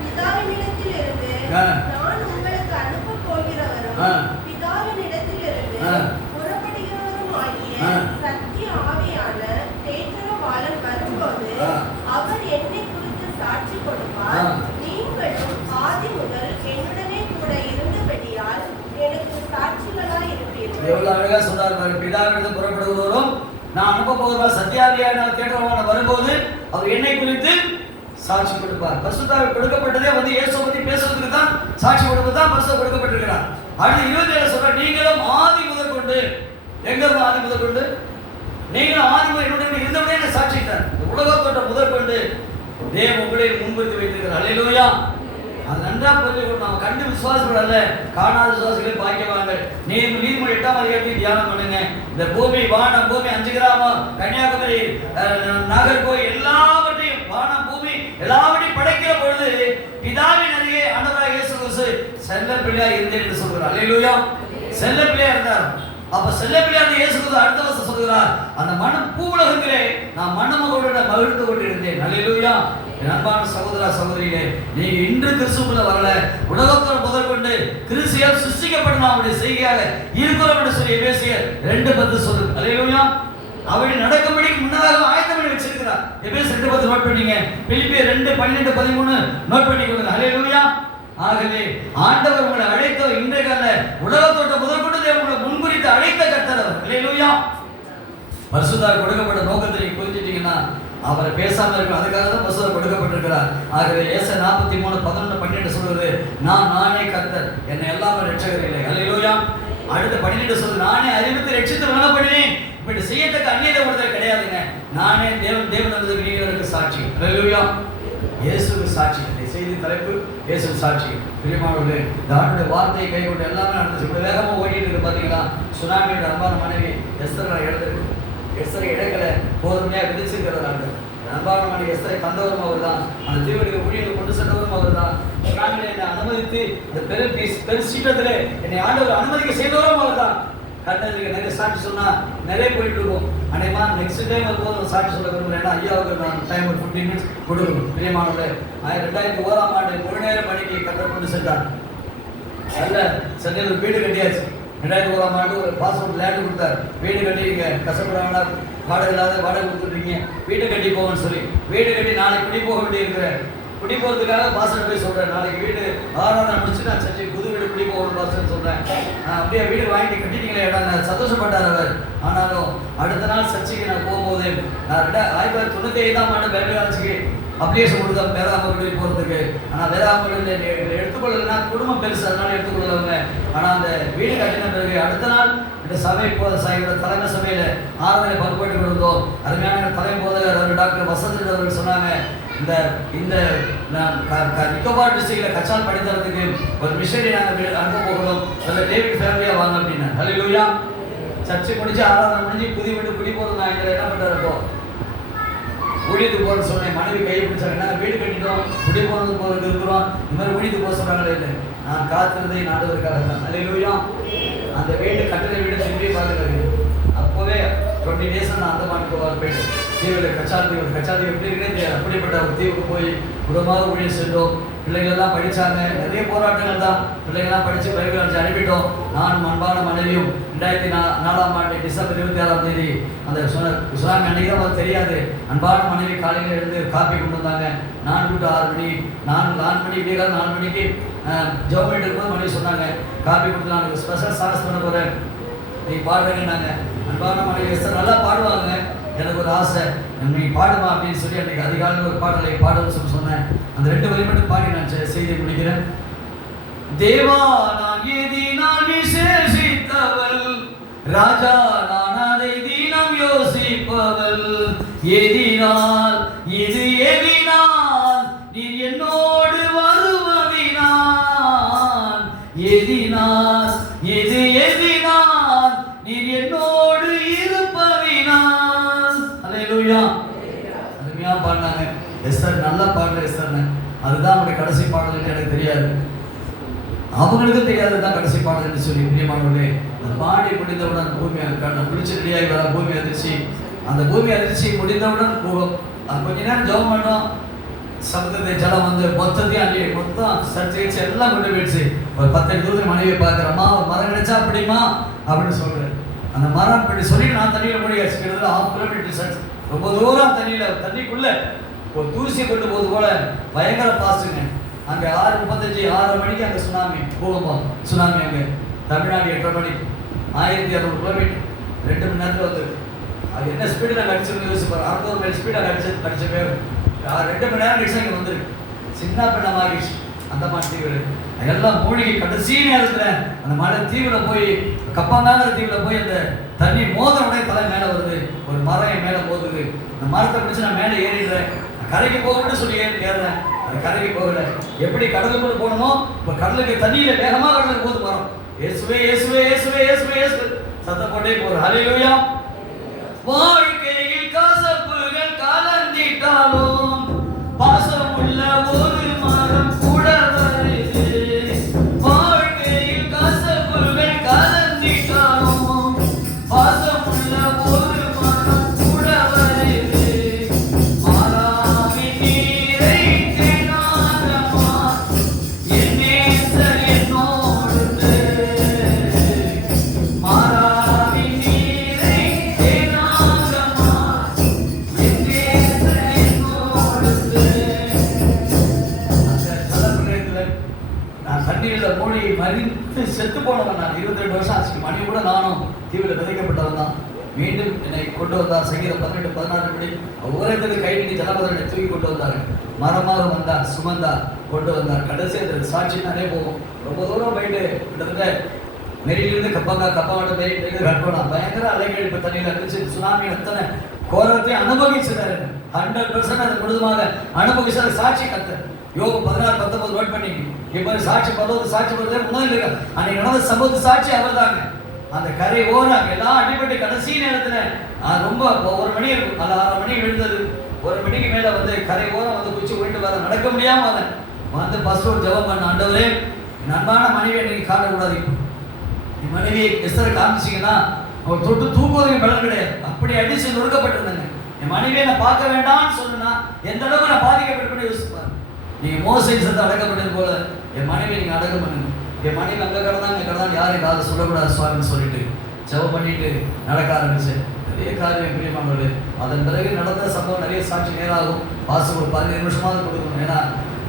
பிதாவினிடத்திலிருந்து நான் உங்களுக்கு அனுப்பப் போகிறவரும் பிதாவினிடத்திலிருந்து புறப்படுகிறவரும் ஆகிய சத்திய ஆவியான தேற்றரவாளன் வரும்போது அவர் என்னை குறித்து சாட்சி கொடுப்பார். நீங்களும் ஆதி முதல் என்னுடனே கூட இருந்தபடியால் எனக்கு சாட்சிகளாய் இருப்பீர்கள். எவ்வளவு அழகா சொன்னார். பிதாவினிடத்தில் புறப்படுகிறவரும் நான் அனுப்ப போகிறவர் சத்தியாவியான தேற்றரவாளன் வரும்போது அவர் என்னை குறித்து சாட்சி கொடுப்பார். பரிசுத்த ஆவி கொடுக்கப்பட்டதே வந்து இயேசுவை பத்தி பேசுவதற்கு தான், சாட்சி கொடுப்பது தான் பரிசுத்த கொடுக்கப்பட்டிருக்கிறார். அடுத்து 27 சொல்ற நீங்களும் ஆதி முதல் கொண்டு, எங்க ஆதி முதல் கொண்டு நீங்களும் ஆதி முதல் என்னுடைய இருந்தவனே சாட்சிட்டார். உலகத்தோட்ட முதல் கொண்டு தேவன் உங்களை முன்வைத்து வைத்திருக்கிறார். ஹல்லேலூயா. அது நன்றா புரிஞ்சுக்கணும். நம்ம கண்டு விசுவாசிகள் அல்ல, காணாத விசுவாசிகளை பாக்கியவாங்க. நீதிமொழி 8ஆம் அதிகாரத்தில் தியானம் பண்ணுங்க. இந்த பூமி வானம் பூமி 5 கிராமம் கன்னியாகுமரி நாகர்கோவில் எல்லாவற்றையும் வானம் பூமி எல்லாவற்றையும் படைக்கிற பொழுது பிதாவின் அருகே ஆண்டவராகிய இயேசு கிறிஸ்து செல்ல பிள்ளையா இருந்தேன் என்று சொல்கிறார். ஹல்லேலூயா. செல்ல பிள்ளையா இருந்தார். அப்ப செல்ல பிள்ளையா இயேசு கிறிஸ்து அடுத்த வருஷம் சொல்கிறார், அந்த மனம் பூவுலகத்திலே நான் மனமகளோட மகிழ்ந்து கொண்டிருந்தேன். ஹல்லேலூயா. என் அன்பான சகோதர சகோதரிகளே, நீங்க இன்று கிறிஸ்துவுக்குள்ள வரல, உலகத்தோடு முதல் கொண்டு கிறிஸ்தியால் சிருஷ்டிக்கப்படணும் அவருடைய செய்கையாக இருக்கிறோம் என்று சொல்லி எபேசியர் 2:10 சொல்லுது. ஹல்லேலூயா. அவரை நடக்கும்படி முன்னதாக ஆயத்தம் பண்ணி வச்சிருக்கிறார். எபேசியர் 2:10 நோட் பண்ணீங்க. பிலிப்பியர் 2:12-13 நோட் பண்ணிக்கொள்ளுங்க. ஹல்லேலூயா. ஆகவே ஆண்டவர் உங்களை அழைத்த இன்றைக்கு அல்ல, உலகத்தோட்ட முதல் கொண்டு தேவன் உங்களை முன்குறித்து அழைத்த கர்த்தர் அவர். ஹல்லேலூயா. பரிசுத்த கொடுக்கப்பட்ட நோக்கத்தை நீங்க புரிஞ்சிட்டீங்கன்னா அவரை பேசாம இருக்கணும். அதுக்காக தான் பரிசுத்த கொடுக்கப்பட்டிருக்கிறார். ஆகவே ஏசாயா 43:11-12 சொல்றது, நானே கர்த்தர், என்னை எல்லாமே ரட்சகர் இல்லை. ஹல்லேலூயா. அடுத்த 12 சொல்றது, நானே அறிவித்து ரட்சித்து வழங்கப்படினேன். இப்படி செய்யத்தக்க அந்நியதை ஒருத்தர் கிடையாதுங்க. நானே தேவன் என்பதற்கு நீங்க எனக்கு சாட்சி. ஹல்லேலூயா. இயேசுவுக்கு சாட்சி. செய்தி தலைப்பு இயேசுவுக்கு சாட்சி. பிரியமானவர்களே, இந்த ஆண்டுடைய வார்த்தையை கை கொண்டு எல்லாமே நடந்துச்சு. இப்படி வேகமா ஓடிட்டு இருக்கு பாத்தீங்களா. சுனாமியோட அன்பான மனைவி எஸ்தரை இழந்திருக்கு. எஸ்தரை இழக்கலை, போதுமையா விதிச்சிருக்கிறார். ஆண்டு அன்பான மனைவி எஸ்தரை தந்தவரும் அவர் தான். அந்த தீவிர ஊழியர்கள் கொண்டு சென்றவரும் அவர் தான். சுனாமியை என்னை அனுமதித்து இந்த பெரு சீட்டத்திலே என்னை ஆண்டவர் அனுமதிக்க செய்தவரும் அவர் தான். கண்ணதுக்கு நிறைய சாட்சி சொன்னா நிறைய போயிட்டு இருக்கும். அனைமா நெக்ஸ்ட் டைம் வரும்போது சாட்சி சொல்ல விரும்புகிறேன். ஐயாவுக்கு நான் டைம் ஒரு 15 minutes கொடுக்கணும். பிரியமானவர்களே, 2001ஆம் ஆண்டு முழு நேர பணிக்கு கட்டணம் கொண்டு சென்றார். நல்ல சென்னையில் ஒரு வீடு கட்டியாச்சு. 2001ஆம் ஆண்டு ஒரு பாஸ்போர்ட் லேண்டு கொடுத்தார். வீடு கட்டிங்க, கஷ்டப்பட வேண்டாம், வாடகை இல்லாத வாடகை கொடுத்துருக்கீங்க, வீட்டை கட்டி போகணும்னு சொல்லி வீடு கட்டி நாளைக்கு குடி போக வேண்டி இருக்கிறேன். குடி போகிறதுக்காக பாஸ்டர் போய் சொல்கிறேன், நாளைக்கு வீடு ஆராதனை முடிச்சு நான் சர்ச்சை புது வீடு குடி போகணும் பாஸ்டர்னு சொல்கிறேன். அப்படியே வீடு வாங்கிட்டு கட்டிட்டீங்களே இடம் சந்தோஷப்பட்டார் அவர். ஆனாலும் அடுத்த நாள் சர்ச்சைக்கு நான் போகும்போது நான் 1995ஆம் ஆண்டு பேட்டரி ஆட்சிக்கு அப்ளிகேஷன் கொடுத்தேன் வேதாமொழி போகிறதுக்கு. ஆனால் வேதாமொழி எடுத்துக்கொள்ளலைன்னா குடும்பம் பெருசு, அதனால எடுத்துக்கொள்ளவங்க. ஆனால் அந்த வீடு கட்டின பிறகு அடுத்த நாள் இந்த சபை சாயோட தலைமை சபையில் ஆராதனை பங்குபட்டு கொடுத்தோம். அருமையான தலைமை போதகர் டாக்டர் வசந்த் அவர்கள் சொன்னாங்க, இந்த இந்த நிக்கோபார் டிஸ்ட்ரிக்ட்ல கச்சால் படித்தறதுக்கு ஒரு மிஷனரி நாங்கள் அனுப்ப போகிறோம், அதில் டேவிட் ஃபேமிலியா வாங்க அப்படின்னா. ஹல்லேலூயா. சர்ச்சை முடிச்சு ஆராதனை முடிஞ்சு புதிய வீடு குடி போகிறோம். நான் எங்களை என்ன பண்ணுறப்போ ஊழியத்துக்கு போகிறேன்னு சொன்னேன். மனைவி கையை பிடிச்சாங்க, நாங்கள் வீடு கட்டிட்டோம், குடி போகிறது இருக்கிறோம், இந்த மாதிரி ஊழியத்துக்கு போக சொல்கிறாங்களே இல்லை. நான் காத்திருந்தே நாடுவதற்காக தான். ஹல்லேலூயா. அந்த வீடு கட்டின வீடு திரும்பி பார்க்குறது அப்போவே 20 days நான் அந்த மாட்டுக்கு போயிட்டு தீவில் கச்சால் தீவு எப்படி இருக்குன்னே தெரியாது. அப்படிப்பட்ட ஒரு தீவுக்கு போய் குடும்பமாக ஊழியம் சென்றோம். பிள்ளைகள் எல்லாம் படிச்சாங்க, நிறைய போராட்டங்கள் தான். பிள்ளைகள்லாம் படிச்சு பைபிள் அடிச்சு அனுப்பிட்டோம். நானும் அன்பான மனைவியும் 2004 டிசம்பர் 26 அந்த சுனாமி அன்னைக்கு தான் தெரியாது. அன்பான மனைவி காலையில் எழுந்து காப்பி கொண்டு வந்தாங்க. 4 to 6 மணி 4 மணி விடிய 4 மணிக்கு ஜெபம் பண்ணிட்டு இருக்கும்போது மனைவி சொன்னாங்க, காப்பி கொடுத்து நான் ஸ்பெஷல் சாஸ் பண்ண போகிறேன், நீ பாடுறேன்னாங்க. அன்பான மனைவி சார் நல்லா பாடுவாங்க, எனக்கு ஒரு ஆசை, நீ பாடுமா அப்படின்னு சொல்லி அன்றைக்கி அதிகாலையில் ஒரு பாடலை பாடுன்னு சொல்லி சொன்னேன். அந்த 2 வரி மட்டும் பாடி நான் செய்தியை முடிக்கிறேன். தேவா நான் எதினால் விசேஷித்தவள், ராஜா நான் அதை தினம் யோசிப்பவள், எதினால் இது எதினால் நீர் என்னோடு வருவதினால், எதினால் இது எதினால் நீர் என்னோடு இருப்பதினால். அல்லேலூயா. அருமையா பாடினாங்க எஸ்தர், நல்லா பாடுற எஸ்தர்னு. அதுதான் அவனுடைய கடைசி பாடல் எனக்கு தெரியாது, அவங்களுக்கும் தெரியாது தான் கடைசி பாடல் சொல்லி. பிரியமானவர்களே, அந்த பாடி முடிந்தவுடன் பூமி முடிச்சு ரெடியாகி வர பூமி அதிர்ச்சி. அந்த பூமி அதிர்ச்சி முடிந்தவுடன் கொஞ்ச நேரம் ஜெபம் பண்ணோம். சப்தத்தை ஜலம் வந்து மொத்தத்தையும் அள்ளி மொத்தம் சர்ச்சை எல்லாம் கொண்டு போயிடுச்சு. ஒரு 10 தூரத்தில் மனைவியை பார்க்குறம்மா, ஒரு மரம் கிடைச்சா அப்படிமா அப்படின்னு சொல்கிறேன். அந்த மரம் இப்படி சொல்லி நான் தண்ணியில் மூழ்கியாச்சு. கிட்டத்தட்ட 1/2 கிலோமீட்டர் சர்ச், ரொம்ப தூரம் தண்ணிக்குள்ளே ஒரு தூசி கொண்டு போது போல பயங்கர பாசுங்க. அங்கே 6:35 6 மணிக்கு அங்கே சுனாமி, பூகம்பம் சுனாமி. அங்கே தமிழ்நாடு 8:30 மணிக்கு 1200 கிலோமீட்டர் 2 மணி நேரத்தில் வந்து அது என்ன ஸ்பீடில் அடிச்சிருந்து யோசிப்பார். 600 மைல் ஸ்பீடாக அடிச்ச பேர் 2 மணி நேரம் கழிச்சு அங்கே வந்துருக்கு. சின்ன பெண்ணமாகிடுச்சு அந்த மாதிரி தீவில். அதெல்லாம் மூழ்கி கடைசி நேரத்தில் அந்த மலை தீவில் போய் கப்பாங்காங்கிற தீவில் போய் அந்த தண்ணி மோத உடனே தலை மேலே வருது. ஒரு மரம் என் மேலே மோதுது. அந்த மரத்தை பிடிச்சி நான் மேலே ஏறிடுறேன். கரைக்கு போகணும்னு சொல்லி ஏறுறேன். அந்த கரைக்கு போகல. எப்படி கடலுக்குள்ள போகணுமோ இப்போ கடலுக்கு தண்ணியில வேகமாக கடலுக்கு போது மரம். இயேசுவே இயேசுவே இயேசுவே இயேசுவே இயேசு சத்தம் போட்டே போறோம். ஹல்லேலூயா. வாழ்க்கையில் கசப்புகள் கலந்திட்டாலும் பாசமுள்ள ஒரு மரம் கூட வருது. வாழ்க்கையில் கசப்புகள் கலந்திட்டாலும் பாசமுள்ள ஒரு மரம் கூட வருது. மாறாவின் நீரை தேனாதமா என் நேசர் என்னோடு. மாறாவின் நீரை தேனாதமா என் நேசர் என்னோடு. நான் தண்ணீரில் மூழ்கி மறித்து செத்து போனவன். நான் 22 வருஷம் ஆச்சு. மணி கூட நானும் தீவில் விதைக்கப்பட்டவன் தான். மீண்டும் என்னை கொண்டு வந்தார். சங்கீதம் 18 16 படி ஒவ்வொருத்தருக்கு கை நீட்டி ஜனபதனை தூக்கி கொண்டு வந்தார். மரமாக வந்தார், சுமந்தார், கொண்டு வந்தார். கடைசி அதற்கு சாட்சினாலே போகும். ரொம்ப தூரம் போயிட்டு கிட்டத்தட்ட நெறியிலிருந்து கப்பாவாட்ட போயிட்டு கட்டோனா பயங்கர அலைக்கழிப்பு தண்ணியில் அடிச்சு சுனாமி அத்தனை கோரத்தை அனுபவிச்சுட்டாரு. 100% அது முழுதுமாக அனுபவிச்சாரு. சாட்சி கத்த யோகம் 16-19 நோட் பண்ணி இப்போ சாட்சி 10 சாட்சி 10 முன்னாடி இருக்கு. அன்னைக்கு நடந்த சம்பவத்து சாட்சி அவர் தாங்க. அந்த கரை ஓரம் எல்லாம் அடிபட்டு கடைசி நேரத்தில் ரொம்ப 1 மணி இருக்கும். அது 6 மணி விழுந்தது. 1 மணிக்கு மேலே வந்து கரை ஓரம் வந்து குச்சி போயிட்டு வர நடக்க முடியாம வந்து பஸ்ஸோடு ஜெபம் பண்ண. ஆண்டவரே, என் அன்பான மனைவியை நீங்கள் காட்டக்கூடாது. இப்போ என் மனைவியை எஸ்தரை காமிச்சிங்கன்னா அவர் தொட்டு தூக்குவதுக்கு பலன் கிடையாது. அப்படி அடிச்சு நொறுக்கப்பட்டிருந்தாங்க. என் மனைவியை நான் பார்க்க வேண்டாம்னு சொன்னா எந்த அளவுக்கு நான் பாதிக்கப்பட்டு யோசிப்பார். நீங்கள் மோசை சத்தை அடக்கப்பட்டது போல என் மனைவியை நீங்கள் அடக்கம் பண்ணுங்க. என் மனைவி அங்கே கடந்தான் யாரும் காதை சொல்லக்கூடாது சுவாமின்னு சொல்லிட்டு ஜெபம் பண்ணிட்டு நடக்க ஆரம்பிச்சேன். நிறைய காரியம் பிரியமானவர்களே. அதன் பிறகு நடந்த சம்பவம் நிறைய சாட்சி நேராகும். பாசம் ஒரு 15 நிமிஷமாவது கொடுக்கணும். ஏன்னா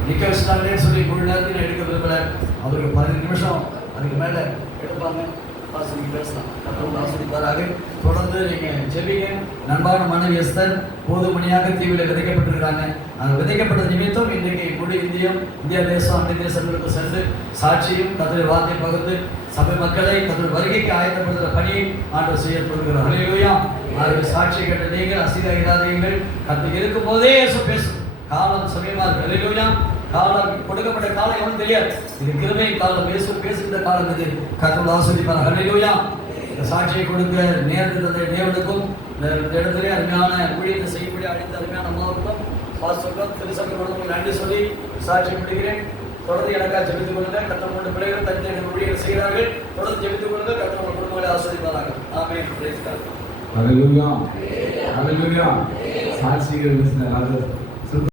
நிற்க வச்சுட்டாங்களேன்னு சொல்லி முழு நேரத்தில் எடுக்க விரும்பல. அவருக்கு 15 நிமிஷம் அதுக்கு மேலே எடுப்பாங்க. பாசம் பேசலாம். கத்தரோடு ஆசிரியப்பாராக. தொடர்ந்து நீங்கள் ஜெபிங்க. நண்பான மனைவி எஸ்தர் போதுமணியாக தீவில் விதைக்கப்பட்டிருக்கிறாங்க. அந்த விதைக்கப்பட்ட நிமித்தம் இன்றைக்கு முழு இந்தியா தேசம் அண்டை தேசங்களுக்கு சென்று சாட்சியும் கத்தரை வார்த்தை பகிர்ந்து சபை மக்களை கத்தரை வருகைக்கு ஆயத்தப்படுத்துகிற பணியை ஆண்டவர் செய்ய கொடுக்கிறார். ஹல்லேலூயா. ஆகவே சாட்சியை கேட்ட நீங்கள் அசீராதீர்கள். கத்து இருக்கும் போதே பேசும் காலம் சமயமா இருக்கு. ஹல்லேலூயா. காலம் கொடுக்கப்பட்ட காலம் எவனும் தெரியாது. இது கிருபையின் காலம். பேசுகிற காலம் இது. கத்தரோடு ஆசிரியப்பார். ஹல்லேலூயா. சாட்சியை கொடுக்க நேரத்தில் தந்தை தேவனுக்கும் இடத்திலே அருமையான ஊழியத்தை செய்யக்கூடிய அழைத்த அருமையான அம்மாவுக்கும் பாஸ்டருக்கும் திருச்சபைக்கும் நன்றி சொல்லி சாட்சியை முடிக்கிறேன். தொடர்ந்து எனக்காக ஜெபித்துக் கொள்ளுங்கள். கர்த்தர் கொண்டு பிள்ளைகள் தந்தை ஊழியர் செய்கிறார்கள். தொடர்ந்து ஜெபித்துக் கொள்ளுங்கள். கர்த்தர் உங்கள் குடும்பங்களை ஆசீர்வதிப்பாராக. ஆமென். Praise God. ஹல்லேலூயா. ஹல்லேலூயா. சாட்சிகள்